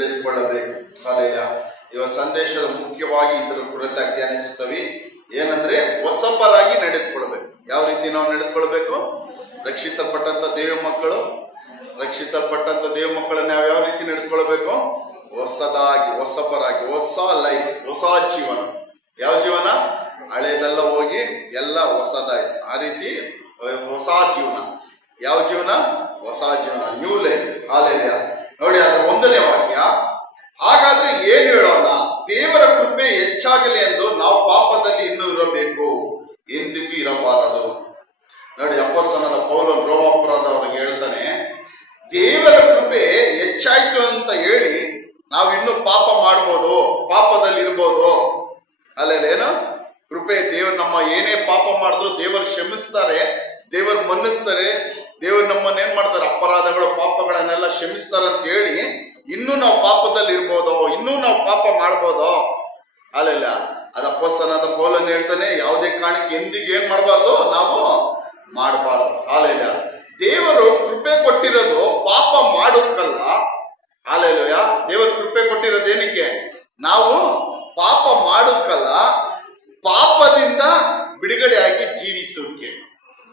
ನಡೆದುಕೊಳ್ಳಬೇಕು. ಹಾಲೆಯ ಇವ ಸಂದೇಶದ ಮುಖ್ಯವಾಗಿ ಇದರ ಕುರಿತಾಗಿ ಧ್ಯಾನಿಸುತ್ತವೆ. ಏನಂದ್ರೆ ಹೊಸಬರಾಗಿ ನಡೆದುಕೊಳ್ಬೇಕು. ಯಾವ ರೀತಿ ನಾವು ನಡೆದುಕೊಳ್ಬೇಕು? ರಕ್ಷಿಸಲ್ಪಟ್ಟಂತ ದೇವ ಮಕ್ಕಳು ನಾವು ಯಾವ ರೀತಿ ನಡೆದುಕೊಳ್ಬೇಕು? ಹೊಸದಾಗಿ, ಹೊಸಬರಾಗಿ, ಹೊಸ ಲೈಫ್, ಹೊಸ ಜೀವನ. ಯಾವ ಜೀವನ? ಹಳೇದೆಲ್ಲ ಹೋಗಿ ಎಲ್ಲ ಹೊಸದಾಯ್ತು. ಆ ರೀತಿ ಹೊಸ ಜೀವನ. ಯಾವ ಜೀವನ? ಹೊಸ ಜೀವನ, ನ್ಯೂ ಲೈಫ್. ಹಾಲೆಯ ನೋಡಿ, ಅದರ 1ನೇ ವಾಕ್ಯ, ಹಾಗಾದ್ರೆ ಏನ್ ಹೇಳೋಣ? ದೇವರ ಕೃಪೆ ಹೆಚ್ಚಾಗಲಿ ಎಂದು ನಾವು ಪಾಪದಲ್ಲಿ ಇನ್ನೂ ಇರಬೇಕು, ಎಂದಿಗೂ ಇರಬಾರದು. ನೋಡಿ, ಅಪೊಸ್ತಲನಾದ ಪೌಲನು ರೋಮಾಪುರದವರಿಗೆ ಹೇಳ್ತಾನೆ, ದೇವರ ಕೃಪೆ ಹೆಚ್ಚಾಯ್ತು ಅಂತ ಹೇಳಿ ನಾವು ಇನ್ನೂ ಪಾಪ ಮಾಡ್ಬೋದು, ಪಾಪದಲ್ಲಿ ಇರ್ಬೋದು. ಅಲ್ಲೇನು ಕೃಪೆ? ದೇವರು ನಮ್ಮ ಏನೇ ಪಾಪ ಮಾಡಿದ್ರು ದೇವರು ಕ್ಷಮಿಸ್ತಾರೆ, ದೇವರು ಮನ್ನಿಸ್ತಾರೆ, ದೇವರು ನಮ್ಮನ್ನ ಏನ್ ಮಾಡ್ತಾರೆ? ಅಪರಾಧಗಳು, ಪಾಪಗಳನ್ನೆಲ್ಲ ಕ್ಷಮಿಸ್ತಾರೆ ಅಂತ ಹೇಳಿ ಇನ್ನೂ ನಾವು ಪಾಪದಲ್ಲಿ ಇರ್ಬೋದೋ, ಇನ್ನೂ ನಾವು ಪಾಪ ಮಾಡ್ಬೋದೋ? ಅಲ್ಲೆಲ್ಲ ಅದು ಅಪೊಸ್ತಲನಾದ ಪೌಲನು ಹೇಳ್ತಾನೆ, ಯಾವುದೇ ಕಾರಣಕ್ಕೆ ಎಂದಿಗೂ ಏನ್ ಮಾಡಬಾರ್ದು? ನಾವು ಮಾಡಬಾರ್ದು. ಅಲ್ಲೆಲ್ಲ ದೇವರು ಕೃಪೆ ಕೊಟ್ಟಿರೋದು ಪಾಪ ಮಾಡೋದಕ್ಕಲ್ಲ. ಅಲ್ಲೆಲ್ಲ ದೇವರು ಕೃಪೆ ಕೊಟ್ಟಿರೋದು ಏನಕ್ಕೆ? ನಾವು ಪಾಪ ಮಾಡೋದಕ್ಕಲ್ಲ, ಪಾಪದಿಂದ ಬಿಡುಗಡೆಯಾಗಿ ಜೀವಿಸೋಕೆ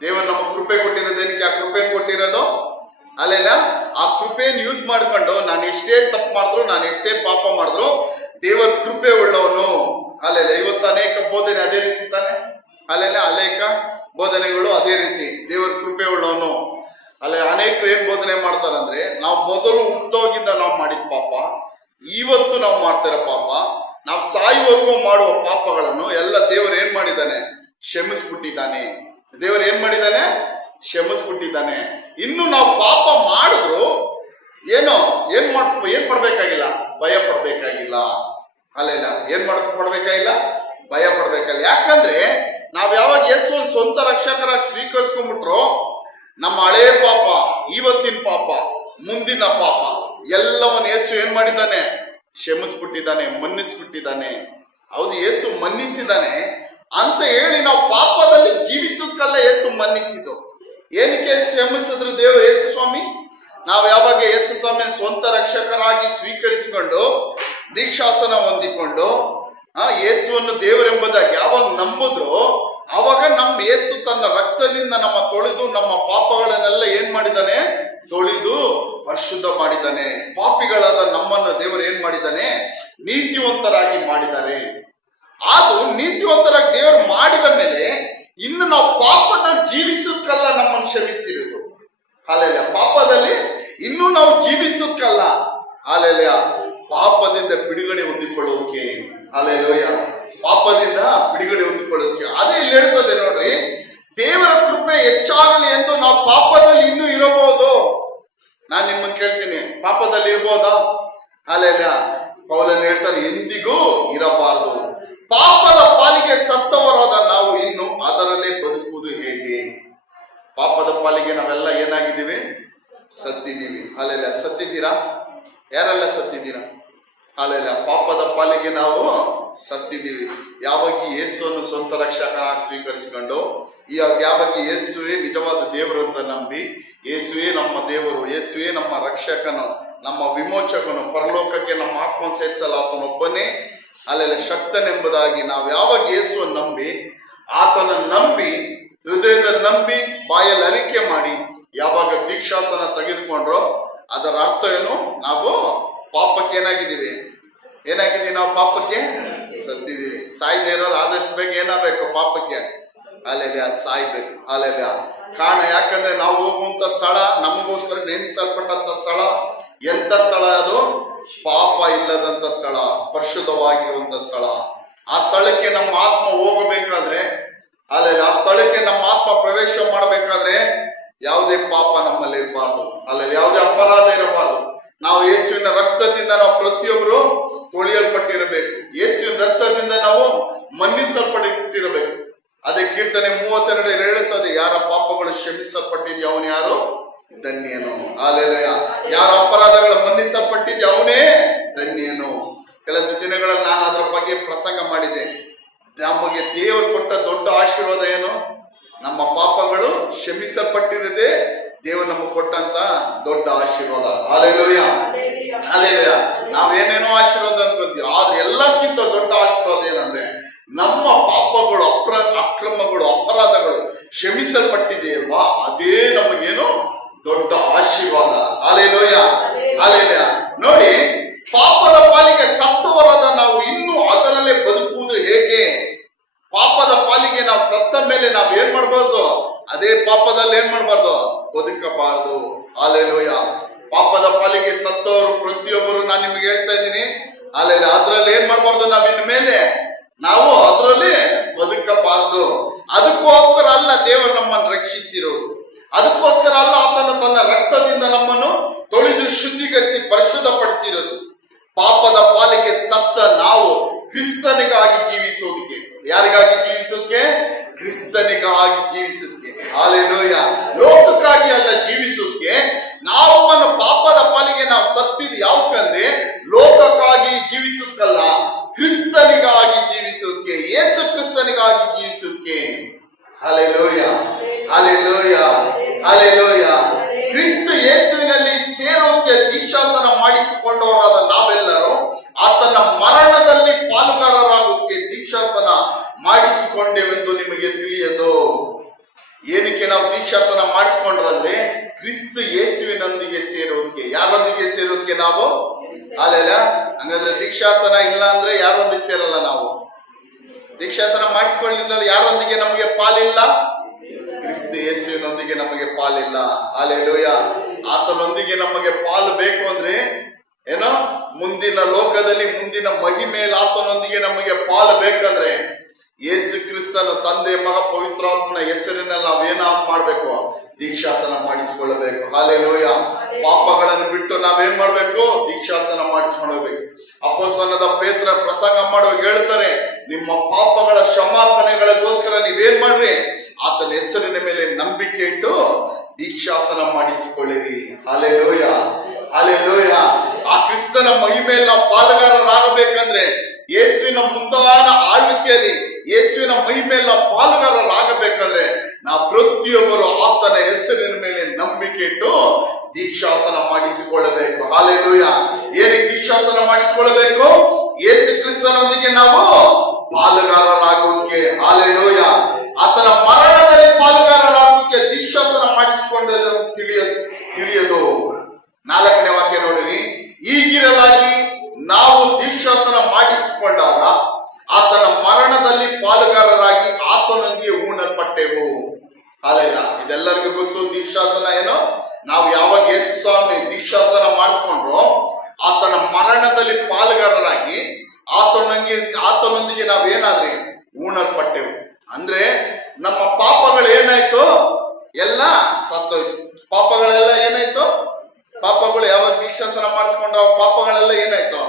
ದೇವರು ನಮ್ಮ ಕೃಪೆ ಕೊಟ್ಟಿರೋದೇನಕ್ಕೆ? ಆ ಕೃಪೆ ಕೊಟ್ಟಿರೋದು ಅಲ್ಲೆಲ್ಲ ಆ ಕೃಪೆಯನ್ನು ಯೂಸ್ ಮಾಡ್ಕೊಂಡು ನಾನು ಎಷ್ಟೇ ತಪ್ಪು ಮಾಡಿದ್ರು, ನಾನು ಎಷ್ಟೇ ಪಾಪ ಮಾಡಿದ್ರು ದೇವರ ಕೃಪೆ ಉಳ್ಳವನು. ಅಲ್ಲೆಲ್ಲ ಇವತ್ತು ಅನೇಕ ಬೋಧನೆ ಅದೇ ರೀತಿ ತಾನೆ. ಅಲ್ಲೆಲ್ಲ ಅನೇಕ ಬೋಧನೆಗಳು ಅದೇ ರೀತಿ, ದೇವರ ಕೃಪೆ ಉಳ್ಳವನು. ಅಲ್ಲೇ ಅನೇಕರು ಏನ್ ಬೋಧನೆ ಮಾಡ್ತಾರಂದ್ರೆ, ನಾವು ಮೊದಲು ಹುಟ್ಟೋಗಿಂದ ನಾವು ಮಾಡಿದ ಪಾಪ, ಇವತ್ತು ನಾವು ಮಾಡ್ತಿರೋ ಪಾಪ, ನಾವು ಸಾಯುವವರೆಗೂ ಮಾಡುವ ಪಾಪಗಳನ್ನು ಎಲ್ಲ ದೇವರು ಏನ್ ಮಾಡಿದ್ದಾನೆ? ಕ್ಷಮಿಸ್ಬಿಟ್ಟಿದ್ದಾನೆ. ದೇವರು ಏನ್ ಮಾಡಿದ್ದಾನೆ? ಕ್ಷಮಿಸ್ಬಿಟ್ಟಿದ್ದಾನೆ. ಇನ್ನು ನಾವು ಪಾಪ ಮಾಡಿದ್ರು ಏನ್ ಪಡ್ಬೇಕಾಗಿಲ್ಲ? ಭಯ ಪಡ್ಬೇಕಾಗಿಲ್ಲ. ಅಲ್ಲೆಲ್ಲ ಏನ್ ಪಡ್ಬೇಕಾಗಿಲ್ಲ? ಭಯ ಪಡ್ಬೇಕಾಗಿಲ್ಲ. ಯಾಕಂದ್ರೆ ನಾವ್ ಯಾವಾಗ ಯೇಸು ಸ್ವಂತ ರಕ್ಷಕರಾಗಿ ಸ್ವೀಕರಿಸ್ಕೊಂಡ್ಬಿಟ್ರು, ನಮ್ಮ ಹಳೇ ಪಾಪ, ಇವತ್ತಿನ ಪಾಪ, ಮುಂದಿನ ಪಾಪ ಎಲ್ಲವನ್ನ ಯೇಸು ಏನ್ ಮಾಡಿದ್ದಾನೆ? ಕ್ಷಮಿಸ್ಬಿಟ್ಟಿದ್ದಾನೆ, ಮನ್ನಿಸ್ಬಿಟ್ಟಿದ್ದಾನೆ. ಹೌದು, ಯೇಸು ಮನ್ನಿಸಿದ್ದಾನೆ ಅಂತ ಹೇಳಿ ನಾವು ಪಾಪದಲ್ಲಿ ಜೀವಿಸೋದಕ್ಕಲ್ಲ ಯೇಸು ಮನ್ನಿಸಿದ್ದು. ಏನಕ್ಕೆ ಕ್ಷಮಿಸಿದ್ರು ದೇವರು? ಯೇಸು ಸ್ವಾಮಿ, ನಾವು ಯಾವಾಗ ಯೇಸು ಸ್ವಾಮಿ ಸ್ವಂತ ರಕ್ಷಕರಾಗಿ ಸ್ವೀಕರಿಸಿಕೊಂಡು ದೀಕ್ಷಾಸನ ಹೊಂದಿಕೊಂಡು ಯೇಸುವನ್ನು ದೇವರೆಂಬುದಾಗಿ ಯಾವಾಗ ನಂಬಿದ್ರು, ಆವಾಗ ನಮ್ಮ ಯೇಸು ತನ್ನ ರಕ್ತದಿಂದ ನಮ್ಮ ತೊಳೆದು ನಮ್ಮ ಪಾಪಗಳನ್ನೆಲ್ಲ ಏನ್ ಮಾಡಿದ್ದಾನೆ? ತೊಳೆದು ಪರಿಶುದ್ಧ ಮಾಡಿದ್ದಾನೆ. ಪಾಪಿಗಳಾದ ನಮ್ಮನ್ನು ದೇವರು ಏನ್ ಮಾಡಿದ್ದಾನೆ? ನೀತಿವಂತರಾಗಿ ಮಾಡಿದ್ದಾರೆ. ಅದು ನೀತಿವಂತರಾಗಿ ದೇವರು ಮಾಡಿದ ಮೇಲೆ ಇನ್ನು ನಾವು ಪಾಪದಲ್ಲಿ ಜೀವಿಸೋದಕ್ಕಲ್ಲ ನಮ್ಮನ್ನು ಕ್ಷಮಿಸಿರುವುದು. ಅಲ್ಲೆಲ್ಲ ಪಾಪದಲ್ಲಿ ಇನ್ನೂ ನಾವು ಜೀವಿಸೋದಕ್ಕಲ್ಲ, ಅಲ್ಲೆಲ್ಲ ಪಾಪದಿಂದ ಬಿಡುಗಡೆ ಹೊಂದಿಕೊಳ್ಳೋದಕ್ಕೆ. ಅಲ್ಲೆಲ್ಲೋಯ ಪಾಪದಿಂದ ಬಿಡುಗಡೆ ಹೊಂದಿಕೊಳ್ಳೋದಕ್ಕೆ. ಅದೇ ಇಲ್ಲಿ ಹೇಳ್ತದೆ ನೋಡ್ರಿ, ದೇವರ ಕೃಪೆ ಹೆಚ್ಚಾಗಲಿ ಎಂದು ನಾವು ಪಾಪದಲ್ಲಿ ಇನ್ನೂ ಇರಬಹುದು. ನಾನು ನಿಮ್ಮನ್ನು ಕೇಳ್ತೀನಿ, ಪಾಪದಲ್ಲಿ ಇರ್ಬೋದಾ? ಅಲ್ಲೆಲ್ಲ ಪೌಲನು ಹೇಳ್ತಾರೆ, ಎಂದಿಗೂ ಇರಬಾರದು. ಪಾಪದ ಪಾಲಿಗೆ ಸತ್ತವರಾದ ನಾವು ಇನ್ನು ಅದರಲ್ಲೇ ಬದುಕುವುದು ಹೇಗೆ? ಪಾಪದ ಪಾಲಿಗೆ ನಾವೆಲ್ಲ ಏನಾಗಿದ್ದೀವಿ? ಸತ್ತಿದ್ದೀವಿ. ಅಲ್ಲೆಲ್ಲ ಸತ್ತಿದ್ದೀರಾ? ಯಾರೆಲ್ಲ ಸತ್ತಿದ್ದೀರಾ? ಅಲ್ಲೆಲ್ಲ ಪಾಪದ ಪಾಲಿಗೆ ನಾವು ಸತ್ತಿದ್ದೀವಿ. ಯಾವಾಗ ಯೇಸುವನ್ನು ಸ್ವಂತ ರಕ್ಷಕನಾಗಿ ಸ್ವೀಕರಿಸಿಕೊಂಡು, ಯಾವಾಗ ಯೇಸುವೇ ನಿಜವಾದ ದೇವರು ಅಂತ ನಂಬಿ, ಯೇಸುವೇ ನಮ್ಮ ದೇವರು, ಯೇಸುವೇ ನಮ್ಮ ರಕ್ಷಕನು, ನಮ್ಮ ವಿಮೋಚಕನು, ಪರಲೋಕಕ್ಕೆ ನಮ್ಮ ಆತ್ಮ ಸೇರಿಸಲು ಆತನೊಬ್ಬನೇ ಅಲ್ಲೆಲ್ಲ ಶಕ್ತನೆಂಬುದಾಗಿ ನಾವು ಯಾವಾಗ ಯೇಸುವನ್ನು ನಂಬಿ, ಆತನನ್ನು ನಂಬಿ, ಹೃದಯದಲ್ಲಿ ನಂಬಿ, ಬಾಯಲ್ಲಿ ಅರಿಕೆ ಮಾಡಿ ಯಾವಾಗ ದೀಕ್ಷಾಸನ ತೆಗೆದುಕೊಂಡ್ರೋ, ಅದರ ಅರ್ಥ ಏನು? ನಾವು ಪಾಪಕ್ಕೆ ಏನಾಗಿದ್ದೀವಿ? ನಾವು ಪಾಪಕ್ಕೆ ಸತ್ತಿದ್ದೀವಿ. ಸಾಯ್ದೇ ಇರೋರು ಆದಷ್ಟು ಬೇಗ ಏನಾಗಬೇಕು? ಪಾಪಕ್ಕೆ ಅಲ್ಲೆಲ್ಲ ಸಾಯ್ಬೇಕು. ಅಲ್ಲೆಲ್ಲ ಕಾರಣ ಯಾಕಂದ್ರೆ ನಾವು ಹೋಗುವಂತ ಸ್ಥಳ, ನಮಗೋಸ್ಕರ ನೇಮಿಸಲ್ಪಟ್ಟಂತ ಸ್ಥಳ ಎಂತ ಸ್ಥಳ? ಅದು ಪಾಪ ಇಲ್ಲದಂತ ಸ್ಥಳ, ಪರಿಶುದ್ಧವಾಗಿರುವಂತ ಸ್ಥಳ. ಆ ಸ್ಥಳಕ್ಕೆ ನಮ್ಮ ಆತ್ಮ ಹೋಗಬೇಕಾದ್ರೆ, ಅಲ್ಲೆಲ್ಲ ಆ ಸ್ಥಳಕ್ಕೆ ನಮ್ಮ ಆತ್ಮ ಪ್ರವೇಶ ಮಾಡಬೇಕಾದ್ರೆ ಯಾವುದೇ ಪಾಪ ನಮ್ಮಲ್ಲಿ ಇರಬಾರ್ದು. ಅಲ್ಲೆಲ್ಲ ಯಾವುದೇ ಅಪರಾಧ ಇರಬಾರ್ದು. ನಾವು ಯೇಸುವಿನ ರಕ್ತದಿಂದ ನಾವು ಪ್ರತಿಯೊಬ್ಬರು ತೊಳೆಯಲ್ಪಟ್ಟಿರಬೇಕು. ಯೇಸುವಿನ ರಕ್ತದಿಂದ ನಾವು ಮನ್ನಿಸಲ್ಪಟ್ಟಿರಬೇಕು. ಅದೇ ಕೀರ್ತನೆ 32 ಹೇಳುತ್ತದೆ, ಯಾರ ಪಾಪಗಳು ಕ್ಷಮಿಸಲ್ಪಟ್ಟಿದ್ಯೋ ಅವನು ಯಾರು? ಧನ್ಯನು. ಅಲ್ಲೆಲ್ಲ ಯಾರ ಅಪರಾಧಗಳು ಮನ್ನಿಸಲ್ಪಟ್ಟಿದ್ಯೋ ಅವನೇ ಧನ್ಯನು. ಕಳೆದ ದಿನಗಳಲ್ಲಿ ನಾನು ಅದರ ಬಗ್ಗೆ ಪ್ರಸಂಗ ಮಾಡಿದೆ. ನಮಗೆ ದೇವರು ಕೊಟ್ಟ ದೊಡ್ಡ ಆಶೀರ್ವಾದ ಏನು? ನಮ್ಮ ಪಾಪಗಳು ಕ್ಷಮಿಸಲ್ಪಟ್ಟಿರದೆ ದೇವರು ನಮಗೆ ಕೊಟ್ಟಂತ ದೊಡ್ಡ ಆಶೀರ್ವಾದ. Hallelujah, hallelujah. ನಾವೇನೇನೋ ಆಶೀರ್ವಾದ ಅನ್ಕೊಂತೀವಿ, ಆದ್ರೆ ಎಲ್ಲಕ್ಕಿಂತ ದೊಡ್ಡ ಆಶೀರ್ವಾದ ಏನಂದ್ರೆ ನಮ್ಮ ಪಾಪಗಳು, ಅಕ್ರಮಗಳು, ಅಪರಾಧಗಳು ಕ್ಷಮಿಸಲ್ಪಟ್ಟಿದೆಯಲ್ವಾ, ಅದೇ ನಮಗೇನು ದೊಡ್ಡ ಆಶೀರ್ವಾದ. Hallelujah, hallelujah. ನೋಡಿ, ಪಾಪದ ಪಾಲಿಗೆ ಸತ್ತವರಾದ ನಾವು ಇನ್ನೂ ಅದರಲ್ಲೇ ಬದುಕುವುದು ಹೇಗೆ? ಪಾಪದ ಪಾಲಿಗೆ ನಾವು ಸತ್ತ ಮೇಲೆ ನಾವು ಏನ್ ಮಾಡ್ಬಾರ್ದು? ಅದೇ ಪಾಪದಲ್ಲಿ ಏನ್ ಮಾಡ್ಬಾರ್ದು? ಬದುಕಬಾರ್ದು. ಹಾಲೆಲೂಯಾ. ಪಾಪದ ಪಾಲಿಗೆ ಸತ್ತವರು ಪ್ರತಿಯೊಬ್ಬರು ನಾನು ನಿಮ್ಗೆ ಹೇಳ್ತಾ ಇದ್ದೀನಿ, ಅಲ್ಲೆಲ್ಲ ಅದ್ರಲ್ಲಿ ಏನ್ ಮಾಡ್ಬಾರ್ದು? ನಾವ್ ಇನ್ ಮೇಲೆ ನಾವು ಅದರಲ್ಲಿ ಬದುಕಬಾರ್ದು. ಅದಕ್ಕೋಸ್ಕರ ಅಲ್ಲ ದೇವರು ನಮ್ಮನ್ನು ರಕ್ಷಿಸಿರೋದು, ಅದಕ್ಕೋಸ್ಕರ ಅಲ್ಲ ಆತನು ತನ್ನ ರಕ್ತದಿಂದ ನಮ್ಮನ್ನು ತೊಳೆದು ಶುದ್ಧೀಕರಿಸಿ ಪರಿಶುದ್ಧಪಡಿಸಿರೋದು. ಪಾಪದ ಪಾಲಿಗೆ ಸತ್ತ ನಾವು ಕ್ರಿಸ್ತನಿಗಾಗಿ ಜೀವಿಸೋದಕ್ಕೆ. ಯಾರಿಗಾಗಿ ಜೀವಿಸೋದಕ್ಕೆ? ಕ್ರಿಸ್ತನಿಗಾಗಿ ಜೀವಿಸೋದಕ್ಕೆ. ಹಾಲೆಲೂಯಾ. ಲೋಕಕ್ಕಾಗಿ ಅಲ್ಲ ಜೀವಿಸೋದಕ್ಕೆ. ನಾವು ಪಾಪದ ಪಾಲಿಗೆ ನಾವು ಸತ್ತಿದ್ ಯಾವ್ಕಂದ್ರೆ ಲೋಕಕ್ಕಾಗಿ ಜೀವಿಸೋದಕ್ಕಲ್ಲ, ಕ್ರಿಸ್ತನಿಗಾಗಿ ಜೀವಿಸೋದಕ್ಕೆ, ಯೇಸು ಕ್ರಿಸ್ತನಿಗಾಗಿ ಜೀವಿಸೋದಕ್ಕೆ. Hallelujah, hallelujah, hallelujah. ಕ್ರಿಸ್ತ ಯೇಸುವಿನಲ್ಲಿ ಸೇರೋಕೆ ದೀಕ್ಷಾಸನ ಮಾಡಿಸಿಕೊಂಡವರಾದ ನಾವೆಲ್ಲರೂ ಆತನ ಮರಣದಲ್ಲಿ ಪಾಲುಗಾರರಾಗೋಕೆ ದೀಕ್ಷಾಸನ ಮಾಡಿಸಿಕೊಂಡೆವೆಂದು ನಿಮಗೆ ತಿಳಿಯದು. ಏನಕ್ಕೆ ನಾವು ದೀಕ್ಷಾಸನ ಮಾಡಿಸ್ಕೊಂಡ್ರಂದ್ರೆ ಕ್ರಿಸ್ತ ಯೇಸುವಿನೊಂದಿಗೆ ಸೇರೋದಕ್ಕೆ. ಯಾರೊಂದಿಗೆ ಸೇರೋದಕ್ಕೆ ನಾವು? ಅಲ್ಲೆಲ್ಲ ಹಂಗಾದ್ರೆ ದೀಕ್ಷಾಸನ ಇಲ್ಲ ಅಂದ್ರೆ ಯಾರೊಂದಿಗೆ ಸೇರಲ್ಲ ನಾವು. ದೀಕ್ಷಾಸನ ಮಾಡಿಸ್ಕೊಳ್ಳಿಲ್ಲ ಯಾರೊಂದಿಗೆ ನಮಗೆ ಪಾಲಿಲ್ಲ? ಕ್ರಿಸ್ತ ಯೇಸುವಿನೊಂದಿಗೆ ನಮಗೆ ಪಾಲಿಲ್ಲ. ಹಾಲೆಲೂಯಾ. ಆತನೊಂದಿಗೆ ನಮಗೆ ಪಾಲು ಬೇಕು ಅಂದ್ರೆ ಏನೋ ಮುಂದಿನ ಲೋಕದಲ್ಲಿ ಮುಂದಿನ ಮಹಿಮೆಯಲ್ಲಿ ಆತನೊಂದಿಗೆ ನಮಗೆ ಪಾಲು ಬೇಕಂದ್ರೆ ಯೇಸು ಕ್ರಿಸ್ತನ ತಂದೆ, ಮಗ, ಪವಿತ್ರಾತ್ಮನ ಹೆಸರಿನಲ್ಲಿ ನಾವೇನ ಮಾಡ್ಬೇಕು? ದೀಕ್ಷಾಸನ ಮಾಡಿಸಿಕೊಳ್ಳಬೇಕು. ಹಾಲೆಲೂಯಾ. ಪಾಪಗಳನ್ನು ಬಿಟ್ಟು ನಾವೇನ್ ಮಾಡ್ಬೇಕು? ದೀಕ್ಷಾಸನ ಮಾಡಿಸ್ಕೊಳ್ಬೇಕು. ಅಪೊಸ್ತಲನಾದ ಪೇತ್ರ ಪ್ರಸಂಗ ಮಾಡುವಾಗ ಹೇಳ್ತಾರೆ, ನಿಮ್ಮ ಪಾಪಗಳ ಕ್ಷಮಾಪಣೆಗಳಿಗೋಸ್ಕರ ನೀವೇನ್ ಮಾಡ್ರಿ? ಆತನ ಹೆಸರಿನ ಮೇಲೆ ನಂಬಿಕೆ ಇಟ್ಟು ದೀಕ್ಷಾಸನ ಮಾಡಿಸಿಕೊಳ್ಳಿರಿ. Hallelujah, hallelujah. ಆ ಕ್ರಿಸ್ತನ ಮಹಿಮೆಯಲ್ಲಿ ನಾವು ಪಾಲುಗಾರರಾಗಬೇಕಂದ್ರೆ, ಯೇಸುವಿನ ಮುಂದಾನ ಆಳ್ವಿಕೆಯಲ್ಲಿ ಯೇಸುವಿನ ಮಹಿಮೆಯಲ್ಲಿ ನಾವು ಪಾಲುಗಾರರಾಗಬೇಕಂದ್ರೆ ನಾವು ಪ್ರತಿಯೊಬ್ಬರು ಆತನ ಹೆಸರಿನ ಮೇಲೆ ನಂಬಿಕೆ ಇಟ್ಟು ದೀಕ್ಷಾಸನ ಮಾಡಿಸಿಕೊಳ್ಳಬೇಕು. ಹಾಲೆಲೂಯಾ. ಏನಕ್ಕೆ ದೀಕ್ಷಾಸನ ಮಾಡಿಸಿಕೊಳ್ಳಬೇಕು? ಯೇಸು ಕ್ರಿಸ್ತನೊಂದಿಗೆ ನಾವು ಪಾಲುಗಾರರಾಗೋದಕ್ಕೆ. ಹಾಲೆಲೂಯಾ. ಆತನ ಮರಣದಲ್ಲಿ ಪಾಲುಗಾರರಾಗೋದಕ್ಕೆ ದೀಕ್ಷಾಸನ ಮಾಡಿಸಿಕೊಂಡದ್ದು ತಿಳಿಯದು. 4ನೇ ವಾಕ್ಯ ನೋಡಿರಿ. ಈಗಿರಲಾಗಿ ನಾವು ದೀಕ್ಷಾಸನ ಮಾಡಿಸಿಕೊಂಡಾಗ ಆತನ ಮರಣದಲ್ಲಿ ಪಾಲುಗಾರರಾಗಿ ಆತನೊಂದಿಗೆ ಹೂಣಲ್ಪಟ್ಟೆವು. ಹಾಲೆಲ್ಲ ಇದೆಲ್ಲರಿಗೂ ಗೊತ್ತು. ದೀಕ್ಷಾಸನ ಏನು? ನಾವು ಯಾವಾಗ ಯೇಸು ಸ್ವಾಮಿ ದೀಕ್ಷಾಸನ ಮಾಡಿಸ್ಕೊಂಡ್ರು ಆತನ ಮರಣದಲ್ಲಿ ಪಾಲುಗಾರರಾಗಿ ಆತನೊಂದಿಗೆ ನಾವೇನಾದ್ರಿ? ಹೂಣಲ್ಪಟ್ಟೆವು. ಅಂದ್ರೆ ನಮ್ಮ ಪಾಪಗಳು ಏನಾಯ್ತು? ಎಲ್ಲ ಸತ್ತೋಯ್ತು. ಪಾಪಗಳೆಲ್ಲ ಏನಾಯ್ತು? ಪಾಪಗಳು ಯಾವಾಗ ದೀಕ್ಷಾಸನ ಮಾಡಿಸ್ಕೊಂಡ್ರ ಪಾಪಗಳೆಲ್ಲ ಏನಾಯ್ತು?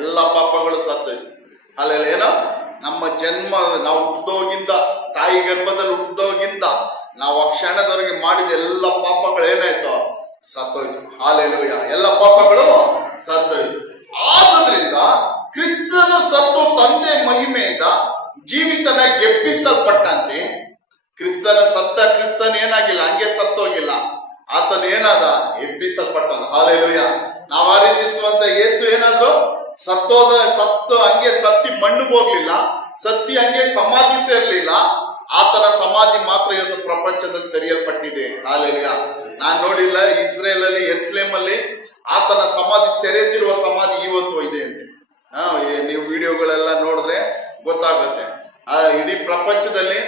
ಎಲ್ಲ ಪಾಪಗಳು ಸತ್ತೋಯ್ತು. ಅಲ್ಲೆಲ್ಲ ಏನೋ ನಮ್ಮ ಜನ್ಮ, ನಾವು ಹುಟ್ಟಿದೋಗಿಂತ, ತಾಯಿ ಗರ್ಭದಲ್ಲಿ ಹುಟ್ಟಿದೋಗಿಂತ ನಾವು ಆ ಕ್ಷಣದವರೆಗೆ ಮಾಡಿದ ಎಲ್ಲ ಪಾಪಗಳು ಏನಾಯ್ತು? ಸತ್ತೋಯ್ತು. ಹಾಲೆಲೂಯಾ. ಎಲ್ಲ ಪಾಪಗಳು ಸತ್ತೋಯ್ತು. ಆದ್ರಿಂದ ಕ್ರಿಸ್ತನು ಸತ್ತು ತಂದೆ ಮಹಿಮೆಯಿಂದ ಜೀವಿತನ ಗೆಬ್ಬಿಸಲ್ಪಟ್ಟಂತೆ, ಕ್ರಿಸ್ತನ ಏನಾಗಿಲ್ಲ, ಹಂಗೆ ಸತ್ತೋಗಿಲ್ಲ. ಆತನು ಏನಾದ? ಎಬ್ಬಿಸಲ್ಪಟ್ಟನು. ಹಾಲೆಲೂಯಾ. ನಾವು ಆರಾಧಿಸುವಂತ ಯೇಸು ಏನಾದ್ರು ಸತ್ತು ಹಂಗೆ ಸತ್ತಿ ಮಣ್ಣಿಗೆ ಹೋಗ್ಲಿಲ್ಲ, ಸತ್ತಿ ಹಂಗೆ ಸಮಾಧಿ ಸೇರ್ಲಿಲ್ಲ. ಆತನ ಸಮಾಧಿ ಮಾತ್ರ ಇವತ್ತು ಪ್ರಪಂಚದಲ್ಲಿ ತೆರೆಯಲ್ಪಟ್ಟಿದೆ. ಹಾಲೆಲೂಯಾ. ನಾನ್ ನೋಡಿಲ್ಲ, ಇಸ್ರೇಲ್ ಅಲ್ಲಿ ಎಸ್ಲೇಮ್ ಅಲ್ಲಿ ಆತನ ಸಮಾಧಿ ತೆರೆದಿರುವ ಸಮಾಧಿ ಇವತ್ತು ಇದೆ ಅಂತೆ. ನೀವು ವಿಡಿಯೋಗಳೆಲ್ಲ ನೋಡಿದ್ರೆ ಗೊತ್ತಾಗುತ್ತೆ. ಇಡೀ ಪ್ರಪಂಚದಲ್ಲಿ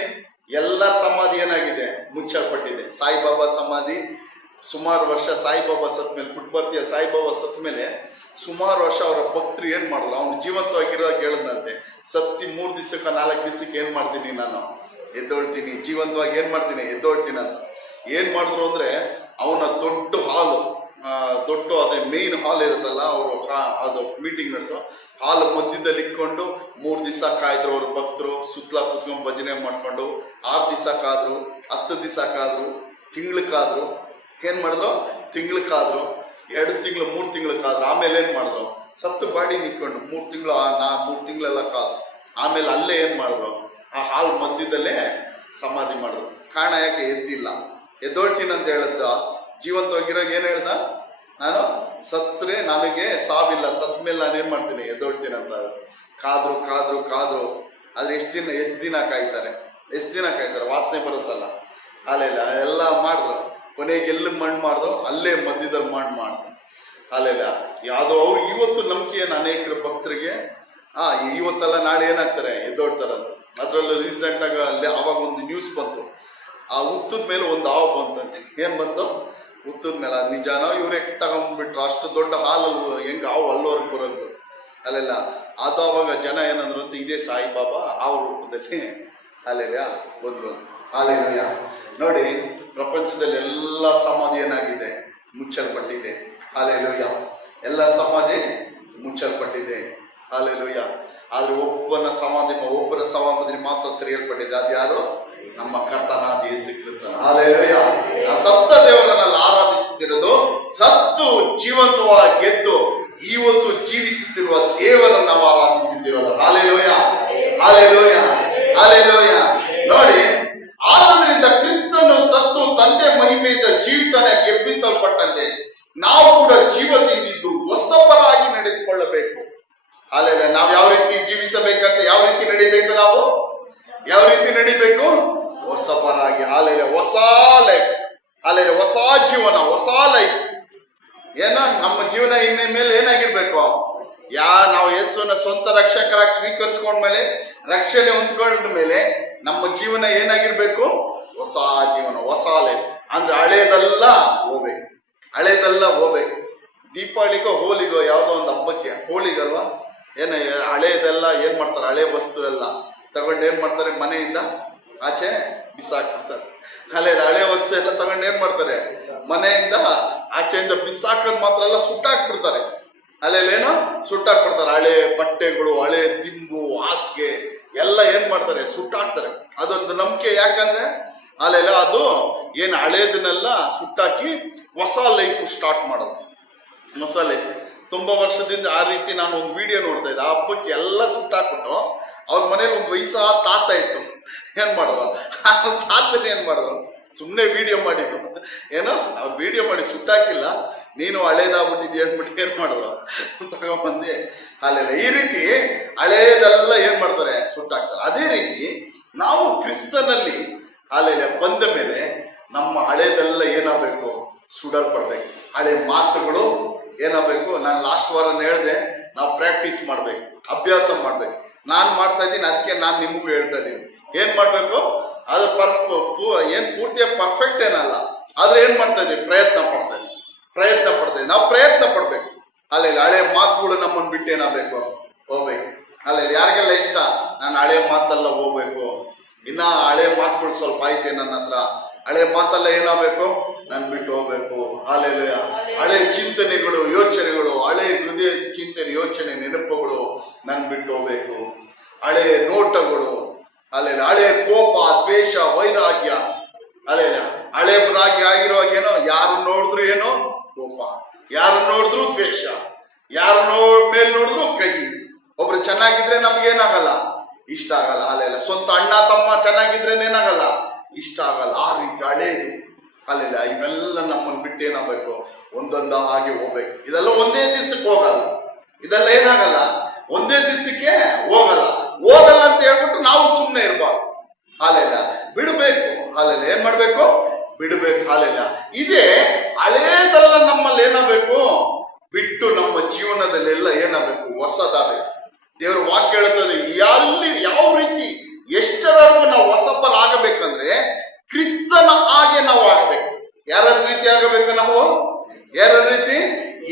ಎಲ್ಲ ಸಮಾಧಿ ಏನಾಗಿದೆ? ಮುಚ್ಚಲ್ಪಟ್ಟಿದೆ. ಸಾಯಿಬಾಬಾ ಸಮಾಧಿ ಸುಮಾರು ವರ್ಷ, ಸಾಯಿಬಾಬಾ ಸತ್ ಮೇಲೆ, ಪುಟ್ಬರ್ತಿಯ ಸಾಯಿಬಾಬಾ ಸತ್ ಮೇಲೆ ಸುಮಾರು ವರ್ಷ ಅವರ ಭಕ್ತರು ಏನ್ ಮಾಡಲ್ಲ, ಅವನು ಜೀವಂತವಾಗಿರೋವಾಗ ಹೇಳದಂತೆ, ಸತ್ತಿ 3 ದಿವಸಕ್ಕೆ 4 ದಿವಸಕ್ಕೆ ಏನ್ ಮಾಡ್ತೀನಿ, ನಾನು ಎದ್ದೊಳ್ತೀನಿ, ಜೀವಂತವಾಗಿ ಏನ್ ಮಾಡ್ತೀನಿ, ಎದ್ದೊಳ್ತೀನಿ ಅಂತ. ಏನ್ ಮಾಡಿದ್ರು ಅಂದ್ರೆ ಅವನ ದೊಡ್ಡ ಹಾಲು, ಅದೇ ಮೇನ್ ಹಾಲ್ ಇರುತ್ತಲ್ಲ, ಅವರು ಅದು ಮೀಟಿಂಗ್ ನಡೆಸೋ ಹಾಲ್ ಮಧ್ಯದಲ್ಲಿ ಇಟ್ಕೊಂಡು 3 ದಿವಸ ಕಾಯ್ದ್ರು. ಅವ್ರ ಭಕ್ತರು ಸುತ್ತಲ ಕುತ್ಕೊಂಡು ಭಜನೆ ಮಾಡ್ಕೊಂಡು 6 ದಿವಸ ಕಾದ್ರು, 10 ದಿವಸ ಕಾದ್ರು, ತಿಂಗ್ಳಕ್ಕಾದ್ರು. ಏನ್ ಮಾಡಿದ್ರು? ತಿಂಗ್ಳಕ್ಕಾದ್ರು, 2 ತಿಂಗಳು 3 ತಿಂಗಳು ಕಾದ್ರು. ಆಮೇಲೆ ಏನ್ ಮಾಡಿದ್ರು? ಸತ್ತು ಬಾಡಿ ನಿಂತ್ಕೊಂಡು 3 ತಿಂಗಳೆಲ್ಲ ಕಾದ್ರು. ಆಮೇಲೆ ಅಲ್ಲೇ ಏನ್ ಮಾಡಿದ್ರು? ಆ ಹಾಲ್ ಮಧ್ಯದಲ್ಲೇ ಸಮಾಧಿ ಮಾಡಿದ್ರು. ಕಾರಣ ಯಾಕೆ? ಎದ್ದಿಲ್ಲ. ಎದ್ದೋಳ್ತೀನಿ ಅಂತ ಹೇಳದ್ದ. ಜೀವಂತವಾಗಿರೋಗ ಏನ್ ಹೇಳ್ದ? ನಾನು ಸತ್ರೆ ನನಗೆ ಸಾವಿಲ್ಲ, ಸತ್ ಮೇಲೆ ನಾನೇನ್ ಮಾಡ್ತೀನಿ, ಎದ್ದೋಳ್ತೀನಿ ಅಂತ. ಕಾದ್ರು ಕಾದ್ರು ಕಾದ್ರು. ಆದ್ರೆ ಎಷ್ಟು ದಿನ ಕಾಯ್ತಾರೆ? ವಾಸನೆ ಬರುತ್ತಲ್ಲ, ಅಲ್ಲೆಲ್ಲ ಎಲ್ಲ ಮಾಡಿದ್ರು. ಕೊನೆಗೆ ಎಲ್ಲಿ ಮಣ್ಣು ಮಾಡಿದ್ರು? ಅಲ್ಲೇ ಮಧ್ಯದಲ್ಲಿ ಮಣ್ಣು ಮಾಡಿದ್ರು. ಅಲ್ಲೆಲ್ಲ ಯಾವ್ದೋ ಅವ್ರು ಇವತ್ತು ನಂಬಿಕೆಯನ್ನು ಅನೇಕರ ಭಕ್ತರಿಗೆ ಇವತ್ತೆಲ್ಲ ನಾಳೆ ಏನಾಗ್ತಾರೆ, ಎದ್ದೋಡ್ತಾರದು. ಅದ್ರಲ್ಲೂ ರೀಸೆಂಟ್ ಆಗ ಅಲ್ಲಿ ಅವಾಗ ಒಂದು ನ್ಯೂಸ್ ಬಂತು, ಆ ಹುತ್ತದ ಮೇಲೆ ಒಂದು ಹಾವು ಬಂತಂತೆ. ಏನ್ ಬಂತು? ಹುತ್ತದ ಮೇಲೆ. ಅದು ನಿಜಾನೋ ಇವ್ರೆ ತಗೊಂಡ್ಬಿಟ್ರು? ಅಷ್ಟು ದೊಡ್ಡ ಹಾಲಲ್ಲಿ ಹೆಂಗ ಹಾವು ಅಲ್ಲೋರ್ಗೆ ಬರೋದು ಅಲ್ಲೆಲ್ಲ. ಅದು ಅವಾಗ ಜನ ಏನಂದ್ರು ಅಂತ, ಇದೇ ಸಾಯಿಬಾಬಾ ಅವ್ರ ರೂಪದಲ್ಲಿ ಅಲ್ಲೆಲ್ಲ ಬಂದ್ರು. ಅಲ್ಲೆಲ್ಲ ನೋಡಿ, ಪ್ರಪಂಚದಲ್ಲಿ ಎಲ್ಲ ಸಮಾಧಿ ಏನಾಗಿದೆ? ಮುಚ್ಚಲ್ಪಟ್ಟಿದೆ. ಹಾಲೆಲೂಯ. ಎಲ್ಲ ಸಮಾಧಿ ಮುಚ್ಚಲ್ಪಟ್ಟಿದೆ. ಹಾಲೆಲೂಯ. ಆದ್ರೆ ಒಬ್ಬರ ಸಮಾಧಿ ಮಾತ್ರ ತೆರೆಯಲ್ಪಟ್ಟಿದೆ. ಅದು ಯಾರು? ನಮ್ಮ ಕರ್ತನಾದ ಯೇಸು ಕ್ರಿಸ್ತನ. ಹಾಲೆಲೂಯ. ಸತ್ತ ದೇವರನ್ನೆಲ್ಲ ಆರಾಧಿಸುತ್ತಿರೋದು, ಸತ್ತು ಜೀವಂತವಾಗಿ ಗೆದ್ದು ಇವತ್ತು ಜೀವಿಸುತ್ತಿರುವ ದೇವರನ್ನು ನಾವು ಆರಾಧಿಸುತ್ತಿರೋದು. Hallelujah, hallelujah, hallelujah. ನೋಡಿ, ಆದ್ದರಿಂದ ಕ್ರಿಸ್ತನು ಸತ್ತು ತಂದೆ ಮಹಿಮೆಯಿಂದ ಜೀವಿತನ ಎಬ್ಬಿಸಲ್ಪಟ್ಟಂತೆ ನಾವು ಕೂಡ ಜೀವದಿಂದಿದ್ದು ಹೊಸಬರಾಗಿ ನಡೆದುಕೊಳ್ಳಬೇಕು. ಅಲ್ಲೆಲ್ಲ ನಾವು ಯಾವ ರೀತಿ ಜೀವಿಸಬೇಕಂತ, ಯಾವ ರೀತಿ ನಡಿಬೇಕು? ನಾವು ಯಾವ ರೀತಿ ನಡಿಬೇಕು? ಹೊಸಬರಾಗಿ. ಅಲ್ಲೆಲ್ಲ ಹೊಸ ಲೈಫ್, ಅಲ್ಲೆಲ್ಲ ಹೊಸ ಜೀವನ, ಹೊಸ ಲೈಫ್. ಏನ ನಮ್ಮ ಜೀವನ ಇನ್ನ ಮೇಲೆ ಏನಾಗಿರ್ಬೇಕು? ನಾವು ಯೇಸುವನ್ನ ಸ್ವಂತ ರಕ್ಷಕರಾಗಿ ಸ್ವೀಕರಿಸ್ಕೊಂಡ್ಮೇಲೆ, ರಕ್ಷಣೆ ಹೊಂದ್ಕೊಂಡ ಮೇಲೆ ನಮ್ಮ ಜೀವನ ಏನಾಗಿರ್ಬೇಕು? ಹೊಸ ಜೀವನ, ಹೊಸ ಲೈಫ್. ಅಂದ್ರೆ ಹಳೇದೆಲ್ಲ ಹೋಗ್ಬೇಕು. ದೀಪಾವಳಿಗೋ ಹೋಲಿಗೋ ಯಾವುದೋ ಒಂದು ಹಬ್ಬಕ್ಕೆ, ಹೋಳಿಗಲ್ವಾ, ಹಳೇದೆಲ್ಲ ಏನ್ ಮಾಡ್ತಾರೆ? ಹಳೆ ವಸ್ತು ಎಲ್ಲ ತಗೊಂಡು ಏನ್ ಮಾಡ್ತಾರೆ? ಮನೆಯಿಂದ ಆಚೆ ಬಿಸಾಕ್ಬಿಡ್ತಾರೆ. ಹಳೆ ವಸ್ತು ಎಲ್ಲ ತಗೊಂಡು ಏನ್ ಮಾಡ್ತಾರೆ? ಮನೆಯಿಂದ ಆಚೆಯಿಂದ ಬಿಸಾಕೋದ್ ಮಾತ್ರ ಅಲ್ಲ, ಸುಟ್ಟಾಕ್ಬಿಡ್ತಾರೆ. ಅಲ್ಲೇನೋ ಸುಟ್ಟಾಕ್ಬಿಡ್ತಾರೆ. ಹಳೆ ಬಟ್ಟೆಗಳು, ಹಳೆ ದಿಂಬು, ಹಾಸಿಗೆ ಎಲ್ಲ ಏನ್ ಮಾಡ್ತಾರೆ? ಸುಟ್ಟಾಕ್ತಾರೆ. ಅದೊಂದು ನಂಬಿಕೆ. ಯಾಕಂದ್ರೆ ಅಲ್ಲೆಲ್ಲ ಅದು ಏನ್ ಹಳೇದನ್ನೆಲ್ಲ ಸುಟ್ಟಾಕಿ ಹೊಸ ಲೈಫ್ ಸ್ಟಾರ್ಟ್ ಮಾಡೋದು. ಹೊಸ ಲೈಫ್. ತುಂಬಾ ವರ್ಷದಿಂದ ಆ ರೀತಿ ನಾನು ಒಂದು ವಿಡಿಯೋ ನೋಡ್ತಾ ಇದ್ದೆ. ಆ ಹಬ್ಬಕ್ಕೆ ಎಲ್ಲ ಸುಟ್ಟಾಕ್ಬಿಟ್ಟು ಅವ್ರ ಮನೇಲಿ ಒಂದು ವಯಸ್ಸಾದ ತಾತ ಇತ್ತು. ಏನ್ ಮಾಡಿದ್ರು? ಆ ತಾತನ ಏನ್ ಮಾಡಿದ್ರು? ಸುಮ್ಮನೆ ವಿಡಿಯೋ ಮಾಡಿದ್ದು. ಏನೋ ಅವ್ರು ವಿಡಿಯೋ ಮಾಡಿ ಸುಟ್ಟಾಕಿಲ್ಲ, ನೀನು ಹಳೇದಾಗ್ಬಿಟ್ಟಿದ್ಯ ಅಂದ್ಬಿಟ್ಟು ಏನ್ ಮಾಡಿದ್ರು? ತಗೊಂಡ್ಬಂದು ಅಲ್ಲೆಲ್ಲ ಈ ರೀತಿ ಹಳೇದೆಲ್ಲ ಏನ್ ಮಾಡ್ತಾರೆ? ಸುಟ್ಟಾಕ್ತಾರೆ. ಅದೇ ರೀತಿ ನಾವು ಕ್ರಿಸ್ತನಲ್ಲಿ ಅಲ್ಲೆಲ್ಲ ಬಂದ ಮೇಲೆ ನಮ್ಮ ಹಳೇದೆಲ್ಲ ಏನಾಗಬೇಕು? ಸುಡಲ್ಪಡ್ಬೇಕು. ಹಳೆ ಮಾತುಗಳು ಏನಾಗಬೇಕು? ನಾನು ಲಾಸ್ಟ್ ವಾರ ಹೇಳಿದೆ, ನಾವು ಪ್ರಾಕ್ಟೀಸ್ ಮಾಡ್ಬೇಕು, ಅಭ್ಯಾಸ ಮಾಡ್ಬೇಕು. ನಾನು ಮಾಡ್ತಾ ಇದ್ದೀನಿ, ಅದಕ್ಕೆ ನಾನು ನಿಮಗೂ ಹೇಳ್ತಾ ಇದ್ದೀನಿ. ಏನ್ ಮಾಡ್ಬೇಕು? ಅದು ಏನ್ ಪೂರ್ತಿಯಾಗಿ ಪರ್ಫೆಕ್ಟ್ ಏನಲ್ಲ, ಆದ್ರೆ ಏನ್ ಮಾಡ್ತಾ ಇದ್ದೀವಿ? ಪ್ರಯತ್ನ ಪಡ್ತಾ ಇದ್ದೀವಿ. ನಾವು ಪ್ರಯತ್ನ ಪಡ್ಬೇಕು. ಅಲ್ಲೆಲ್ಲ ಹಳೆ ಮಾತುಗಳು ನಮ್ಮನ್ನು ಬಿಟ್ಟು ಏನಾಗಬೇಕು? ಹೋಗ್ಬೇಕು. ಅಲ್ಲೆಲ್ಲ ಯಾರಿಗೆಲ್ಲ ಇಷ್ಟ ನಾನು ಹಳೆ ಮಾತೆಲ್ಲ ಹೋಗ್ಬೇಕು, ಇನ್ನ ಹಳೆ ಮಾತುಗಳು ಸ್ವಲ್ಪ ಐತೆ ನನ್ನ ಹತ್ರ, ಹಳೆ ಮಾತೆಲ್ಲ ಏನಾಗಬೇಕು? ನನ್ ಬಿಟ್ಟು ಹೋಗ್ಬೇಕು. ಅಲ್ಲೆಲ್ಲ ಹಳೆ ಚಿಂತನೆಗಳು, ಯೋಚನೆಗಳು, ಹಳೆ ಹೃದಯ ಚಿಂತನೆ, ಯೋಚನೆ, ನೆನಪುಗಳು ನನ್ ಬಿಟ್ಟು ಹೋಗ್ಬೇಕು. ಹಳೆ ನೋಟಗಳು, ಅಲ್ಲೆಲ್ಲ ಹಳೆ ಕೋಪ, ದ್ವೇಷ, ವೈರಾಗ್ಯ, ಅಲ್ಲೆಲ್ಲ ಹಳೆ ರಾಗಿ ಆಗಿರುವಾಗ ಏನೋ ಯಾರು ನೋಡಿದ್ರು ಏನೋ ಕೋಪ, ಯಾರು ನೋಡಿದ್ರು ದ್ವೇಷ, ಯಾರು ಮೇಲ್ ನೋಡಿದ್ರು ಕೈ. ಒಬ್ರು ಚೆನ್ನಾಗಿದ್ರೆ ನಮ್ಗೇನಾಗಲ್ಲ? ಇಷ್ಟ ಆಗಲ್ಲ. ಅಲ್ಲೆಲ್ಲ ಸ್ವಂತ ಅಣ್ಣ ತಮ್ಮ ಚೆನ್ನಾಗಿದ್ರೇನೇನಾಗಲ್ಲ? ಇಷ್ಟ ಆಗಲ್ಲ. ಆ ರೀತಿ ಹಳೇದು ಅಲ್ಲೆಲ್ಲ ಇವೆಲ್ಲ ನಮ್ಮನ್ನು ಬಿಟ್ಟು ಏನಾಗಬೇಕು? ಒಂದೊಂದಾಗಿ ಹೋಗ್ಬೇಕು. ಇದೆಲ್ಲ ಒಂದೇ ದಿವಸಕ್ಕೆ ಹೋಗಲ್ಲ. ಇದೆಲ್ಲ ಏನಾಗಲ್ಲ? ಒಂದೇ ದಿವಸಕ್ಕೆ ಹೋಗಲ್ಲ ಅಂತ ಹೇಳ್ಬಿಟ್ಟು ನಾವು ಸುಮ್ಮನೆ ಇರ್ಬಾರ್ದು. ಅಲ್ಲೆಲ್ಲ ಬಿಡಬೇಕು. ಅಲ್ಲೆಲ್ಲ ಏನ್ ಮಾಡ್ಬೇಕು? ಬಿಡಬೇಕು. ಅಲ್ಲೆಲ್ಲ ಇದೇ ಹಳೇದೆಲ್ಲ ನಮ್ಮಲ್ಲಿ ಏನಾಗಬೇಕು? ಬಿಟ್ಟು ನಮ್ಮ ಜೀವನದಲ್ಲೆಲ್ಲ ಏನಾಗಬೇಕು? ಹೊಸದಾಗಬೇಕು. ದೇವರ ವಾಕ್ಯ ಹೇಳುತ್ತದೆ, ಯಾವ ರೀತಿ ಎಷ್ಟರವರೆಗೂ ನಾವು ಹೊಸಬರಾಗಬೇಕಂದ್ರೆ ಕ್ರಿಸ್ತನ ಹಾಗೆ ನಾವು ಆಗಬೇಕು. ಯಾರ ರೀತಿ ಆಗಬೇಕು? ನಾವು ಯಾರ ರೀತಿ?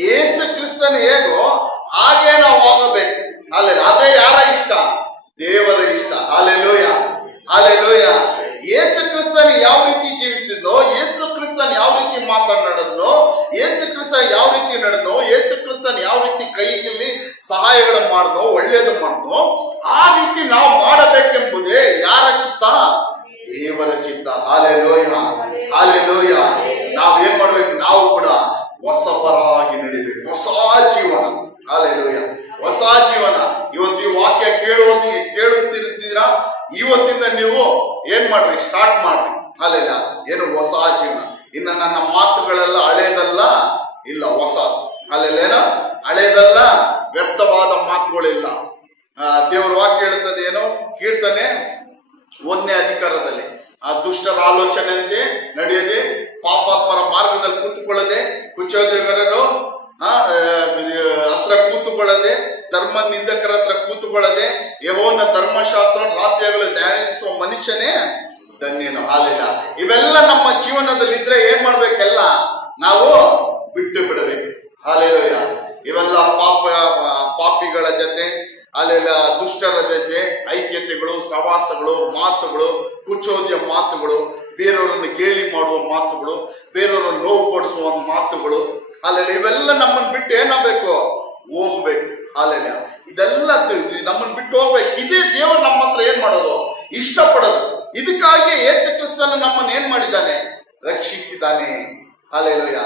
ಯೇಸು ಕ್ರಿಸ್ತನ ಹೇಗೋ ಹಾಗೆ ನಾವು ಆಗಬೇಕು. ಅದೇ ಯಾರ ಇಷ್ಟ? ದೇವರ ಇಷ್ಟ. Hallelujah, hallelujah. ಯೇಸು ಕ್ರಿಸ್ತನ ಯಾವ ರೀತಿ ಜೀವಿಸಿದ್ನೋ, ಯೇಸು ಕ್ರಿಸ್ತನ್ ಯಾವ ರೀತಿ ಮಾತನಾಡಿದ್ನೋ, ಯೇಸು ಕ್ರಿಸ್ತ ಯಾವ ರೀತಿ ನಡೆದ್ನೋ, ಯೇಸು ಕ್ರಿಸ್ತನ್ ಯಾವ ರೀತಿ ಕೈಯಲ್ಲಿ ಸಹಾಯಗಳನ್ನು ಮಾಡಿದ್ನೋ, ಒಳ್ಳೇದು ಮಾಡಿದ್ನೋ, ಆ ರೀತಿ ನಾವು ಮಾಡಬೇಕೆಂಬುದೇ ಯಾರ ಚಿತ್ತ? ದೇವರ ಚಿತ್ತ. Hallelujah, hallelujah. ನಾವ್ ಏನ್ ಮಾಡ್ಬೇಕು? ನಾವು ಕೂಡ ಹೊಸಬರಾಗಿ ನಡಿಬೇಕು. ಹೊಸ ಜೀವನ. ಹಾಲೆಲೂಯ, ಹೊಸ ಜೀವನ. ಇವತ್ತು ಈ ವಾಕ್ಯ ಕೇಳುತ್ತಿರ್ತೀರಾ, ಇವತ್ತಿಂದ ನೀವು ಏನ್ ಮಾಡ್ರಿ? ಸ್ಟಾರ್ಟ್ ಮಾಡ್ರಿ. ಅಲ್ಲೆಲ್ಲ ಏನು ಹೊಸ ಜೀವನ. ಇನ್ನು ನನ್ನ ಮಾತುಗಳೆಲ್ಲ ಹಳೇದಲ್ಲ, ಇಲ್ಲ ಹೊಸ. ಅಲ್ಲೆಲ್ಲೇನೋ ಹಳೇದಲ್ಲ, ವ್ಯರ್ಥವಾದ ಮಾತುಗಳಿಲ್ಲ. ದೇವರ ವಾಕ್ಯ ಹೇಳುತ್ತದೆ ಏನು, ಕೀರ್ತನೆ 1ನೇ ಅಧಿಕಾರದಲ್ಲಿ, ಆ ದುಷ್ಟರ ಆಲೋಚನೆಯಂತೆ ನಡೆಯದೆ, ಪಾಪಾತ್ಮರ ಮಾರ್ಗದಲ್ಲಿ ಕೂತುಕೊಳ್ಳದೆ, ಕುಚೋದ್ಯಗರರು ಹತ್ರ ಕೂತುಕೊಳ್ಳದೆ, ಧರ್ಮ ನಿಂದಕರ ಹತ್ರ ಕೂತುಕೊಳ್ಳದೆ, ಯೆಹೋವನ ಧರ್ಮಶಾಸ್ತ್ರ ರಾತ್ರಿಗಳು ಧ್ಯಾನಿಸುವ ಮನುಷ್ಯನೇ ಧನ್ಯನು. ಹಾಲಿಲ್ಲ. ಇವೆಲ್ಲ ನಮ್ಮ ಜೀವನದಲ್ಲಿ ಇದ್ರೆ ಏನ್ ಮಾಡ್ಬೇಕೆಲ್ಲ ನಾವು ಬಿಟ್ಟು ಬಿಡಬೇಕು. ಹಾಲೆಲೂಯ. ಇವೆಲ್ಲ ಪಾಪಿಗಳ ಜೊತೆ, ಅಲ್ಲೆಲ್ಲ ದುಷ್ಟರ ಜೊತೆ ಐಕ್ಯತೆಗಳು, ಸವಾಸಗಳು, ಮಾತುಗಳು, ಕುಚೋದ್ಯ ಮಾತುಗಳು, ಬೇರೆಯವರನ್ನು ಗೇಲಿ ಮಾಡುವ ಮಾತುಗಳು, ಬೇರೆಯವರನ್ನು ನೋವು ಪಡಿಸುವ ಮಾತುಗಳು, ಅಲ್ಲೆಲ್ಲ ಇವೆಲ್ಲ ನಮ್ಮನ್ನು ಬಿಟ್ಟು ಏನಾಗಬೇಕು, ಹೋಗ್ಬೇಕು. ಅಲ್ಲೆಲ್ಲ ಇದೆಲ್ಲ ನಮ್ಮನ್ನು ಬಿಟ್ಟು ಹೋಗ್ಬೇಕು. ಇದೇ ದೇವರು ನಮ್ಮ ಹತ್ರ ಏನ್ ಮಾಡೋದು, ಇಷ್ಟಪಡೋದು. ಇದಕ್ಕಾಗಿ ಯೇಸು ಕ್ರಿಸ್ತನು ನಮ್ಮನ್ನು ಏನ್ ಮಾಡಿದ್ದಾನೆ, ರಕ್ಷಿಸಿದ್ದಾನೆ. ಅಲ್ಲೆಲ್ಲೂಯ.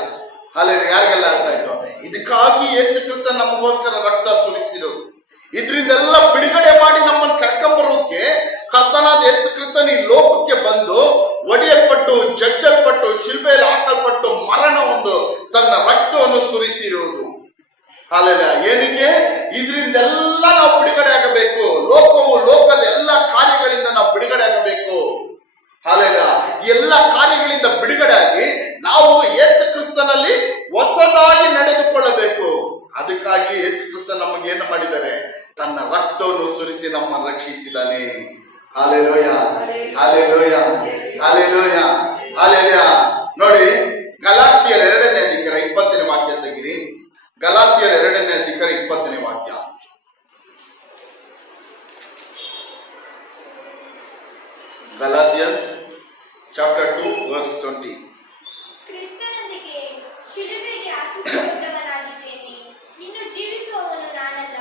ಅಲ್ಲೆಲ್ಲ ಯಾರಿಗೆಲ್ಲ ಅರ್ಥ ಆಯ್ತು? ಇದಕ್ಕಾಗಿ ಯೇಸು ಕ್ರಿಸ್ತ ನಮಗೋಸ್ಕರ ರಕ್ತ ಸುರಿಸಿರೋದು. ಇದರಿಂದೆಲ್ಲ ಬಿಡುಗಡೆ ಮಾಡಿ ನಮ್ಮನ್ನು ಕರ್ಕೊಂಬರೋದಕ್ಕೆ ಕರ್ತನಾದ ಯೇಸು ಕ್ರಿಸ್ತನ ಈ ಲೋಕಕ್ಕೆ ಬಂದು ಒಡೆಯಲ್ಪಟ್ಟು, ಜಜ್ಜಲ್ಪಟ್ಟು, ಶಿಲ್ಬೆಯಲ್ಲಿ ಹಾಕಲ್ಪಟ್ಟು ಮರಣ ಒಂದು ತನ್ನ ರಕ್ತವನ್ನು ಸುರಿಸಿರುವುದು. ಅಲ್ಲೆಲ್ಲ ಏನಕ್ಕೆ? ಇದರಿಂದೆಲ್ಲ ನಾವು ಬಿಡುಗಡೆ ಆಗಬೇಕು. ಲೋಕದ ಎಲ್ಲ ಕಾರ್ಯಗಳಿಂದ ನಾವು ಬಿಡುಗಡೆ ಆಗಬೇಕು. ಅಲ್ಲೆಲ್ಲ ಎಲ್ಲ ಕಾರ್ಯಗಳಿಂದ ಬಿಡುಗಡೆ ಆಗಿ ನಾವು ಯೇಸು ಕ್ರಿಸ್ತನಲ್ಲಿ ಹೊಸದಾಗಿ ನಡೆದುಕೊಳ್ಳಬೇಕು. ಅದಕ್ಕಾಗಿ ಯೇಸು ಕ್ರಿಸ್ತ ನಮಗೆ ಏನು ಮಾಡಿದ್ದಾರೆ, ತನ್ನ ರಕ್ತವನ್ನು ಸುರಿಸಿ ನಮ್ಮನ್ನು ರಕ್ಷಿಸಿದ್ದಾನೆ. Hallelujah, hallelujah, hallelujah, hallelujah. ನೋಡಿ, ಗಲಾತ್ಯರ 2ನೇ ಅಧಿಕಾರ 20ನೇ ವಾಕ್ಯ ತೆಗಿರಿ. ಗಲಾತ್ಯರ 2ನೇ ಅಧಿಕಾರ 20ನೇ ವಾಕ್ಯ. Galatians chapter 2 verse 20. ಕ್ರಿಸ್ತನೊಂದಿಗೆ ಶಿಲುಬೆಗೆ ಹಾಕಿಸಿಕೊಂಡವನಾಗಿದ್ದೇನೆ. ಇನ್ನು ಜೀವಿಸುವವನು ನಾನಲ್ಲ,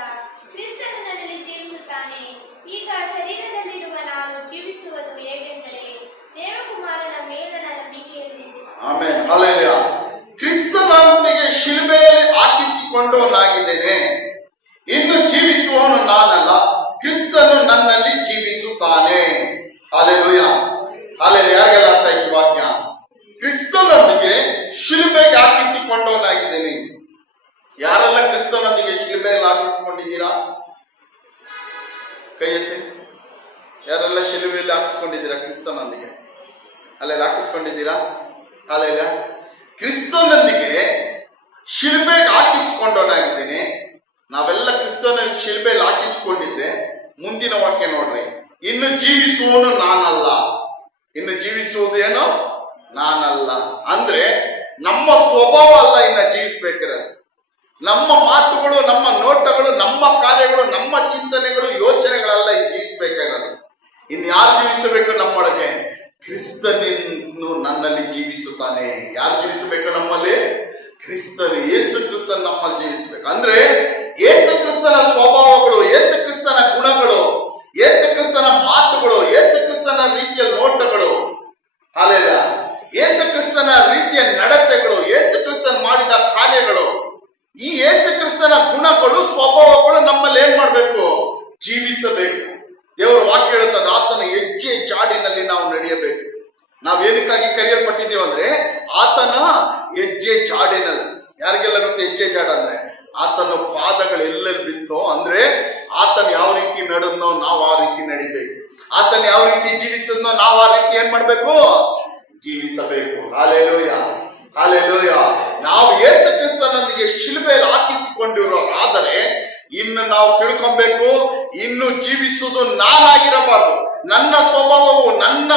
ಕ್ರಿಸ್ತನು ನನ್ನಲ್ಲಿ ಜೀವಿಸುತ್ತಾನೆ. ಈಗ ಶರೀರದಲ್ಲಿರುವ ನಾನು ಜೀವಿಸುವುದು ಹೇಗೆಂದರೆ ದೇವಕುಮಾರನ ಮೇಲನ ನಂಬಿಕೆಯಲ್ಲಿ. ಆಮೆನ್. ಹಲ್ಲೆಲೂಯಾ. ಕ್ರಿಸ್ತನೊಂದಿಗೆ ಶಿಲುಬೆಯಲ್ಲಿ ಹಾಕಿಸಿಕೊಂಡವನಾಗಿದ್ದೇನೆ. ಇನ್ನು ಜೀವಿಸುವವನು ನಾನಲ್ಲ, ಕ್ರಿಸ್ತನು ನನ್ನಲ್ಲಿ ಜೀವಿಸುತ್ತಾನೆ. Hallelujah, hallelujah. ಯಾರಿಗೆಲ್ಲ ಅರ್ಥ ಆಯ್ತು ವಾಕ್ಯ? ಕ್ರಿಸ್ತನೊಂದಿಗೆ ಶಿಲುಬೆಗೆ ಹಾಕಿಸಿಕೊಂಡವನಾಗಿದ್ದೇನೆ. ಯಾರೆಲ್ಲ ಕ್ರಿಸ್ತನೊಂದಿಗೆ ಶಿಲುಬೆಯಲ್ಲಿ ಹಾಕಿಸಿಕೊಂಡಿದ್ದೀರಾ? ಕೈ ಎತ್ತಿ. ಯಾರೆಲ್ಲ ಶಿಲುಬೆಯಲ್ಲಿ ಹಾಕಿಸ್ಕೊಂಡಿದ್ದೀರಾ? ಕ್ರಿಸ್ತನೊಂದಿಗೆ ಅಲ್ಲೆಲ್ಲ ಹಾಕಿಸ್ಕೊಂಡಿದ್ದೀರಾ? ಅಲ್ಲೆಲ್ಲ ಕ್ರಿಸ್ತನೊಂದಿಗೆ ಶಿಲುಬೆಗೆ ಹಾಕಿಸಿಕೊಂಡವನಾಗಿದ್ದೇನೆ. ನಾವೆಲ್ಲ ಕ್ರಿಸ್ತನ ಶಿಲುಬೆಯಲ್ಲಿ ಹಾಕಿಸಿಕೊಂಡಿದ್ರೆ ಮುಂದಿನ ವಾಕ್ಯ ನೋಡ್ರಿ, ಇನ್ನು ಜೀವಿಸುವವನು ನಾನಲ್ಲ. ಇನ್ನು ಜೀವಿಸುವುದು ಏನು? ನಾನಲ್ಲ. ಅಂದ್ರೆ ನಮ್ಮ ಸ್ವಭಾವ ಅಲ್ಲ ಇನ್ನ ಜೀವಿಸ್ಬೇಕಿರೋದು. ನಮ್ಮ ಮಾತುಗಳು, ನಮ್ಮ ನೋಟಗಳು, ನಮ್ಮ ಕಾರ್ಯಗಳು, ನಮ್ಮ ಚಿಂತನೆಗಳು, ಯೋಚನೆಗಳೆಲ್ಲ ಜೀವಿಸ್ಬೇಕಾಗಿರೋದು. ಇನ್ನು ಯಾರು ಜೀವಿಸಬೇಕು ನಮ್ಮೊಳಗೆ? ಕ್ರಿಸ್ತನಿನ್ನು ನನ್ನಲ್ಲಿ ಜೀವಿಸುತ್ತಾನೆ. ಯಾರು ಜೀವಿಸಬೇಕು ನಮ್ಮಲ್ಲಿ? ಕ್ರಿಸ್ತನು, ಯೇಸು ಕ್ರಿಸ್ತನ್ ನಮ್ಮಲ್ಲಿ ಜೀವಿಸಬೇಕು. ಅಂದ್ರೆ ಯೇಸು ಕ್ರಿಸ್ತನ ಸ್ವಭಾವಗಳು, ಯೇಸು ಕ್ರಿಸ್ತನ ಗುಣಗಳು, ಯೇಸು ಕ್ರಿಸ್ತನ ಮಾತುಗಳು, ಯೇಸು ಕ್ರಿಸ್ತನ ರೀತಿಯ ನೋಟಗಳು, ಅಲ್ಲೆಲ್ಲ ಯೇಸು ಕ್ರಿಸ್ತನ ರೀತಿಯ ನಡತೆಗಳು, ಯೇಸು ಕ್ರಿಸ್ತನ್ ಮಾಡಿದ ಕಾರ್ಯಗಳು, ಈ ಯೇಸು ಕ್ರಿಸ್ತನ ಗುಣಗಳು, ಸ್ವಭಾವಗಳು ನಮ್ಮಲ್ಲಿ ಏನ್ ಮಾಡ್ಬೇಕು? ಜೀವಿಸಬೇಕು. ದೇವರ ವಾಕ್ಯ ಹೇಳುತ್ತದೆ, ಆತನ ಹೆಜ್ಜೆ ಜಾಡಿನಲ್ಲಿ ನಾವು ನಡೆಯಬೇಕು. ನಾವ್ ಏನಕ್ಕಾಗಿ ಕರೆಯಲ್ಪಟ್ಟಿದ್ದೀವಿ ಅಂದ್ರೆ ಆತನ ಹೆಜ್ಜೆ ಜಾಡಿನಲ್ಲಿ. ಯಾರಿಗೆಲ್ಲ ಗೊತ್ತು ಹೆಜ್ಜೆ ಜಾಡ ಅಂದ್ರೆ? ಆತನ ಪಾದಗಳು ಎಲ್ಲೆಲ್ಲಿ ಬಿತ್ತೋ, ಅಂದ್ರೆ ಆತನ ಯಾವ ರೀತಿ ನಡೆದ್ನೋ ನಾವು ಆ ರೀತಿ ನಡಿಬೇಕು. ಆತನ ಯಾವ ರೀತಿ ಜೀವಿಸಿದ್ನೋ ನಾವು ಆ ರೀತಿ ಏನ್ ಮಾಡ್ಬೇಕು? ಜೀವಿಸಬೇಕು. Hallelujah, hallelujah. ನಾವು ಯೇಸು ಕ್ರಿಸ್ತನೊಂದಿಗೆ ಶಿಲುಬೆಯಲ್ಲಿ ಹಾಕಿಸಿಕೊಂಡಿರೋ ಆದರೆ ಇನ್ನು ನಾವು ತಿಳ್ಕೊಬೇಕು, ಇನ್ನು ಜೀವಿಸುವುದು ನಾನಾಗಿರಬಾರ್ದು. ನನ್ನ ಸ್ವಭಾವವು, ನನ್ನ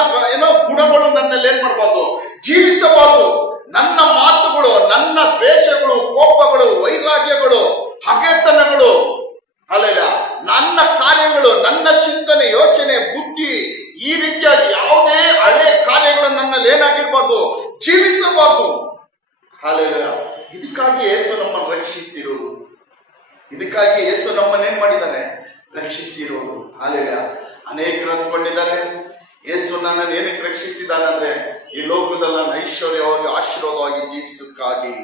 ಗುಣಗಳು ನನ್ನಲ್ಲಿ ಏನ್ ಮಾಡಬಾರ್ದು? ಜೀವಿಸಬಾರ್ದು. ನನ್ನ ಮಾತುಗಳು, ನನ್ನ ದ್ವೇಷಗಳು, ಕೋಪಗಳು, ವೈರಾಗ್ಯಗಳು, ಹಗೆತನಗಳು, ಅಲ್ಲೆಲ್ಲ ನನ್ನ ಕಾರ್ಯಗಳು, ನನ್ನ ಚಿಂತನೆ, ಯೋಚನೆ, ಬುದ್ಧಿ, ಈ ರೀತಿಯಾಗಿ ಯಾವುದೇ ಹಳೆ ಕಾರ್ಯಗಳು ನನ್ನಲ್ಲಿ ಏನಾಗಿರ್ಬಾರ್ದು? ಜೀವಿಸಬಾರ್ದು. ಅಲ್ಲೆಲ್ಲ ಇದಕ್ಕಾಗಿ ಯೇಸು ನಮ್ಮನ್ನು ರಕ್ಷಿಸಿರುವುದು. ಇದಕ್ಕಾಗಿ ಯೇಸು ನಮ್ಮನ್ನೇನ್ ಮಾಡಿದ್ದಾನೆ? ರಕ್ಷಿಸಿರುವುದು. ಅಲ್ಲೆಲ್ಲ ಅನೇಕರು ಅಂದ್ಕೊಂಡಿದ್ದಾರೆ ಯೇಸು ನನ್ನನ್ನು ಏನಕ್ಕೆ ರಕ್ಷಿಸಿದಾನಂದ್ರೆ ಈ ಲೋಕದಲ್ಲಿ ನನ್ನ ಐಶ್ವರ್ಯವಾಗಿ, ಆಶೀರ್ವಾದವಾಗಿ ಜೀವಿಸೋದಕ್ಕಾಗಿ.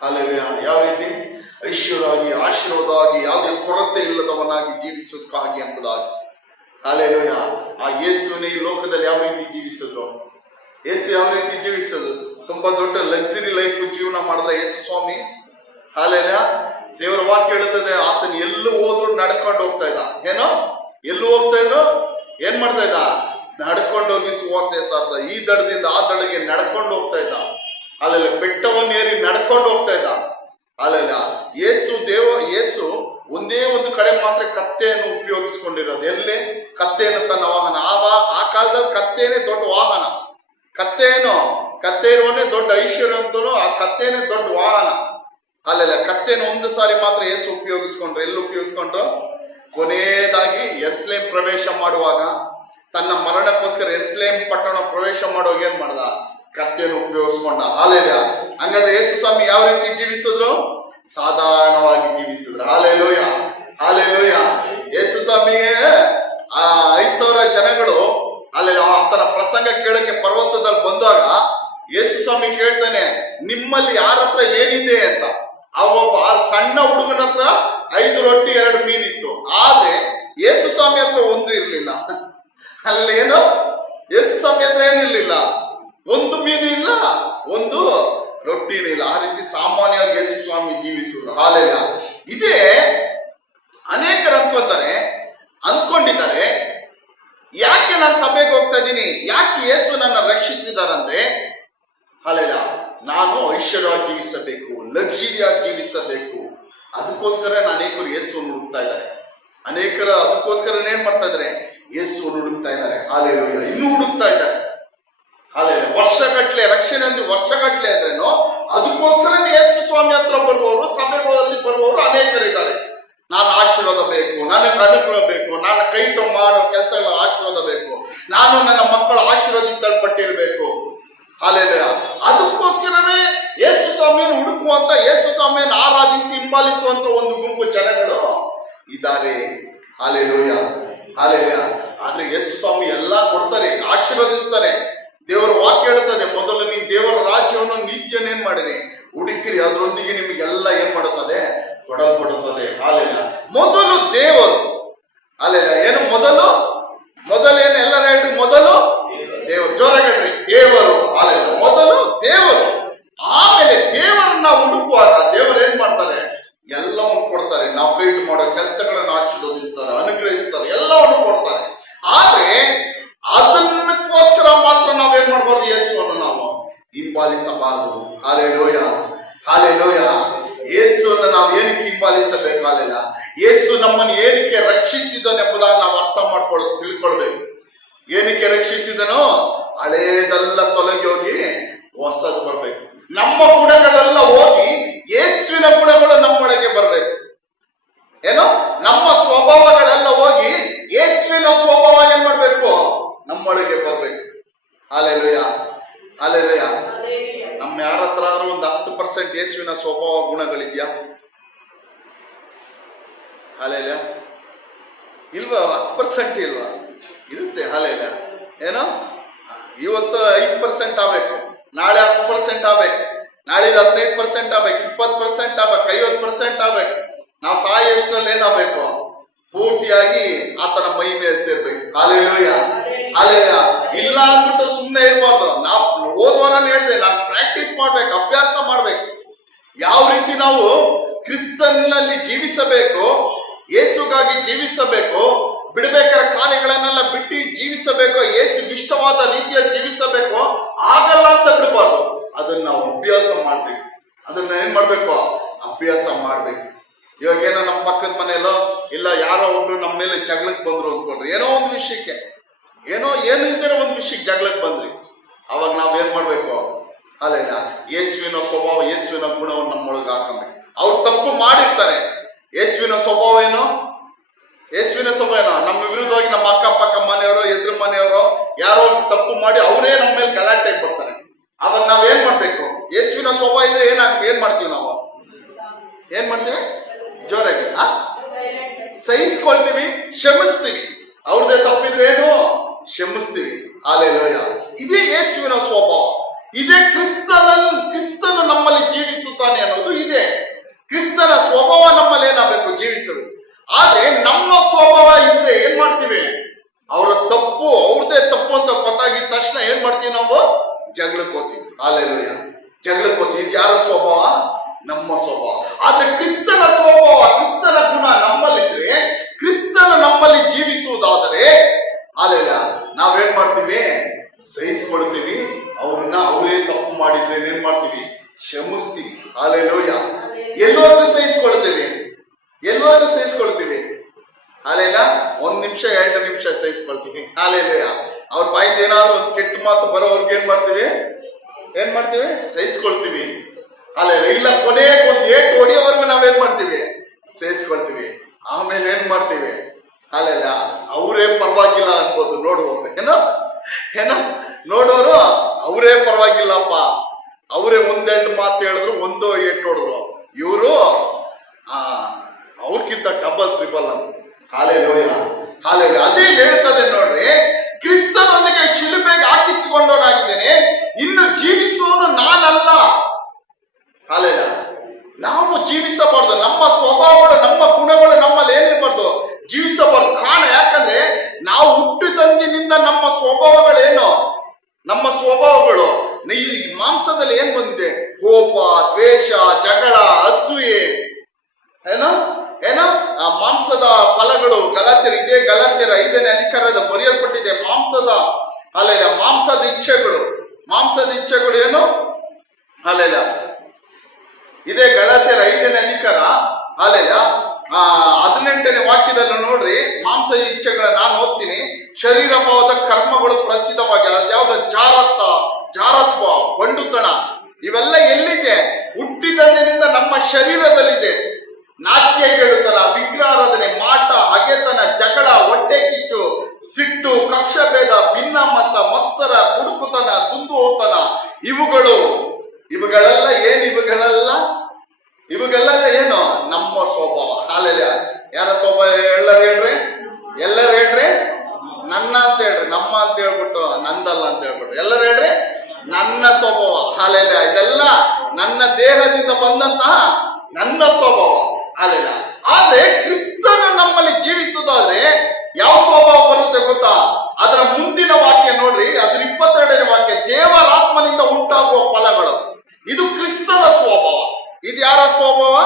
ಅಲ್ಲೆಲ್ಲ ಯಾವ ರೀತಿ? ಐಶ್ವರ್ಯವಾಗಿ, ಆಶೀರ್ವಾದವಾಗಿ, ಯಾವುದೇ ಕೊರತೆ ಇಲ್ಲದವನಾಗಿ ಜೀವಿಸೋದಕ್ಕಾಗಿ ಎಂಬುದಾಗಿ. ಅಲ್ಲೆಲೂಯ. ಆ ಯೇಸುವಿನ ಈ ಲೋಕದಲ್ಲಿ ಯಾವ ರೀತಿ ಜೀವಿಸಿದ್ರು? ಯೇಸು ಯಾವ ರೀತಿ ಜೀವಿಸೋದು? ತುಂಬಾ ದೊಡ್ಡ ಲಕ್ಸುರಿ ಲೈಫ್ ಜೀವನ ಮಾಡಿದ್ರೆ ಯೇಸು ಸ್ವಾಮಿ. ಹಾಲೆಲ್ಲ ದೇವರ ವಾಕ್ಯ ಹೇಳುತ್ತದೆ, ಆತನ ಎಲ್ಲೂ ಹೋದ್ರು ನಡ್ಕೊಂಡು ಹೋಗ್ತಾ ಇದ್ದ. ಏನೋ ಎಲ್ಲೂ ಹೋಗ್ತಾ ಇದ್ರು, ಏನ್ ಮಾಡ್ತಾ ಇದ್ದ? ನಡ್ಕೊಂಡು ಹೋಗಿ ಸುವಾರ್ತೆ ಸಾರ್ಥ. ಈ ದಡದಿಂದ ಆ ದಡಗೆ ನಡ್ಕೊಂಡು ಹೋಗ್ತಾ ಇದ್ದ. ಅಲ್ಲೆಲ್ಲ ಬೆಟ್ಟವನ್ನು ಏರಿ ನಡ್ಕೊಂಡು ಹೋಗ್ತಾ ಇದ್ದ. ಅಲ್ಲೆಲ್ಲ ಯೇಸು ಒಂದೇ ಒಂದು ಕಡೆ ಮಾತ್ರ ಕತ್ತೆಯನ್ನು ಉಪಯೋಗಿಸ್ಕೊಂಡಿರೋದು. ಎಲ್ಲಿ? ಕತ್ತೆಯನ್ನು ತನ್ನ ವಾಹನ. ಆ ಕಾಲದಲ್ಲಿ ಕತ್ತೇನೆ ದೊಡ್ಡ ವಾಹನ. ಕತ್ತೆ ಇರುವನೇ ದೊಡ್ಡ ಐಶ್ವರ್ಯ ಅಂತೂ ಆ ಕತ್ತೇನೆ ದೊಡ್ಡ ವಾಹನ. ಅಲ್ಲೆಲ್ಲ ಕತ್ತೇನ ಒಂದು ಸಾರಿ ಮಾತ್ರ ಯೇಸು ಉಪಯೋಗಿಸ್ಕೊಂಡ್ರು. ಎಲ್ಲಿ ಉಪಯೋಗಿಸ್ಕೊಂಡ್ರು? ಕೊನೆಯದಾಗಿ ಯೆರೂಸಲೇಮ್ ಪ್ರವೇಶ ಮಾಡುವಾಗ, ತನ್ನ ಮರಣಕ್ಕೋಸ್ಕರ ಯೆರೂಸಲೇಮ್ ಪಟ್ಟಣ ಪ್ರವೇಶ ಮಾಡುವಾಗ ಏನ್ ಮಾಡ್ದ? ಕತ್ತೆಯನ್ನು ಉಪಯೋಗಿಸ್ಕೊಂಡ. ಹಾಲೆಲ್ಲ ಹಂಗಾದ್ರೆ ಯೇಸು ಸ್ವಾಮಿ ಯಾವ ರೀತಿ ಜೀವಿಸಿದ್ರು? ಸಾಧಾರಣವಾಗಿ ಜೀವಿಸಿದ್ರು. ಹಾಲೆಲೂಯ. ಯೇಸು ಸ್ವಾಮಿಗೆ 5,000 ಜನಗಳು ಅಲ್ಲೆಲ್ಲ ಆತನ ಪ್ರಸಂಗ ಕೇಳಕ್ಕೆ ಪರ್ವತದಲ್ಲಿ ಬಂದಾಗ ಯೇಸು ಸ್ವಾಮಿ ಕೇಳ್ತಾನೆ, ನಿಮ್ಮಲ್ಲಿ ಯಾರ ಹತ್ರ ಏನಿದೆ ಅಂತ. ಒಬ್ಬ ಸಣ್ಣ ಹುಡುಗನ ಹತ್ರ 5 ರೊಟ್ಟಿ 2 ಮೀನಿತ್ತು. ಆದ್ರೆ ಯೇಸು ಸ್ವಾಮಿ ಹತ್ರ ಒಂದು ಇರ್ಲಿಲ್ಲ. ಅಲ್ಲಿ ಏನು? ಯೇಸು ಸ್ವಾಮಿ ಹತ್ರ ಏನಿರ್ಲಿಲ್ಲ? 1 ಮೀನು ಇಲ್ಲ, 1 ರೊಟ್ಟಿನೂ ಇಲ್ಲ. ಆ ರೀತಿ ಸಾಮಾನ್ಯವಾಗಿ ಯೇಸು ಸ್ವಾಮಿ ಜೀವಿಸುವುದು. ಹಾಲೆಲ್ಲ ಇದೇ ಅನೇಕರು ಅಂದ್ಕೊಂಡಿದ್ದಾರೆ, ಯಾಕೆ ನಾನು ಸಭೆಗೆ ಹೋಗ್ತಾ ಇದ್ದೀನಿ, ಯಾಕೆ ಯೇಸು ನನ್ನ ರಕ್ಷಿಸಿದಾರಂದ್ರೆ, ಹಾಲೆಲ್ಲ ನಾನು ಐಶ್ವರ್ಯವಾಗಿ ಜೀವಿಸಬೇಕು, ಲಕ್ಸುರಿಯಾಗಿ ಜೀವಿಸಬೇಕು. ಅದಕ್ಕೋಸ್ಕರ ಅನೇಕರು ಯೇಸುವನ್ನು ಹುಡುಕ್ತಾ ಇದ್ದಾರೆ. ಅನೇಕರು ಅದಕ್ಕೋಸ್ಕರ ಏನ್ ಮಾಡ್ತಾ ಇದ್ದಾರೆ? ಯೇಸುವನ್ನು ಹುಡುಕ್ತಾ ಇದ್ದಾರೆ. ಹಾಲೆಲೂಯ. ಇನ್ನೂ ಹುಡುಕ್ತಾ ಇದ್ದಾರೆ. ಹಾಲೆಲ್ಲ ವರ್ಷಗಟ್ಲೆ ರಕ್ಷಣೆ ಒಂದು ವರ್ಷಗಟ್ಲೆ ಆದ್ರೇನು ಅದಕ್ಕೋಸ್ಕರನೇ ಯೇಸು ಸ್ವಾಮಿ ಹತ್ರ ಬರುವವರು, ಸಭೆಗಳಲ್ಲಿ ಬರುವವರು ಅನೇಕರಿದ್ದಾರೆ. ನಾನು ಆಶೀರ್ವಾದ ಬೇಕು, ನನಗೆ ಅನುಗ್ರಹ ಬೇಕು, ನಾನು ಕೈ ಮಾಡೋ ಕೆಲಸಗಳ ಆಶೀರ್ವಾದ ಬೇಕು, ನಾನು ನನ್ನ ಮಕ್ಕಳು ಆಶೀರ್ವದಿಸಲ್ಪಟ್ಟಿರ್ಬೇಕು. ಹಾಲೆಲೂಯ. ಅದಕ್ಕೋಸ್ಕರವೇ ಯೇಸು ಸ್ವಾಮಿಯನ್ನು ಹುಡುಕುವಂತ, ಯೇಸು ಸ್ವಾಮಿಯನ್ನು ಆರಾಧಿಸಿ ಹಿಂಬಾಲಿಸುವಂತ ಒಂದು ಗುಂಪು ಜನಗಳು ಇದ್ದಾರೆ. ಹಾಲೆಲೂಯ. ಆದ್ರೆ ಯೇಸು ಸ್ವಾಮಿ ಎಲ್ಲಾ ಕೊಡ್ತಾರೆ, ಆಶೀರ್ವದಿಸ್ತಾರೆ. ದೇವರ ವಾಕ್ಯ ಹೇಳುತ್ತದೆ, ಮೊದಲು ನೀವು ದೇವರ ರಾಜ್ಯವನ್ನು ನೀತಿಯನ್ನು ಏನ್ ಮಾಡಿರಿ? ಹುಡುಕಿರಿ, ಅದರೊಂದಿಗೆ ನಿಮಗೆಲ್ಲ ಏನ್ ಮಾಡುತ್ತದೆ? ಕೊಡಲ್ಪಡುತ್ತದೆ. ಹಾಲೆಲ್ಲ ಮೊದಲು ದೇವರು. ಹಾಲೆಲ್ಲ ಏನು ಮೊದಲೇನು? ಎಲ್ಲರ ಹೇಳಿ ಮೊದಲು ದೇವರು. ಜೋರಾಗಡ್ರಿ, ದೇವರು. ಹಾಲೆಲ್ಲ ಮೊದಲು ದೇವರು. ಆಮೇಲೆ ದೇವರನ್ನ ಹುಡುಕುವಾಗ ದೇವರು ಏನ್ ಮಾಡ್ತಾರೆ? ಎಲ್ಲವನ್ನು ಕೊಡ್ತಾರೆ. ನಾವು ಕೈ ಮಾಡೋ ಕೆಲಸಗಳನ್ನು ಆಶೀರ್ವದಿಸ್ತಾರೆ, ಅನುಗ್ರಹಿಸ್ತಾರೆ, ಎಲ್ಲವನ್ನು ಕೊಡ್ತಾರೆ. ಆದ್ರೆ ಅದನ್ನಕ್ಕೋಸ್ಕರ ಮಾತ್ರ ನಾವೇನ್ ಮಾಡ್ಬಾರ್ದು? ಯೇಸುವನ್ನು ನಾವು ಹಿಂಬಾಲಿಸಬಾರದು. ಹಾಲೆಲೂಯ. ಯೇಸುವನ್ನು ನಾವು ಏನಕ್ಕೆ ಹಿಂಬಾಲಿಸಬೇಕು? ಹಾಲೆಲ್ಲ ಯೇಸು ನಮ್ಮನ್ನು ಏನಕ್ಕೆ ರಕ್ಷಿಸಿದನೆಂಬುದಾಗಿ ನಾವು ಅರ್ಥ ತಿಳ್ಕೊಳ್ಬೇಕು. ಏನಕ್ಕೆ ರಕ್ಷಿಸಿದನೋ? ಹಳೇದೆಲ್ಲ ತೊಲಗಿ ಹೋಗಿ ಹೊಸದು ಬರ್ಬೇಕು. ನಮ್ಮ ಗುಣಗಳೆಲ್ಲ ಹೋಗಿ ಯೇಸುವಿನ ಗುಣಗಳು ನಮ್ಮೊಳಗೆ ಬರ್ಬೇಕು. ಏನೋ ನಮ್ಮ ಸ್ವಭಾವಗಳೆಲ್ಲ ಹೋಗಿ ಯೇಸುವಿನ ಸ್ವಭಾವ ಏನ್ ಮಾಡ್ಬೇಕು? ನಮ್ಮೊಳಗೆ ಬರ್ಬೇಕು. ಹಾಲೆಲೂಯ. ನಮ್ಮ ಯಾರ ಹತ್ರ ಆದ್ರೂ ಒಂದು 10% ಯೇಸುವಿನ ಸ್ವಭಾವ ಗುಣಗಳಿದ್ಯಾ? ಹಾಲೆಲೂಯ. ಇಲ್ವಾ? 10% ಇಲ್ವಾ? ಇರುತ್ತೆ. ಹಾಲೆಲೂಯ. ಏನೋ ಇವತ್ತು 5% ಆಗ್ಬೇಕು, ನಾಳೆ 10% ಆಗ್ಬೇಕು, ನಾಳಿದ್ದು 15% ಆಗ್ಬೇಕು, 20% ಆಗ್ಬೇಕು, 50% ಆಗ್ಬೇಕು. ನಾವು ಸಾಯಷ್ಟರಲ್ಲಿ ಏನಾಗಬೇಕು? ಪೂರ್ತಿಯಾಗಿ ಆತನ ಮೈ ಮೇಲೆ ಸೇರ್ಬೇಕು. ಹಾಲೆಲೂಯ. ಇಲ್ಲ ಅಂದ್ಬಿಟ್ಟು ಸುಮ್ಮನೆ ಇರ್ಬಾರ್ದು. ನಾವು ಹೋದ್ವಾರ ಹೇಳಿದೆ, ನಾನು ಪ್ರಾಕ್ಟೀಸ್ ಮಾಡ್ಬೇಕು, ಅಭ್ಯಾಸ ಮಾಡ್ಬೇಕು. ಯಾವ ರೀತಿ ನಾವು ಕ್ರಿಸ್ತನಲ್ಲಿ ಜೀವಿಸಬೇಕು, ಯೇಸುಗಾಗಿ ಜೀವಿಸಬೇಕು, ಬಿಡಬೇಕಾದ ಕಾರ್ಯಗಳನ್ನೆಲ್ಲ ಬಿಟ್ಟು ಜೀವಿಸಬೇಕು, ಯೇಸುಗೆ ಇಷ್ಟವಾದ ರೀತಿಯ ಜೀವಿಸಬೇಕು. ಆಗಲ್ಲ ಅಂತ ಬಿಡಬಾರ್ದು. ಅದನ್ನ ನಾವು ಅಭ್ಯಾಸ ಮಾಡ್ಬೇಕು. ಅದನ್ನ ಏನ್ ಮಾಡ್ಬೇಕು? ಅಭ್ಯಾಸ ಮಾಡ್ಬೇಕು. ಇವಾಗ ಏನೋ ನಮ್ಮ ಪಕ್ಕದ ಮನೆಯಲ್ಲೋ ಇಲ್ಲ ಯಾರೋ ಒಬ್ರು ನಮ್ಮ ಮೇಲೆ ಜಗಳಕ್ಕೆ ಬಂದ್ರು ಅಂದ್ಕೊಂಡ್ರಿ, ಏನೋ ಒಂದು ವಿಷಯಕ್ಕೆ, ಏನು ಇಲ್ದಿರೋ ಒಂದು ವಿಷಯಕ್ಕೆ ಜಗಳಕ್ಕೆ ಬಂದ್ರಿ, ಅವಾಗ ನಾವೇನ್ ಮಾಡ್ಬೇಕು? ಅಲ್ಲೇನ ಯೇಸುವಿನ ಸ್ವಭಾವ, ಯೇಸುವಿನ ಗುಣವನ್ನು ನಮ್ಮೊಳಗೆ ಹಾಕಬೇಕು. ಅವ್ರು ತಪ್ಪು ಮಾಡಿರ್ತಾರೆ. ಯೇಸುವಿನ ಸ್ವಭಾವ ಏನು? ನಮ್ಮ ವಿರುದ್ಧವಾಗಿ ನಮ್ಮ ಅಕ್ಕಪಕ್ಕ ಮನೆಯವರು, ಎದುರು ಮನೆಯವರು ಯಾರೋ ತಪ್ಪು ಮಾಡಿ ಅವರೇ ನಮ್ಮ ಮೇಲೆ ಗಲಾಟೆಗೆ ಬರ್ತಾರೆ. ಅವಾಗ ನಾವೇನ್ ಮಾಡ್ಬೇಕು? ಯೇಸುವಿನ ಸ್ವಭಾವ ಇದ್ರೆ ಏನ್ ಮಾಡ್ತೀವಿ? ನಾವು ಏನ್ ಮಾಡ್ತೀವಿ? ಜೋರಾಗಿ ಸಹಿಸ್ಕೊಳ್ತೀವಿ, ಕ್ಷಮಿಸ್ತೀವಿ. ಅವ್ರದೇ ತಪ್ಪಿದ್ರೆ ಏನು? ಕ್ಷಮಿಸ್ತೀವಿ. ಹಾಲೆಲೂಯ. ಇದೇ ಯೇಸುವಿನ ಸ್ವಭಾವ. ಇದೇ ಕ್ರಿಸ್ತನು ನಮ್ಮಲ್ಲಿ ಜೀವಿಸುತ್ತಾನೆ ಅನ್ನೋದು ಇದೆ. ಕ್ರಿಸ್ತನ ಸ್ವಭಾವ ನಮ್ಮಲ್ಲಿ ಏನಾಗಬೇಕು? ಜೀವಿಸಬೇಕು. ಆದ್ರೆ ನಮ್ಮ ಸ್ವಭಾವ ಇದ್ರೆ ಏನ್ ಮಾಡ್ತೀವಿ? ಅವ್ರದೇ ತಪ್ಪು ಅಂತ ಗೊತ್ತಾಗಿದ ತಕ್ಷಣ ಏನ್ ಮಾಡ್ತೀವಿ? ನಾವು ಜಗಳಕ್ಕೆ ಹೋಗ್ತೀವಿ. ಹಾಲೆಲೂಯ. ಜಗಳಕ್ಕೆ ಹೋಗ್ತೀವಿ. ಇದು ಯಾರ ಸ್ವಭಾವ? ನಮ್ಮ ಸ್ವಭಾವ. ಆದ್ರೆ ಕ್ರಿಸ್ತನ ಸ್ವಭಾವ, ಕ್ರಿಸ್ತನ ಗುಣ ನಮ್ಮಲ್ಲಿದ್ರೆ, ಕ್ರಿಸ್ತನ ನಮ್ಮಲ್ಲಿ ಜೀವಿಸುವುದಾದರೆ ಹಾಲೆಲೂಯ, ನಾವೇನ್ ಮಾಡ್ತೀವಿ? ಸಹಿಸ್ಕೊಳ್ತೀವಿ. ಅವ್ರನ್ನ ಅವರೇ ತಪ್ಪು ಮಾಡಿದ್ರೆ ಏನ್ ಮಾಡ್ತೀವಿ? ಕ್ಷಮಿಸ್ತೀವಿ. ಹಾಲೆಲೂಯ. ಎಲ್ಲವರೆಗೂ ಸಹಿಸ್ಕೊಳ್ತೀವಿ? ಎಲ್ಲವರೆಗೂ ಸಹಿಸ್ಕೊಳ್ತೀವಿ? ಹಾಲೆಲ್ಲ 1 ನಿಮಿಷ 2 ನಿಮಿಷ ಸಹಿಸ್ಕೊಳ್ತೀವಿ. ಹಾಲೆಲೂಯ. ಅವ್ರ ಬಾಯಿಂದ ಏನಾದ್ರು ಒಂದು ಕೆಟ್ಟ ಮಾತು ಬರೋವ್ರಿಗೆ ಏನ್ ಮಾಡ್ತೀವಿ? ಸಹಿಸ್ಕೊಳ್ತೀವಿ. ಹಾಲೆಲ್ಲ. ಇಲ್ಲ ಕೊನೆಗೆ ಒಂದು ಏಟು ಹೊಡಿಯೋವರೆಗೂ ನಾವೇನ್ ಮಾಡ್ತೀವಿ? ಸಹಿಸ್ಕೊಳ್ತೀವಿ. ಆಮೇಲೆ ಏನ್ ಮಾಡ್ತೀವಿ? ಹಾಲೆಲ್ಲ. ಅವರೇ ಪರವಾಗಿಲ್ಲ ಅನ್ಬೋದು ನೋಡುವವ್ರು. ಏನೋ ನೋಡೋರು ಅವರೇ ಪರವಾಗಿಲ್ಲಪ್ಪ, ಅವರೇ 1-2 ಮಾತು ಹೇಳಿದ್ರು, 1-8 ಹೊಡೆದ್ರು. ಇವರು ಅವ್ರಿಗಿಂತ ಡಬಲ್ ಟ್ರಿಬಲ್ ಅಂತ. ಹಾಲೆಲೂಯ. ಹಾಲೆಲೂಯ. ಅದೇ ಹೇಳ್ತದೆ ನೋಡ್ರಿ, ಕ್ರಿಸ್ತನೊಂದಿಗೆ ಶಿಲುಬೆಗೆ ಹಾಕಿಸಿಕೊಂಡವನಾಗಿದ್ದೇನೆ, ಇನ್ನು ಜೀವಿಸುವವನು ನಾನಲ್ಲ. ಹಾಲೆಲೂಯ. ನಾವು ಜೀವಿಸಬಾರ್ದು. ನಮ್ಮ ಸ್ವಭಾವಗಳು, ನಮ್ಮ ಗುಣಗಳು ನಮ್ಮಲ್ಲಿ ಏನಿರಬಾರ್ದು? ಜೀವಿಸಬಾರ್ದು. ಕಾರಣ ಯಾಕಂದ್ರೆ ನಾವು ಹುಟ್ಟಿದಂದಿನಿಂದ ನಮ್ಮ ಸ್ವಭಾವಗಳೇನು? ನಮ್ಮ ಸ್ವಭಾವಗಳು ಈ ಮಾಂಸದಲ್ಲಿ ಏನ್ ಬಂದಿದೆ? ಕೋಪ, ದ್ವೇಷ, ಜಗಳ, ಅಸೂಯೆ, ಏನೋ ಆ ಮಾಂಸದ ಫಲಗಳು. ಗಲಾತ್ಯರು, ಇದೇ ಗಲಾತ್ಯರ 5ನೇ ಅಧಿಕಾರದ ಬರೆಯಲ್ಪಟ್ಟಿದೆ. ಮಾಂಸದ ಅಲ್ಲೆಲ್ಲ ಮಾಂಸದ ಇಚ್ಛೆಗಳು ಏನು? ಅಲ್ಲೆಲ್ಲ ಇದೇ ಗಲಾತ್ಯರ 5ನೇ ಅಧಿಕಾರ ಅಲ್ಲೆಲ್ಲ 18ನೇ ವಾಕ್ಯದಲ್ಲಿ ನೋಡ್ರಿ, ಮಾಂಸದ ಇಚ್ಛೆಗಳ ನಾನು ಓದ್ತೀನಿ. ಶರೀರ ಭಾವದ ಕರ್ಮಗಳು ಪ್ರಸಿದ್ಧವಾಗಿ, ಅದ್ಯಾವ್ದು? ಜಾರತ್ವ, ಬಂಡುತನ, ಇವೆಲ್ಲ ಎಲ್ಲಿದೆ? ಹುಟ್ಟಿದಂದಿನಿಂದ ನಮ್ಮ ಶರೀರದಲ್ಲಿದೆ. ನಾಟ್ಯ ಗೆಳುತನ, ವಿಗ್ರಹಾರಾಧನೆ, ಮಾಟ, ಹಗೆತನ, ಜಗಳ, ಹೊಟ್ಟೆ ಕಿಚ್ಚು, ಸಿಟ್ಟು, ಕಕ್ಷಭೇದ, ಭಿನ್ನಮತ, ಮತ್ಸರ, ಕುಡುಕುತನ, ದುಂದುತನ, ಇವುಗಳೆಲ್ಲ ಇವುಗಳೆಲ್ಲ ಏನು? ನಮ್ಮ ಸ್ವಭಾವ. ಹಾಲೆಲ್ಲ. ಯಾರ ಸ್ವಭಾವ? ಎಲ್ಲರೂ ಹೇಳ್ರಿ ನನ್ನ ಅಂತ ಹೇಳ್ರಿ. ನಮ್ಮ ಅಂತ ಹೇಳ್ಬಿಟ್ಟು ನಂದಲ್ಲ ಅಂತ ಹೇಳ್ಬಿಟ್ಟು ಎಲ್ಲರೂ ಹೇಳ್ರಿ ನನ್ನ ಸ್ವಭಾವ. ಹಾಲೆಲ್ಲ. ಇದೆಲ್ಲ ನನ್ನ ದೇಹದಿಂದ ಬಂದಂತಹ ನನ್ನ ಸ್ವಭಾವ. ಹಾಲೆಲ್ಲ. ಆದ್ರೆ ಕ್ರಿಸ್ತನ ನಮ್ಮಲ್ಲಿ ಜೀವಿಸುವುದಾದ್ರೆ ಯಾವ ಸ್ವಭಾವ ಬರುತ್ತೆ ಗೊತ್ತಾ? ಅದರ ಮುಂದಿನ ವಾಕ್ಯ ನೋಡ್ರಿ, ಅದ್ರ 22ನೇ ವಾಕ್ಯ, ದೇವರಾತ್ಮನಿಂದ ಉಂಟಾಗುವ ಫಲಗಳು. ಇದು ಕ್ರಿಸ್ತನ ಸ್ವಭಾವ. ಇದು ಯಾರ ಸ್ವಭಾವ?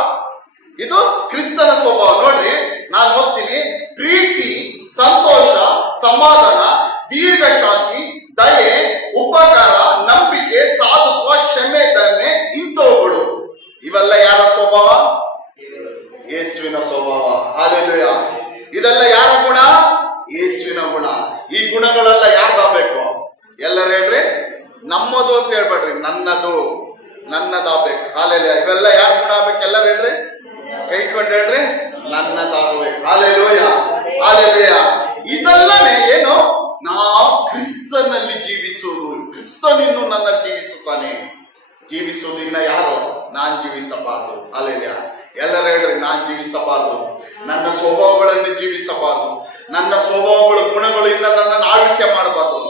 ಇದು ಕ್ರಿಸ್ತನ ಸ್ವಭಾವ. ನೋಡ್ರಿ, ನಾನು ಓದ್ತೀನಿ. ಪ್ರೀತಿ, ಸಂತೋಷ, ಸಮಾಧಾನ, ದೀರ್ಘಶಾಂತಿ, ದಯೆ, ಉಪಕಾರ, ನಂಬಿಕೆ, ಸಾಧುತ್ವ, ಕ್ಷಮೆ, ಧನ್ಯ, ಇಂಥವುಗಳು. ಇವೆಲ್ಲ ಯಾರ ಸ್ವಭಾವ? ಯೇಸುವಿನ ಸ್ವಭಾವ. ಹಾಲೆಲೂಯ. ಇದೆಲ್ಲ ಯಾರ ಗುಣ? ಯೇಸುವಿನ ಗುಣ. ಈ ಗುಣಗಳೆಲ್ಲ ಯಾರ್ದಾಗಬೇಕು? ಎಲ್ಲರೂ ಹೇಳ್ರಿ ನಮ್ಮದು ಅಂತ ಹೇಳ್ಬೇಡ್ರಿ, ನನ್ನದಾಗಬೇಕು. ಹಾಲೆಲೂಯ. ಇವೆಲ್ಲ ಯಾರ ಗುಣ ಆಗ್ಬೇಕು? ಎಲ್ಲರೂ ಹೇಳ್ರಿ, ಕೈಕೊಂಡು ಹೇಳ್ರಿ, ನನ್ನದಾಗಬೇಕು. ಹಾಲೆಲೂಯ. ಹಾಲೆಲೂಯ. ಇದೆಲ್ಲನೇ ಏನು? ನಾವು ಕ್ರಿಸ್ತನಲ್ಲಿ ಜೀವಿಸುವುದು. ಕ್ರಿಸ್ತನಿನ್ನು ನನ್ನ ಜೀವಿಸುತ್ತಾನೆ. ಜೀವಿಸುವುದು ಇನ್ನ ಯಾರು? ನಾನ್ ಜೀವಿಸಬಾರ್ದು. ಹಾಲೆಲೂಯ. ಎಲ್ಲರೂ ಹೇಳ್ರಿ, ನಾನ್ ಜೀವಿಸಬಾರ್ದು. ನನ್ನ ಸ್ವಭಾವಗಳನ್ನು ಜೀವಿಸಬಾರ್ದು. ನನ್ನ ಸ್ವಭಾವಗಳು, ಗುಣಗಳು ಇನ್ನ ನನ್ನನ್ನು ಆಳ್ವಿಕೆ ಮಾಡಬಾರ್ದು.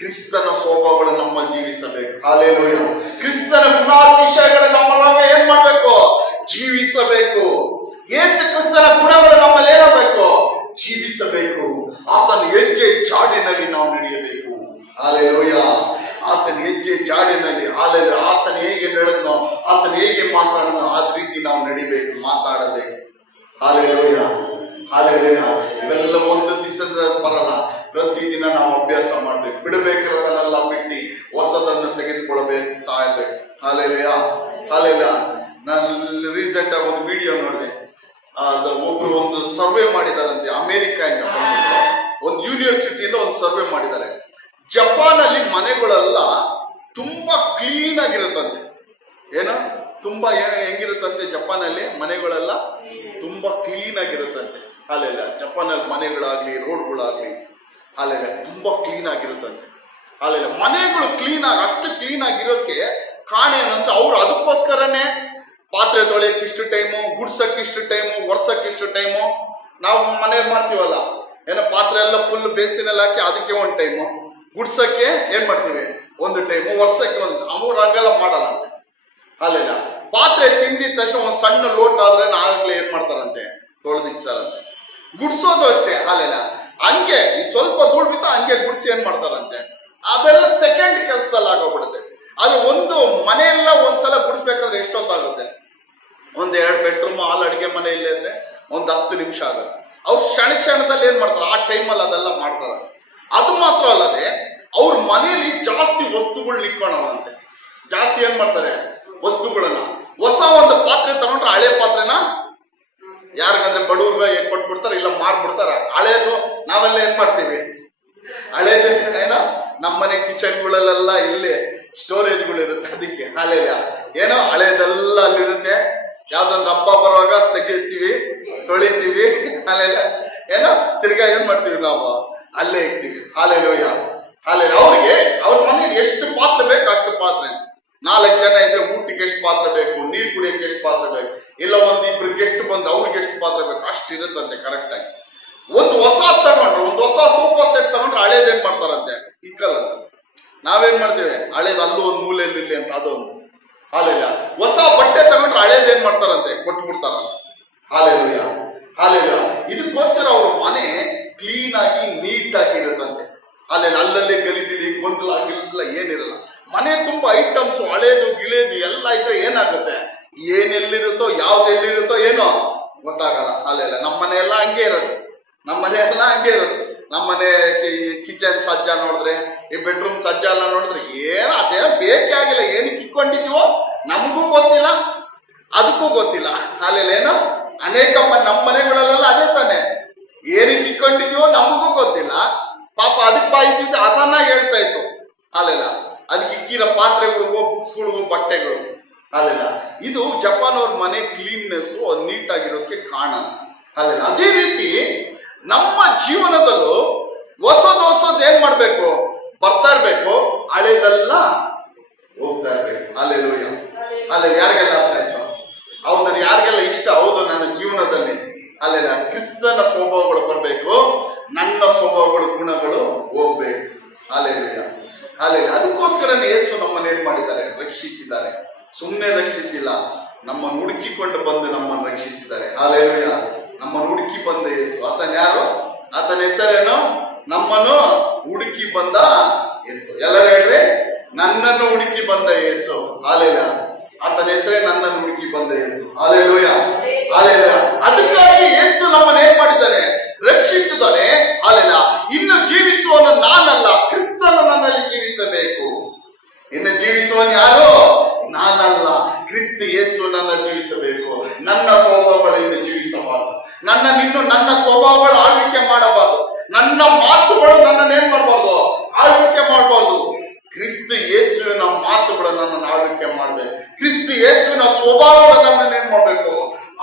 ಕ್ರಿಸ್ತನ ಸ್ವಭಾವಗಳು ನಮ್ಮಲ್ಲಿ ಜೀವಿಸಬೇಕು. ಹಾಲೆಲೂಯ. ಕ್ರಿಸ್ತನ ಗುಣಾತಿಶಯಗಳು ನಮ್ಮೊಳಗ ಏನ್ ಮಾಡ್ಬೇಕು? ಜೀವಿಸಬೇಕು. ಯೇಸು ಕ್ರಿಸ್ತನ ಗುಣಗಳು ನಮ್ಮಲ್ಲಿ ಏನಾಗಬೇಕು? ಜೀವಿಸಬೇಕು. ಆತನ ಹೆಜ್ಜೆ ಜಾಡಿನಲ್ಲಿ ನಾವು ನಡೆಯಬೇಕು. ಹಾಲೆಲೂಯ. ಆತನ ಹೆಜ್ಜೆ ಜಾಡಿನಲ್ಲಿ. ಹಾಲೆಲೂಯ. ಆತನ ಹೇಗೆ ನಡೆದ್ನೋ, ಆತನ ಹೇಗೆ ಮಾತಾಡನೋ ಆ ರೀತಿ ನಾವು ನಡಿಬೇಕು, ಮಾತಾಡಬೇಕು. ಹಾಲೆಲೂಯ. ಹಾಲೆಲೂಯ. ಇವೆಲ್ಲ ಒಂದು ದಿವಸದ ಬರಲ್ಲ, ಪ್ರತಿದಿನ ನಾವು ಅಭ್ಯಾಸ ಮಾಡ್ಬೇಕು. ಬಿಡಬೇಕಿರೋದನ್ನೆಲ್ಲ ಬಿಟ್ಟು ಹೊಸದನ್ನು ತೆಗೆದುಕೊಳ್ತಾ ಇರ್ಬೇಕು. ಹಾಲೆಲೂಯ. ಹಾಲೆಲೂಯ. ನಾನು ರೀಸೆಂಟ್ ಆಗಿ ಒಂದು ವಿಡಿಯೋ ನೋಡಿದೆ. ಒಬ್ರು ಒಂದು ಸರ್ವೆ ಮಾಡಿದಾರಂತೆ, ಅಮೆರಿಕಾಯಿಂದ ಒಂದು ಯೂನಿವರ್ಸಿಟಿಯಿಂದ ಒಂದು ಸರ್ವೆ ಮಾಡಿದ್ದಾರೆ. ಜಪಾನಲ್ಲಿ ಮನೆಗಳೆಲ್ಲ ತುಂಬಾ ಕ್ಲೀನ್ ಆಗಿರುತ್ತಂತೆ. ಏನೋ ತುಂಬಾ ಹೆಂಗಿರುತ್ತಂತೆ ಜಪಾನಲ್ಲಿ ಮನೆಗಳೆಲ್ಲ ತುಂಬಾ ಕ್ಲೀನ್ ಆಗಿರುತ್ತಂತೆ. ಅಲ್ಲೆಲ್ಲ ಜಪಾನಲ್ಲಿ ಮನೆಗಳಾಗ್ಲಿ, ರೋಡ್ಗಳಾಗ್ಲಿ ಅಲ್ಲೆಲ್ಲ ತುಂಬಾ ಕ್ಲೀನ್ ಆಗಿರುತ್ತಂತೆ. ಅಲ್ಲೆಲ್ಲ ಮನೆಗಳು ಅಷ್ಟು ಕ್ಲೀನ್ ಆಗಿರೋಕೆ ಕಾರಣ ಏನಂದ್ರೆ ಅವ್ರು ಅದಕ್ಕೋಸ್ಕರನೇ ಪಾತ್ರೆ ತೊಳೆಯಕ್ಕೆ ಇಷ್ಟು ಟೈಮು, ಗುಡ್ಸಕ್ಕೆ ಇಷ್ಟು ಟೈಮು, ಒರ್ಸಕ್ಕೆ ಇಷ್ಟು ಟೈಮು. ನಾವು ಮನೇಲಿ ಮಾಡ್ತೀವಲ್ಲ, ಏನೋ ಪಾತ್ರೆ ಎಲ್ಲ ಫುಲ್ ಬೇಸಿನಲ್ಲಿ ಹಾಕಿ ಅದಕ್ಕೆ ಒಂದು ಟೈಮು, ಗುಡ್ಸಕ್ಕೆ ಏನ್ ಮಾಡ್ತೀವಿ ಒಂದು ಟೈಮು, ಒರ್ಸಕ್ಕೆ ಒಂದು. ಅವ್ರು ಹಂಗೆಲ್ಲ ಮಾಡಲ್ಲ ಅಂತೆ. ಅಲ್ಲೆಲ್ಲ ಪಾತ್ರೆ ತಿಂದಿದ ತಕ್ಷಣ ಒಂದು ಸಣ್ಣ ಲೋಟ ಆದ್ರೆ ನಾಗಲೇ ಏನ್ ಮಾಡ್ತಾರಂತೆ, ತೊಳೆದಿಕ್ತಾರಂತೆ. ಗುಡ್ಸೋದು ಅಷ್ಟೇ. ಅಲ್ಲೆಲ್ಲ ಹಂಗೆ ಸ್ವಲ್ಪ ಧೂಳ್ ಬಿತ್ತು ಹಂಗೆ ಗುಡ್ಸಿ ಏನ್ ಮಾಡ್ತಾರಂತೆ. ಅದೆಲ್ಲ ಸೆಕೆಂಡ್ ಕೆಲಸದಲ್ಲಿ ಆಗೋಗ್ಬಿಡುತ್ತೆ. ಆದ್ರೆ ಒಂದು ಮನೆಯೆಲ್ಲ ಒಂದ್ಸಲ ಗುಡಿಸ್ಬೇಕಾದ್ರೆ ಎಷ್ಟೊತ್ತಾಗುತ್ತೆ? ಒಂದ್ 2 ಬೆಡ್ರೂಮ್ ಹಾಲ್ ಅಡಿಗೆ ಮನೆ ಇಲ್ಲೇ ಇದ್ರೆ ಒಂದ್ 10 ನಿಮಿಷ ಆಗುತ್ತೆ. ಅವ್ರು ಕ್ಷಣದಲ್ಲಿ ಏನ್ ಮಾಡ್ತಾರೆ, ಆ ಟೈಮಲ್ಲಿ ಅದೆಲ್ಲ ಮಾಡ್ತಾರೆ. ಅದು ಮಾತ್ರ ಅಲ್ಲದೆ ಅವ್ರ ಮನೆಯಲ್ಲಿ ಜಾಸ್ತಿ ವಸ್ತುಗಳನ್ನ ಇಟ್ಕೊಳ್ಳೋವಂತೆ. ಜಾಸ್ತಿ ಏನ್ ಮಾಡ್ತಾರೆ, ವಸ್ತುಗಳನ್ನ. ಹೊಸ ಒಂದು ಪಾತ್ರೆ ತಗೊಂಡ್ರೆ ಹಳೆ ಪಾತ್ರೆನ ಯಾರಿಗಂದ್ರೆ ಬಡವ್ರಿಗೆ ಕೊಟ್ಬಿಡ್ತಾರೆ, ಇಲ್ಲ ಮಾರ್ಬಿಡ್ತಾರೆ. ಹಳೇದು ನಾವೆಲ್ಲ ಏನ್ ಮಾಡ್ತೀವಿ, ಹಳೇದು ಏನೋ ನಮ್ಮನೆ ಕಿಚನ್ಗಳಲ್ಲೆಲ್ಲ ಇಲ್ಲಿ ಸ್ಟೋರೇಜ್ಗಳು ಇರುತ್ತೆ, ಅದಕ್ಕೆ ಹಾಲೆಲ್ಲ ಏನೋ ಹಳೇದೆಲ್ಲ ಅಲ್ಲಿರುತ್ತೆ. ಯಾವ್ದಂದ್ರೆ ಹಬ್ಬ ಬರುವಾಗ ತೆಗಿತೀವಿ, ತೊಳಿತೀವಿ, ಹಾಲೆಲ್ಲ ಏನೋ ತಿರ್ಗಾ ಏನ್ ಮಾಡ್ತೀವಿ ನಾವು, ಅಲ್ಲೇ ಇಕ್ತೀವಿ. ಹಾಲೆಲೂಯ, ಹಾಲೆಲ್ಲ. ಅವ್ರಿಗೆ ಅವ್ರ ಮನೇಲಿ ಎಷ್ಟು ಪಾತ್ರೆ ಬೇಕು ಅಷ್ಟು ಪಾತ್ರೆ. 4 ಜನ ಇದ್ರೆ ಊಟಕ್ಕೆ ಎಷ್ಟು ಪಾತ್ರೆ ಬೇಕು, ನೀರ್ ಕುಡಿಯಕ್ಕೆ ಎಷ್ಟು ಪಾತ್ರೆ ಬೇಕು, ಇಲ್ಲ ಒಂದ್ ಇಬ್ರು ಗೆಸ್ಟ್ ಬಂದ್ರೆ ಅವ್ರಿಗೆ ಎಷ್ಟು ಪಾತ್ರೆ ಬೇಕು, ಅಷ್ಟು ಇರುತ್ತಂತೆ ಕರೆಕ್ಟ್ ಆಗಿ. ಒಂದು ಹೊಸ ತಗೊಂಡ್ರೆ, ಒಂದು ಹೊಸ ಸೋಫಾ ಸೆಟ್ ತಗೊಂಡ್ರೆ ಹಳೇದೇನ್ ಮಾಡ್ತಾರಂತೆ, ಇಕ್ಕಲ್ಲ. ನಾವೇನ್ ಮಾಡ್ತೀವಿ, ಹಳೇದು ಅಲ್ಲೂ ಒಂದು ಮೂಲೆಯಲ್ಲಿ ಇಲ್ಲಿ ಅಂತ ಅದೊಂದು. ಹಾಲೆಲ್ಲ. ಹೊಸ ಬಟ್ಟೆ ತಗೊಂಡ್ರೆ ಹಳೇದೇನ್ ಮಾಡ್ತಾರಂತೆ, ಕೊಟ್ಬಿಡ್ತಾರ. ಹಾಲೆಲ್ಲ, ಹಾಲೆಲ್ಲ. ಇದಕ್ಕೋಸ್ಕರ ಅವ್ರ ಮನೆ ಕ್ಲೀನ್ ಆಗಿ ನೀಟ್ ಆಗಿ ಇರುತ್ತಂತೆ. ಹಾಲೆಲ್ಲ. ಅಲ್ಲಲ್ಲಿ ಗಲಿಬಿಲಿ ಗೊಂದಲ ಗಿಲ್ಲ ಏನಿರಲ್ಲ. ಮನೆ ತುಂಬಾ ಐಟಮ್ಸ್ ಹಳೇದು ಗಿಳೇದು ಎಲ್ಲ ಇದ್ರೆ ಏನಾಗುತ್ತೆ, ಏನೆಲ್ಲಿರುತ್ತೋ ಯಾವ್ದೆಲ್ಲಿರುತ್ತೋ ಏನೋ ಗೊತ್ತಾಗಲ್ಲ. ಅಲ್ಲೆಲ್ಲ ನಮ್ಮ ಮನೆ ಎಲ್ಲ ಹಂಗೆ ಇರೋದು, ನಮ್ಮ ಮನೆ ಎಲ್ಲ ಹಂಗೆ ಇರೋದು. ನಮ್ಮನೆ ಕಿಚನ್ ಸಜ್ಜ ನೋಡಿದ್ರೆ, ಈ ಬೆಡ್ರೂಮ್ ಸಜ್ಜ ಎಲ್ಲ ನೋಡಿದ್ರೆ ಏನೋ ಅದೇನೋ ಬೇಕೇ ಆಗಿಲ್ಲ. ಏನಕ್ಕೆ ಇಕ್ಕೊಂಡಿದೀವೋ ನಮಗೂ ಗೊತ್ತಿಲ್ಲ, ಅದಕ್ಕೂ ಗೊತ್ತಿಲ್ಲ. ಅಲ್ಲೆಲ್ಲ ಏನೋ ಅನೇಕ ನಮ್ಮ ಮನೆಗಳಲ್ಲೆಲ್ಲ ಅದೇ ತಾನೆ, ಏನಕ್ಕೆ ಇಕ್ಕೊಂಡಿದೀವೋ ನಮಗೂ ಗೊತ್ತಿಲ್ಲ. ಪಾಪ ಅದಕ್ಕೆ ಬಾಯಿದ್ದಿದ್ದು ಅದನ್ನ ಹೇಳ್ತಾ ಇತ್ತು. ಅಲ್ಲೆಲ್ಲ ಅದಕ್ಕೆ ಇಕ್ಕಿರೋ ಪಾತ್ರೆಗಳಿಗೂ ಬುಕ್ಸ್ಗಳಿಗೂ ಬಟ್ಟೆಗಳು. ಅಲ್ಲೆಲ್ಲ ಇದು ಜಪಾನ್ ಅವ್ರ ಮನೆ ಕ್ಲೀನ್ನೆಸ್ ನೀಟ್ ಆಗಿರೋದಕ್ಕೆ ಕಾರಣ. ಅಲ್ಲೆಲ್ಲ ಅದೇ ರೀತಿ ನಮ್ಮ ಜೀವನದಲ್ಲೂ ಹೊಸದು ಏನ್ ಮಾಡ್ಬೇಕು, ಬರ್ತಾ ಇರ್ಬೇಕು, ಹಳೇದೆಲ್ಲ ಹೋಗ್ತಾ ಇರ್ಬೇಕು. ಅಲ್ಲೆಲ್ಲೂಯ್ಯ, ಅಲ್ಲೆಲ್ಲ. ಯಾರಿಗೆಲ್ಲ ಅರ್ಥ ಆಯ್ತು? ಹೌದು, ಯಾರಿಗೆಲ್ಲ ಇಷ್ಟ? ಹೌದು, ನನ್ನ ಜೀವನದಲ್ಲಿ ಅಲ್ಲೆಲ್ಲ ಕ್ರಿಸ್ತನ ಸ್ವಭಾವಗಳು ಬರ್ಬೇಕು, ನನ್ನ ಸ್ವಭಾವಗಳು ಗುಣಗಳು ಹೋಗ್ಬೇಕು. ಅಲ್ಲೆಲ್ಲೂಯ್ಯ, ಅಲ್ಲೆಲ್ಲ. ಅದಕ್ಕೋಸ್ಕರನೇ ಯೇಸು ನಮ್ಮನ್ನ ಏನ್ ಮಾಡಿದ್ದಾರೆ, ರಕ್ಷಿಸಿದ್ದಾರೆ. ಸುಮ್ಮನೆ ರಕ್ಷಿಸಿಲ್ಲ, ನಮ್ಮನ್ನು ಹುಡುಕಿಕೊಂಡು ಬಂದು ನಮ್ಮನ್ನು ರಕ್ಷಿಸಿದ್ದಾರೆ. ಹಾಲೆಲೂಯ. ನಮ್ಮನ್ನು ಹುಡುಕಿ ಬಂದ ಯೇಸು. ಆತನ ಯಾರು? ಆತನ ಹೆಸರೇನು? ನಮ್ಮನ್ನು ಹುಡುಕಿ ಬಂದ ಯೇಸು. ಎಲ್ಲರೂ ಹೇಳ್ರಿ, ನನ್ನನ್ನು ಹುಡುಕಿ ಬಂದ ಯೇಸು. ಹಾಲೆಲೂಯ. ಆತನ ಹೆಸರೇ ನನ್ನನ್ನು ಹುಡುಕಿ ಬಂದ ಯೇಸು. Hallelujah, hallelujah. ಅದಕ್ಕಾಗಿ ಯೇಸು ನಮ್ಮನ್ನು ಏನ್ ಮಾಡಿದ್ದಾರೆ, ರಕ್ಷಿಸಿದ್ದಾರೆ. ಹಾಲೆಲೂಯ. ಇನ್ನು ಜೀವಿಸುವವನು ನಾನಲ್ಲ, ಕ್ರಿಸ್ತನು ನನ್ನಲ್ಲಿ ಜೀವಿಸಬೇಕು. ಇನ್ನು ಜೀವಿಸುವವನು ಯಾರು? ನಾನಲ್ಲ, ಕ್ರಿಸ್ತ ಯೇಸು ನನ್ನ ಜೀವಿಸಬೇಕು. ನನ್ನ ಸ್ವಭಾವಗಳಿಂದ ಜೀವಿಸಬಾರದು. ನನ್ನ ಸ್ವಭಾವಗಳು ಆಳ್ವಿಕೆ ಮಾಡಬಾರದು. ನನ್ನ ಮಾತುಗಳು ನನ್ನನ್ನು ಏನ್ ಮಾಡಬಾರ್ದು, ಆಳ್ವಿಕೆ ಮಾಡಬಾರ್ದು. ಕ್ರಿಸ್ತ ಯೇಸುವಿನ ಮಾತುಗಳು ನನ್ನನ್ನು ಆಳ್ವಿಕೆ ಮಾಡಬೇಕು. ಕ್ರಿಸ್ತ ಯೇಸುವಿನ ಸ್ವಭಾವಗಳು ನನ್ನನ್ನು ಏನ್ ಮಾಡ್ಬೇಕು,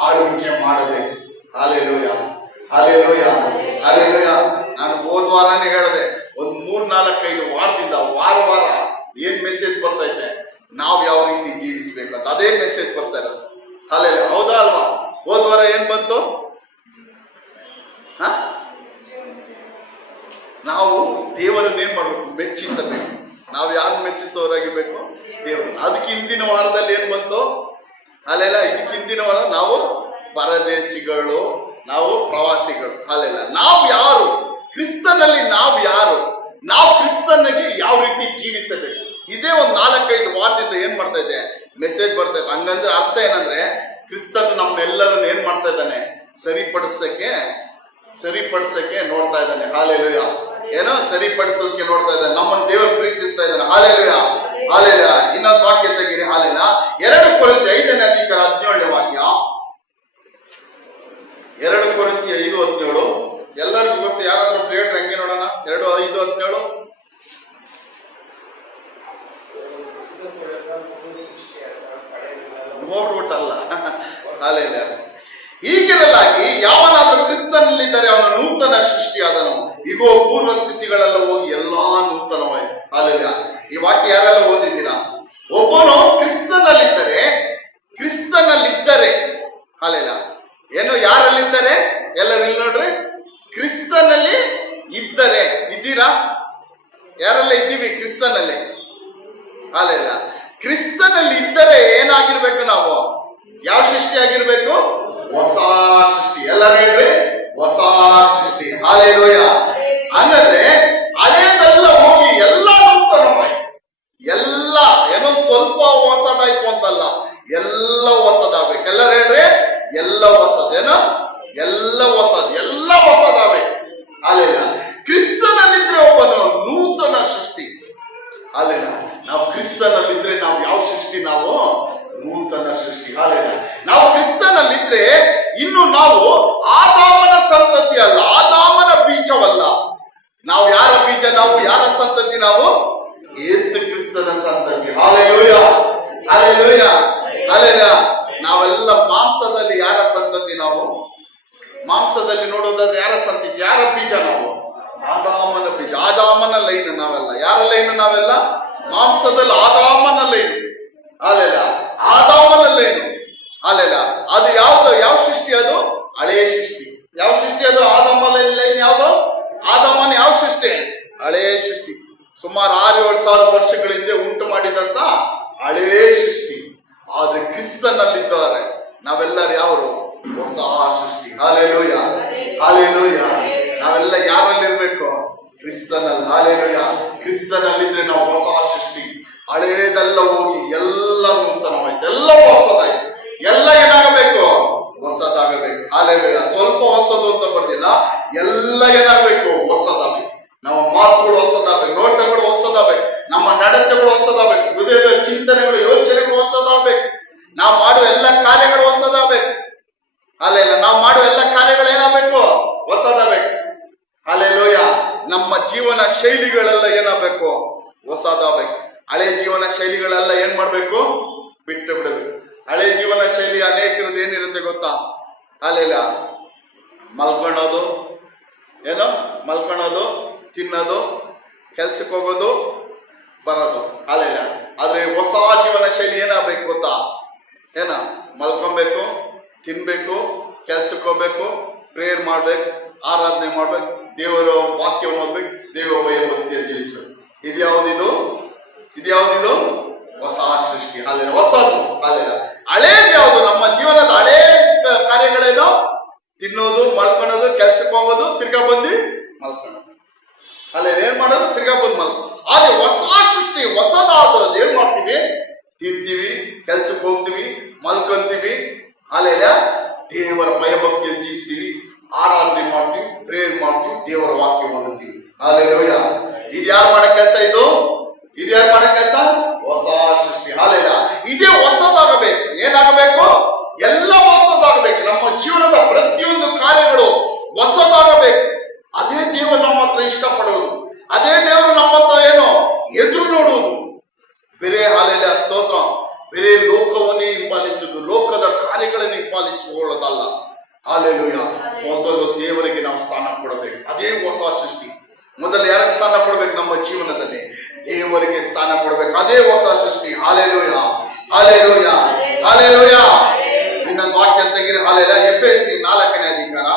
ಆಳ್ವಿಕೆ ಮಾಡಬೇಕು. Hallelujah, hallelujah, hallelujah. ನಾನು ಹೋದ್ವಾರನೇ ಹೇಳಿದೆ, ಒಂದ್ 3-4-5 ವಾರದಿಂದ ವಾರ ಏನ್ ಮೆಸೇಜ್ ಬರ್ತೈತೆ, ನಾವ್ ಯಾವ ರೀತಿ ಜೀವಿಸ್ಬೇಕಂತ ಅದೇ ಮೆಸೇಜ್ ಬರ್ತಾ ಇರೋದು. ಅಲ್ಲೆಲ್ಲ. ಹೌದಾ ಅಲ್ವಾ? ಹೋದ್ವಾರ ಏನ್ ಬಂತು? ನಾವು ದೇವರನ್ನ ಏನ್ ಮಾಡ್ಬೇಕು, ಮೆಚ್ಚಿಸಬೇಕು. ನಾವು ಯಾರು ಮೆಚ್ಚಿಸೋರಾಗಿರ್ಬೇಕು? ದೇವರು. ಅದಕ್ಕೆ ಹಿಂದಿನ ವಾರದಲ್ಲಿ ಏನ್ ಬಂತು? ಅಲ್ಲೆಲ್ಲ. ಇದಕ್ಕೆ ಹಿಂದಿನ ವಾರ ನಾವು ಪರದೇಶಿಗಳು, ನಾವು ಪ್ರವಾಸಿಗಳು. ಅಲ್ಲೆಲ್ಲ. ನಾವು ಯಾರು? ಕ್ರಿಸ್ತನಲ್ಲಿ ನಾವು ಯಾರು? ನಾವು ಕ್ರಿಸ್ತನಿಗೆ ಯಾವ ರೀತಿ ಜೀವಿಸಬೇಕು? ಇದೇ ಒಂದು 4-5 ವಾರದಿಂದ ಏನ್ ಮಾಡ್ತಾ ಇದೆ, ಮೆಸೇಜ್ ಬರ್ತಾ ಇದೆ. ಹಂಗಂದ್ರೆ ಅರ್ಥ ಏನಂದ್ರೆ, ಕ್ರಿಸ್ತನು ನಮ್ಮೆಲ್ಲರನ್ನ ಏನ್ ಮಾಡ್ತಾ ಇದ್ದಾನೆ, ಸರಿಪಡಿಸಕ್ಕೆ ನೋಡ್ತಾ ಇದ್ದಾನೆ. ಹಾಲೆಲೂಯ. ಏನೋ ಸರಿಪಡಿಸೋಕೆ ನೋಡ್ತಾ ಇದ್ದಾನೆ. ನಮ್ಮನ್ನು ದೇವರು ಪ್ರೀತಿಸ್ತಾ ಇದ್ದಾನೆ. Hallelujah, hallelujah. ಇನ್ನೊಂದು ವಾಕ್ಯ ತೆಗೀರಿ. ಹಾಲೆಲ್ಲ. 2 ಕೊರಿಂಥಿ 5ನೇ ಅಧಿಕಾರ 17ನೇ ವಾಕ್ಯ. 2 ಕೊರಿಂಥಿ 5:17. ಎಲ್ಲರಿಗೂ ಗೊತ್ತು. ಯಾರಾದ್ರೂ ಬ್ರೇಡ್ ಹಂಗೆ ನೋಡೋಣ. 2:5-17. ನೋಡ್ಬಿಟ್ಟಲ್ಲ. ಅಲ್ಲೆಲ್ಲ. ಹೀಗಿರಲಾಗಿ ಯಾವನಾದ್ರೂ ಕ್ರಿಸ್ತನಲ್ಲಿದ್ದರೆ ಅವನು ನೂತನ ಸೃಷ್ಟಿಯಾದನು, ಈಗೋ ಪೂರ್ವ ಸ್ಥಿತಿಗಳೆಲ್ಲ ಹೋಗಿ ಎಲ್ಲಾ ನೂತನವಾಯಿತು. ಅಲ್ಲೆಲ್ಲ. ಈ ವಾಕ್ಯ ಯಾರೆಲ್ಲ ಓದಿದ್ದೀರಾ? ಒಬ್ಬನು ಕ್ರಿಸ್ತನಲ್ಲಿದ್ದರೆ ಅಲ್ಲೆಲ್ಲ. ಏನು, ಯಾರಲ್ಲಿದ್ದರೆ? ಎಲ್ಲರೂ ಇಲ್ಲಿ ನೋಡ್ರಿ. ಕ್ರಿಸ್ತನಲ್ಲಿ ಇದ್ದರೆ. ಇದ್ದೀರಾ? ಯಾರೆಲ್ಲ ಇದ್ದೀವಿ ಕ್ರಿಸ್ತನಲ್ಲಿ? ಅಲ್ಲೆಲ್ಲ. ಕ್ರಿಸ್ತನಲ್ಲಿ ಇದ್ದರೆ ಏನಾಗಿರ್ಬೇಕು ನಾವು? ಯಾವ ಸೃಷ್ಟಿ ಆಗಿರ್ಬೇಕು? ಹೊಸ ಸೃಷ್ಟಿ. ಎಲ್ಲರೂ ಹೇಳ್ರಿ, ಹೊಸ ಸೃಷ್ಟಿ. ಹಾಲೆಲೂಯ. ಹಂಗಂದ್ರೆ ಹಳೆಯದೆಲ್ಲ ಹೋಗಿ ಎಲ್ಲ ನೂತನವಾಯಿತು. ಎಲ್ಲ ಏನೋ ನಾವು ಯಾರ ಸಂತತಿ? ನಾವು ಯೇಸು ಕ್ರಿಸ್ತನ ಸಂತತಿ. Hallelujah, hallelujah, hallelujah. ನಾವೆಲ್ಲ ಮಾಂಸದಲ್ಲಿ ಯಾರ ಸಂತತಿ? ನಾವು ಮಾಂಸದಲ್ಲಿ ನೋಡೋದಾದ್ರೆ ಯಾರ ಸಂತತಿ? ಯಾರ ಬೀಜ? ನಾವು ಆದಾಮನ ಬೀಜ, ಆದಾಮನ ಲೈನ್ ನಾವೆಲ್ಲ. ಯಾರ ಲೈನ್ ನಾವೆಲ್ಲ? ಮಾಂಸದಲ್ಲಿ ಆದಾಮನ ಲೈನ್. ಹಾಲೆಲ್ಲ ಆದಾಮನ ಲೈನು. ಹಾಲೆಲ್ಲ ಅದು ಯಾವ್ದು? ಯಾವ ಸೃಷ್ಟಿ ಅದು? ಹಳೆಯ ಸೃಷ್ಟಿ. ಯಾವ ಸೃಷ್ಟಿ ಅದು? ಆದಾಮನ ಲೈನ್ ಯಾವ್ದು? ಆದಾಮನ ಯಾವ ಸೃಷ್ಟಿ? ಹಳೆಯ ಸೃಷ್ಟಿ. ಸುಮಾರು 6-7 ಸಾವಿರ ವರ್ಷಗಳ ಹಿಂದೆ ಉಂಟು ಮಾಡಿದಂತ ಹಳೆಯ ಸೃಷ್ಟಿ. ಆದ್ರೆ ಕ್ರಿಸ್ತನಲ್ಲಿದ್ದಾರೆ ನಾವೆಲ್ಲರೂ ಯಾರು? ಹೊಸ ಸೃಷ್ಟಿ. Hallelujah, hallelujah. ನಾವೆಲ್ಲ ಯಾರಲ್ಲಿರ್ಬೇಕು? ಕ್ರಿಸ್ತನಲ್ಲಿ. ಹಾಲೆಲೂಯ. ಕ್ರಿಸ್ತನಲ್ಲಿದ್ರೆ ನಾವು ಹೊಸ ಸೃಷ್ಟಿ. ಹಳೇದೆಲ್ಲ ಹೋಗಿ ಎಲ್ಲ ನೂತನವಾಯ್ತು, ಎಲ್ಲ ಹೊಸದಾಯ್ತು. ಎಲ್ಲ ಏನಾಗಬೇಕು? ಹೊಸದಾಗಬೇಕು. ಹಾಲೆಲೂಯ. ಸ್ವಲ್ಪ ಹೊಸದು ಅಂತ ಬರ್ದಿಲ್ಲ, ಎಲ್ಲ ಏನಾಗಬೇಕು? ಹೊಸದಾಗಬೇಕು. ನಮ್ಮ ಮಾತುಗಳು ಹೊಸದಾಗಬೇಕು, ನೋಟಗಳು ಹೊಸದಾಗಬೇಕು, ನಮ್ಮ ನಡತೆಗಳು ಹೊಸದಾಗಬೇಕು, ಹೃದಯದ ಚಿಂತನೆಗಳು, ಯೋಚನೆಗಳು ಹೊಸದಾಗಬೇಕು, ನಾವು ಮಾಡುವ ಎಲ್ಲ ಕಾರ್ಯಗಳು ಹೊಸದಾಗಬೇಕು. ಅಲ್ಲೆಲ್ಲ ನಾವು ಮಾಡುವ ಎಲ್ಲ ಕಾರ್ಯಗಳು ಏನಾಗಬೇಕು? ಹೊಸದಾಗಬೇಕು. ಅಲ್ಲೆಲ್ಲೋಯ ನಮ್ಮ ಜೀವನ ಶೈಲಿಗಳೆಲ್ಲ ಏನಾಗಬೇಕು? ಹೊಸದಾಗಬೇಕು. ಹಳೆ ಜೀವನ ಶೈಲಿಗಳೆಲ್ಲ ಏನ್ ಮಾಡ್ಬೇಕು? ಬಿಟ್ಟು ಬಿಡಬೇಕು. ಹಳೆ ಜೀವನ ಶೈಲಿ ಅನೇಕರದ್ದು ಏನಿರುತ್ತೆ ಗೊತ್ತಾ? ಅಲ್ಲೆಲ್ಲ ಮಲ್ಕೊಳ್ಳೋದು, ಏನೋ ಮಲ್ಕೊಳ್ಳೋದು, ತಿನ್ನೋದು, ಕೆಲ್ಸಕ್ಕೆ ಹೋಗೋದು, ಬರೋದು. ಅಲ್ಲೆಲ್ಲ ಆದ್ರೆ ಹೊಸ ಜೀವನ ಶೈಲಿ ಏನಾಗಬೇಕು ಗೊತ್ತಾ? ಏನ? ಮಲ್ಕೊಬೇಕು, ತಿನ್ಬೇಕು, ಕೆಲ್ಸಕ್ಕೆ ಹೋಗ್ಬೇಕು, ಪ್ರೇಯರ್ ಮಾಡ್ಬೇಕು, ಆರಾಧನೆ ಮಾಡ್ಬೇಕು, ದೇವರ ವಾಕ್ಯವನ್ನು ಓದ್ಬೇಕು, ದೇವ ಭಯಭಕ್ತಿಯಲ್ಲಿ ಜೀವಿಸ್ಬೇಕು. ಇದ್ಯಾವುದಿದು? ಇದ್ಯಾವುದಿದು? ಹೊಸ ಸೃಷ್ಟಿ. ಅಲ್ಲೆಲ್ಲ ಹೊಸದು. ಅಲ್ಲೆಲ್ಲ ಹಳೇದು ಯಾವುದು? ನಮ್ಮ ಜೀವನದ ಹಳೇ ಕಾರ್ಯಗಳೇನು? ತಿನ್ನೋದು, ಮಲ್ಕೊಳ್ಳೋದು, ಕೆಲ್ಸಕ್ಕೆ ಹೋಗೋದು, ತಿರ್ಗಾ ಬಂದು ಮಲ್ಕೊಳ್ಳೋದು. ಅಲ್ಲೇ ಏನ್ ಮಾಡೋದು? ತಿರ್ಗಾ ಬಂದು ಮಲ್ಕೊಳ್ಳೋದು. ಆದ್ರೆ ಹೊಸ ಸೃಷ್ಟಿ ಹೊಸದಾದ್ರದ್ದು ಏನ್ ಮಾಡ್ತೀವಿ? ತಿಂತೀವಿ, ಕೆಲ್ಸಕ್ಕೆ ಹೋಗ್ತೀವಿ, ಮಲ್ಕೊಂತೀವಿ. ಅಲ್ಲೆಲ್ಲ ದೇವರ ಭಯಭಕ್ತಿಯಲ್ಲಿ ಜೀವಿಸ್ತೀವಿ, ಆರಾಧನೆ ಮಾಡ್ತೀವಿ, ಪ್ರೇಯರ್ ಮಾಡ್ತೀವಿ, ದೇವರ ವಾಕ್ಯ ಓದುತ್ತೀವಿ. ಅಲ್ಲೆಲ್ಲೂಯ. ಇದು ಯಾರು ಮಾಡೋ ಕೆಲಸ? ಇದು ಯಾರು ಮಾಡೋ ಕೆಲಸ? ಹೊಸ ಸೃಷ್ಟಿ. ಅಲ್ಲೆಲ್ಲ ಇದೇ ಹೊಸದಾಗಬೇಕು. ಏನಾಗಬೇಕು? ಎಲ್ಲ ಹೊಸದಾಗಬೇಕು. ನಮ್ಮ ಜೀವನದ ಪ್ರತಿಯೊಂದು ಕಾರ್ಯಗಳು ಹೊಸದಾಗಬೇಕು. ಅದೇ ದೇವರು ನಮ್ಮ ಹತ್ರ ಇಷ್ಟಪಡುವುದು, ಅದೇ ದೇವರು ನಮ್ಮ ಹತ್ರ ಏನು ಎದುರು ನೋಡುವುದು. ಬೇರೆ ಹಾಲೆಲ್ಲ ಸ್ತೋತ್ರ, ಬೇರೆ ಲೋಕವನ್ನೇ ಹಿಂಪಾಲಿಸುವುದು, ಲೋಕದ ಕಾರ್ಯಗಳನ್ನು ಹಿಂಪಾಲಿಸಿಕೊಳ್ಳೋದಲ್ಲ. ಹಾಲೆಲೂಯ. ಮೊದಲು ದೇವರಿಗೆ ನಾವು ಸ್ಥಾನ ಕೊಡಬೇಕು. ಅದೇ ಹೊಸ ಸೃಷ್ಟಿ. ಮೊದಲು ಯಾರಿಗೆ ಸ್ಥಾನ ಕೊಡಬೇಕು? ನಮ್ಮ ಜೀವನದಲ್ಲಿ ದೇವರಿಗೆ ಸ್ಥಾನ ಕೊಡಬೇಕು. ಅದೇ ಹೊಸ ಸೃಷ್ಟಿ. Hallelujah, hallelujah, hallelujah. ಇನ್ನೊಂದು ವಾಕ್ಯ ತೆಗಿರಿ. ಹಾಲೆಲ್ಲ ಎಫೆಸಿ 4ನೇ ಅಧಿಕಾರ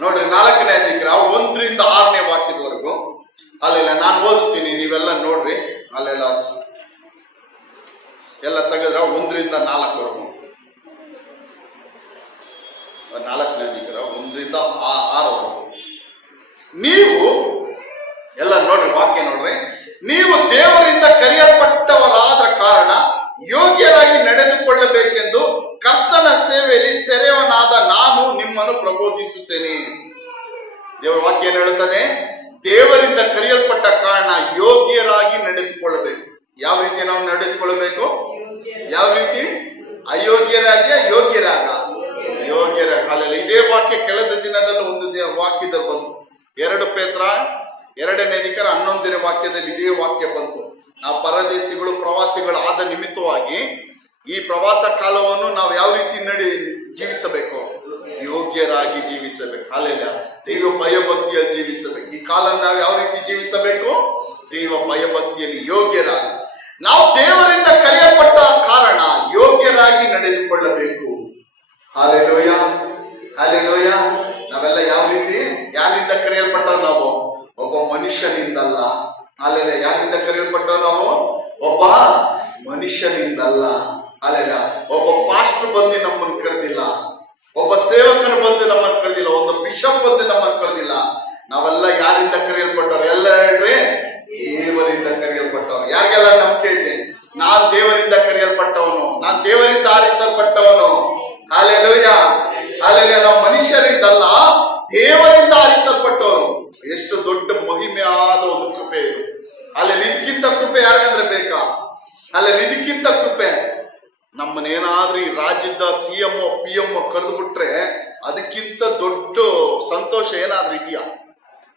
ನೋಡ್ರಿ. 4ನೇ ಅಧಿಕಾರ 1ರಿಂದ 6ನೇ ವಾಕ್ಯದವರೆಗೂ. ಅಲ್ಲೆಲ್ಲ ನಾನು ಓದುತ್ತೀನಿ, ನೀವೆಲ್ಲ ನೋಡ್ರಿ. ಅಲ್ಲೆಲ್ಲ ಎಲ್ಲ ತೆಗೆದ್ರ 1ರಿಂದ 4ವರೆಗೂ. 4ನೇ ಅಧಿಕಾರ 1ರಿಂದ 6ವರೆಗೂ. ನೀವು ಎಲ್ಲ ನೋಡ್ರಿ, ವಾಕ್ಯ ನೋಡ್ರಿ. ನೀವು ದೇವರಿಂದ ಕರೆಯಲ್ಪಟ್ಟವರಾದ ಕಾರಣ ಯೋಗ್ಯರಾಗಿ ನಡೆದುಕೊಳ್ಳಬೇಕೆಂದು ಕರ್ತನ ಸೇವೆಯಲ್ಲಿ ಸೆರೆಯವನಾದ ನಾನು ನಿಮ್ಮನ್ನು ಪ್ರಬೋಧಿಸುತ್ತೇನೆ. ದೇವರ ವಾಕ್ಯ ಏನು ಹೇಳುತ್ತದೆ? ದೇವರಿಂದ ಕರೆಯಲ್ಪಟ್ಟ ಕಾರಣ ಯೋಗ್ಯರಾಗಿ ನಡೆದುಕೊಳ್ಳಬೇಕು. ಯಾವ ರೀತಿ ನಾವು ನಡೆದುಕೊಳ್ಳಬೇಕು? ಯಾವ ರೀತಿ? ಅಯೋಗ್ಯರಾಗಿ ಯೋಗ್ಯರಾಗ? ಯೋಗ್ಯರಾಗ. ಅಲ್ಲ, ಇದೇ ವಾಕ್ಯ ಕಳೆದ ದಿನದಲ್ಲಿ ಒಂದು ವಾಕ್ಯದಲ್ಲಿ ಬಂತು. 2 ಪೇತ್ರ 2ನೇ ಅಧಿಕಾರ 11ನೇ ವಾಕ್ಯದಲ್ಲಿ ಇದೇ ವಾಕ್ಯ ಬಂತು. ನಾವು ಪರದೇಶಿಗಳು, ಪ್ರವಾಸಿಗಳು ಆದ ನಿಮಿತ್ತವಾಗಿ ಈ ಪ್ರವಾಸ ಕಾಲವನ್ನು ನಾವು ಯಾವ ರೀತಿ ಜೀವಿಸಬೇಕು? ಯೋಗ್ಯರಾಗಿ ಜೀವಿಸಬೇಕು. ಅಲ್ಲೆಲ್ಲ ದೈವ ಭಯಭಕ್ತಿಯಲ್ಲಿ ಜೀವಿಸಬೇಕು. ಈ ಕಾಲ ನಾವು ಯಾವ ರೀತಿ ಜೀವಿಸಬೇಕು? ದೈವ ಭಯಭಕ್ತಿಯಲ್ಲಿ ಯೋಗ್ಯರಾಗಿ. ನಾವು ದೇವರಿಂದ ಕರೆಯಲ್ಪಟ್ಟ ಕಾರಣ ಯೋಗ್ಯರಾಗಿ ನಡೆದುಕೊಳ್ಳಬೇಕು. Hallelujah, hallelujah. ನಾವೆಲ್ಲ ಯಾವ ರೀತಿ? ಯಾರಿಂದ ಕರೆಯಲ್ಪಟ್ಟ? ನಾವು ಒಬ್ಬ ಮನುಷ್ಯನಿಂದಲ್ಲ. ಅಲ್ಲೆಲ್ಲ ಯಾರಿಂದ ಕರೆಯಲ್ಪಟ್ಟ? ನಾವು ಒಬ್ಬ ಮನುಷ್ಯನಿಂದಲ್ಲ. ಅಲ್ಲೆಲ್ಲ ಒಬ್ಬ ಪಾಸ್ಟರ್ ಬಂದು ನಮ್ಮನ್ನು ಕರೆದಿಲ್ಲ, ಒಬ್ಬ ಸೇವಕನು ಬಂದು ನಮ್ಮನ್ನು ಕರೆದಿಲ್ಲ, ಒಂದು ಬಿಷಪ್ ಬಂದು ನಮ್ಮನ್ನು ಕರೆದಿಲ್ಲ. ನಾವೆಲ್ಲ ಯಾರಿಂದ ಕರೆಯಲ್ಪಟ್ಟವ್ರು? ಎಲ್ಲ ಹೇಳ್ರಿ, ದೇವರಿಂದ ಕರೆಯಲ್ಪಟ್ಟವ್ರು. ಯಾರಿಗೆಲ್ಲ ನಂಬಿಕೆ ಇದೆ? ನಾನ್ ದೇವರಿಂದ ಕರೆಯಲ್ಪಟ್ಟವನು, ನಾನ್ ದೇವರಿಂದ ಆರಿಸಲ್ಪಟ್ಟವನು. Hallelujah, hallelujah. ನಾವು ಮನುಷ್ಯರಿಂದಲ್ಲ, ದೇವರಿಂದ ಆರಿಸಲ್ಪಟ್ಟವರು. ಎಷ್ಟು ದೊಡ್ಡ ಮಹಿಮೆಯಾದ ಒಂದು ಕೃಪೆ ಇದು. ಅಲ್ಲಿ ಇದಕ್ಕಿಂತ ಕೃಪೆ ಯಾರಿಗಂದ್ರೆ ಬೇಕಾ? ಅಲ್ಲಿ ಇದಕ್ಕಿಂತ ಕೃಪೆ ನಮ್ಮನ್ನೇನಾದ್ರೂ ಈ ರಾಜ್ಯದ CM, PM ಕರೆದು ಬಿಟ್ರೆ ಅದಕ್ಕಿಂತ ದೊಡ್ಡ ಸಂತೋಷ ಏನಾದ್ರೂ ಇದೆಯಾ?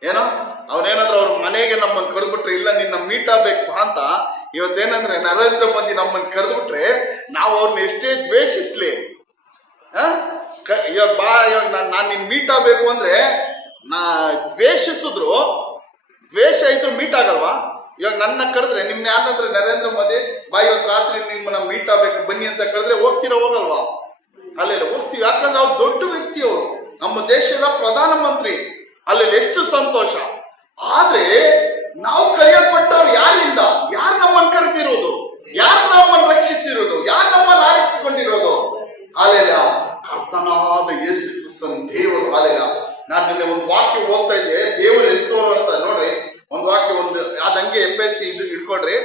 ಏನೋ ಅವನೇನಾದ್ರೂ ಅವ್ರ ಮನೆಗೆ ನಮ್ಮನ್ನು ಕರೆದ್ಬಿಟ್ರೆ, ಇಲ್ಲ ನಿನ್ನ ಮೀಟ್ ಆಗ್ಬೇಕು ಅಂತ ಇವತ್ತೇನಂದ್ರೆ ನರೇಂದ್ರ ಮೋದಿ ನಮ್ಮನ್ನು ಕರೆದ್ಬಿಟ್ರೆ ನಾವು ಅವ್ರನ್ನ ಎಷ್ಟೇ ದ್ವೇಷಿಸ್ಲಿ, ಇವಾಗ ಇವಾಗ ನಾನು ನಿನ್ ಮೀಟ್ ಆಗ್ಬೇಕು ಅಂದ್ರೆ ದ್ವೇಷಿಸಿದ್ರು, ದ್ವೇಷ ಇದ್ರು ಮೀಟ್ ಆಗಲ್ವಾ? ಇವಾಗ ನನ್ನ ಕರೆದ್ರೆ, ನಿಮ್ನ ಯಾರಂದ್ರೆ ನರೇಂದ್ರ ಮೋದಿ ಇವತ್ತು ರಾತ್ರಿ ನಿಮ್ಮನ್ನ ಮೀಟ್ ಆಗ್ಬೇಕು ಬನ್ನಿ ಅಂತ ಕರೆದ್ರೆ ಹೋಗ್ತೀರಾ? ಹೋಗಲ್ವಾ? ಅಲ್ಲೆಲ್ಲ ಹೋಗ್ತೀವಿ. ಯಾಕಂದ್ರೆ ಅವ್ರು ದೊಡ್ಡ ವ್ಯಕ್ತಿ, ಅವರು ನಮ್ಮ ದೇಶದ ಪ್ರಧಾನ ಮಂತ್ರಿ. ಅಲ್ಲೆಲ್ಲ ಎಷ್ಟು ಸಂತೋಷ. ಆದ್ರೆ ನಾವು ಕರೆಯಲ್ಪಟ್ಟವ್ರು ಯಾರಿಂದ? ಯಾರು ನಮ್ಮನ್ನು ಕರೆದಿರೋದು? ಯಾರು ನಮ್ಮನ್ನು ರಕ್ಷಿಸಿರೋದು? ಯಾರು ನಮ್ಮನ್ನು ಆರಿಸಿಕೊಂಡಿರೋದು? ಅಲ್ಲೆಲ್ಲ ಕರ್ತನಾದ ಯೇಸು ಕ್ರಿಸ್ತನ ದೇವರು. ಅಲ್ಲೆಲ್ಲ ನಾನು ನಿನ್ನೆ ಒಂದು ವಾಕ್ಯ ಓದ್ತಾ ಇದ್ದೆ, ದೇವರು ಎಂತೋರು ಅಂತ. ನೋಡ್ರಿ, ಒಂದು ವಾಕ್ಯ, ಒಂದು ಅದಂಗೆ FSC ಇದು ಇಟ್ಕೊಡ್ರಿ.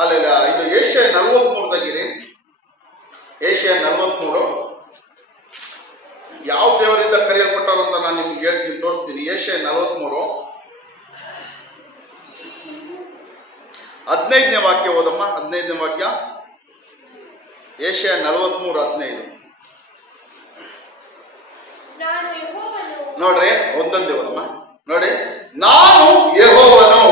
ಅಲ್ಲೆಲ್ಲ ಇದು ಏಷ್ಯಾ 43 ಏಷ್ಯಾ 43 ಯಾವ ದೇವರಿಂದ ಕರೆಯಲ್ಪಟ್ಟರು ಅಂತ ನಾನು ನಿಮ್ಗೆ ಹೇಳ್ತೀನಿ, ತೋರಿಸ್ತೀನಿ. ಏಷ್ಯಾ 43 15ನೇ ವಾಕ್ಯ ಓದಮ್ಮ. 15ನೇ ವಾಕ್ಯ, ಏಷ್ಯಾ 43:15. ನೋಡ್ರಿ, ಒಂದೊಂದೇ ಓದಮ್ಮ. ನೋಡಿ, ನಾನು ಯೆಹೋವನು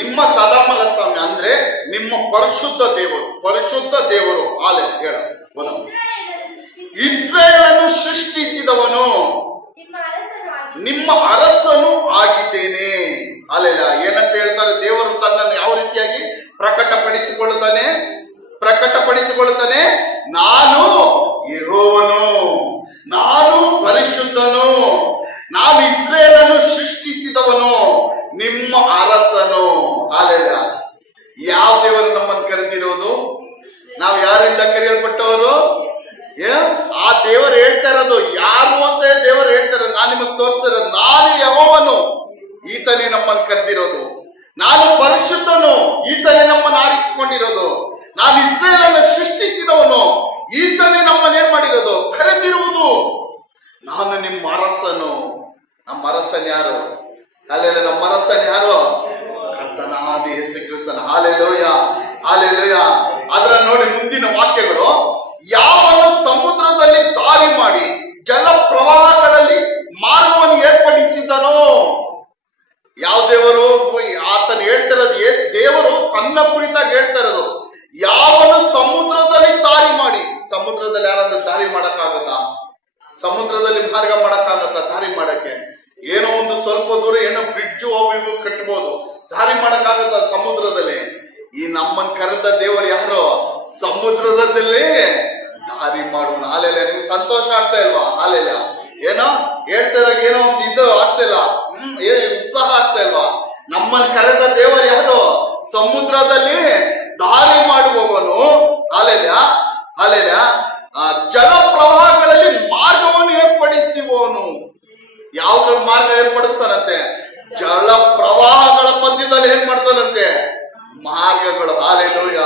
ನಿಮ್ಮ ಸದಾಮಲ ಸ್ವಾಮಿ, ಅಂದ್ರೆ ನಿಮ್ಮ ಪರಿಶುದ್ಧ ದೇವರು. ಪರಿಶುದ್ಧ ದೇವರು ಆಲೆ ಹೇಳ ಓದಮ್ಮ. ಇಸ್ರಾಯೇಲನ್ನು ಸೃಷ್ಟಿಸಿದವನು, ನಿಮ್ಮ ಅರಸನು ಆಗಿದ್ದೇನೆ. ಅಲ್ಲೆಲ್ಲ ಏನಂತ ಹೇಳ್ತಾರೆ? ದೇವರು ತನ್ನನ್ನು ಯಾವ ರೀತಿಯಾಗಿ ಪ್ರಕಟಪಡಿಸಿಕೊಳ್ಳುತ್ತಾನೆ? ನಾನು ಯೆಹೋವನು, ನಾನು ಪರಿಶುದ್ಧನು, ನಾನು ಇಸ್ರಾಯೇಲನ್ನು ಸೃಷ್ಟಿಸಿದವನು, ನಿಮ್ಮ ಅರಸನು. ಅಲ್ಲೆಲ್ಲ ಯಾವ ದೇವರು ನಮ್ಮನ್ನು ಕರೆದಿರೋದು? ನಾವು ಯಾರಿಂದ ಕರೆಯಲ್ಪಟ್ಟವರು? ಆ ದೇವರು ಹೇಳ್ತಾ ಇರೋದು ಯಾರು ಅಂತ ದೇವರು ಹೇಳ್ತಾ ಇರೋದು. ನಾನು ನಿಮಗೆ ತೋರಿಸ್ತಾ ಇರೋದು, ನಾನು ಯೆಹೋವನು, ಈತನೇ ನಮ್ಮನ್ನು ಕರೆದಿರೋದು. ನಾನು ಪರಿಶುದ್ಧನು, ಈತನೇ ನಮ್ಮನ್ನು ಆರಿಸಿಕೊಂಡಿರೋದು. ನಾನು ಇಸ್ರಾಯೇಲನ್ನು ಸೃಷ್ಟಿಸಿದವನು, ಈತನೇ ನಮ್ಮನ್ನು ಏನ್ ಮಾಡಿರೋದು? ಕರೆದಿರುವುದು. ನಾನು ನಿಮ್ಮ ಅರಸನು. ನಮ್ಮ ಅರಸನ್ ಯಾರು? ಅಲ್ಲೆಲ್ಲ ನಮ್ಮ ಅರಸನ್ ಯಾರು? ಕರ್ತನಾದ ಯೇಸು ಕ್ರಿಸ್ತನ. Hallelujah, hallelujah. ಅದರ ನೋಡಿ ಮುಂದಿನ ವಾಕ್ಯಗಳು. ಯಾವನು ಸಮುದ್ರದಲ್ಲಿ ದಾರಿ ಮಾಡಿ ಜಲ ಪ್ರವಾಹಗಳಲ್ಲಿ ಮಾರ್ಗವನ್ನು ಏರ್ಪಡಿಸಿದನೋ. ಯಾವ ದೇವರು? ಆತನು ಹೇಳ್ತಿರೋದು, ದೇವರು ತನ್ನ ಕುರಿತಾಗಿ ಹೇಳ್ತಾ ಇರೋದು. ಯಾವನು ಸಮುದ್ರದಲ್ಲಿ ದಾರಿ ಮಾಡಿ, ಸಮುದ್ರದಲ್ಲಿ ಯಾರಾದ್ರೂ ದಾರಿ ಮಾಡಕ್ಕಾಗತ್ತಾ? ಸಮುದ್ರದಲ್ಲಿ ಮಾರ್ಗ ಮಾಡಕ್ಕಾಗತ್ತಾ? ದಾರಿ ಮಾಡಕ್ಕೆ ಏನೋ ಒಂದು ಸ್ವಲ್ಪ ದೂರ ಏನೋ ಬ್ರಿಡ್ಜ್ ಹೋಗಿ ಕಟ್ಬೋದು, ದಾರಿ ಮಾಡಕ್ಕಾಗತ್ತ ಸಮುದ್ರದಲ್ಲಿ? ಈ ನಮ್ಮನ್ ಕರೆದ ದೇವರು ಯಾರು? ಸಮುದ್ರದಲ್ಲಿ ದಾರಿ ಮಾಡುವನು. ಹಾಲೆಲ್ಲ ನಿಮ್ಗೆ ಸಂತೋಷ ಆಗ್ತಾ ಇಲ್ವಾ? ಹಾಲೆಲ್ಲ ಏನೋ ಹೇಳ್ತಿರಾಗ ಏನೋ ಒಂದು ಇದು ಆಗ್ತಿಲ್ಲ, ಉತ್ಸಾಹ ಆಗ್ತಾ ಇಲ್ವಾ? ನಮ್ಮನ್ನು ಕರೆದ ದೇವರು ಯಾರು? ಸಮುದ್ರದಲ್ಲಿ ದಾರಿ ಮಾಡುವವನು. ಹಾಲೆಲ್ಲ ಹಾಲೆಲ್ಲ ಜಲ ಪ್ರವಾಹಗಳಲ್ಲಿ ಮಾರ್ಗವನ್ನು ಏರ್ಪಡಿಸುವವನು. ಯಾವ್ದ್ರ ಮಾರ್ಗ ಏರ್ಪಡಿಸ್ತಾನಂತೆ? ಜಲ ಪ್ರವಾಹಗಳ ಮಧ್ಯದಲ್ಲಿ ಏನ್ ಮಾಡ್ತಾನಂತೆ? ಮಾರ್ಗಗಳು. ಹಾಲೆಲೂಯ,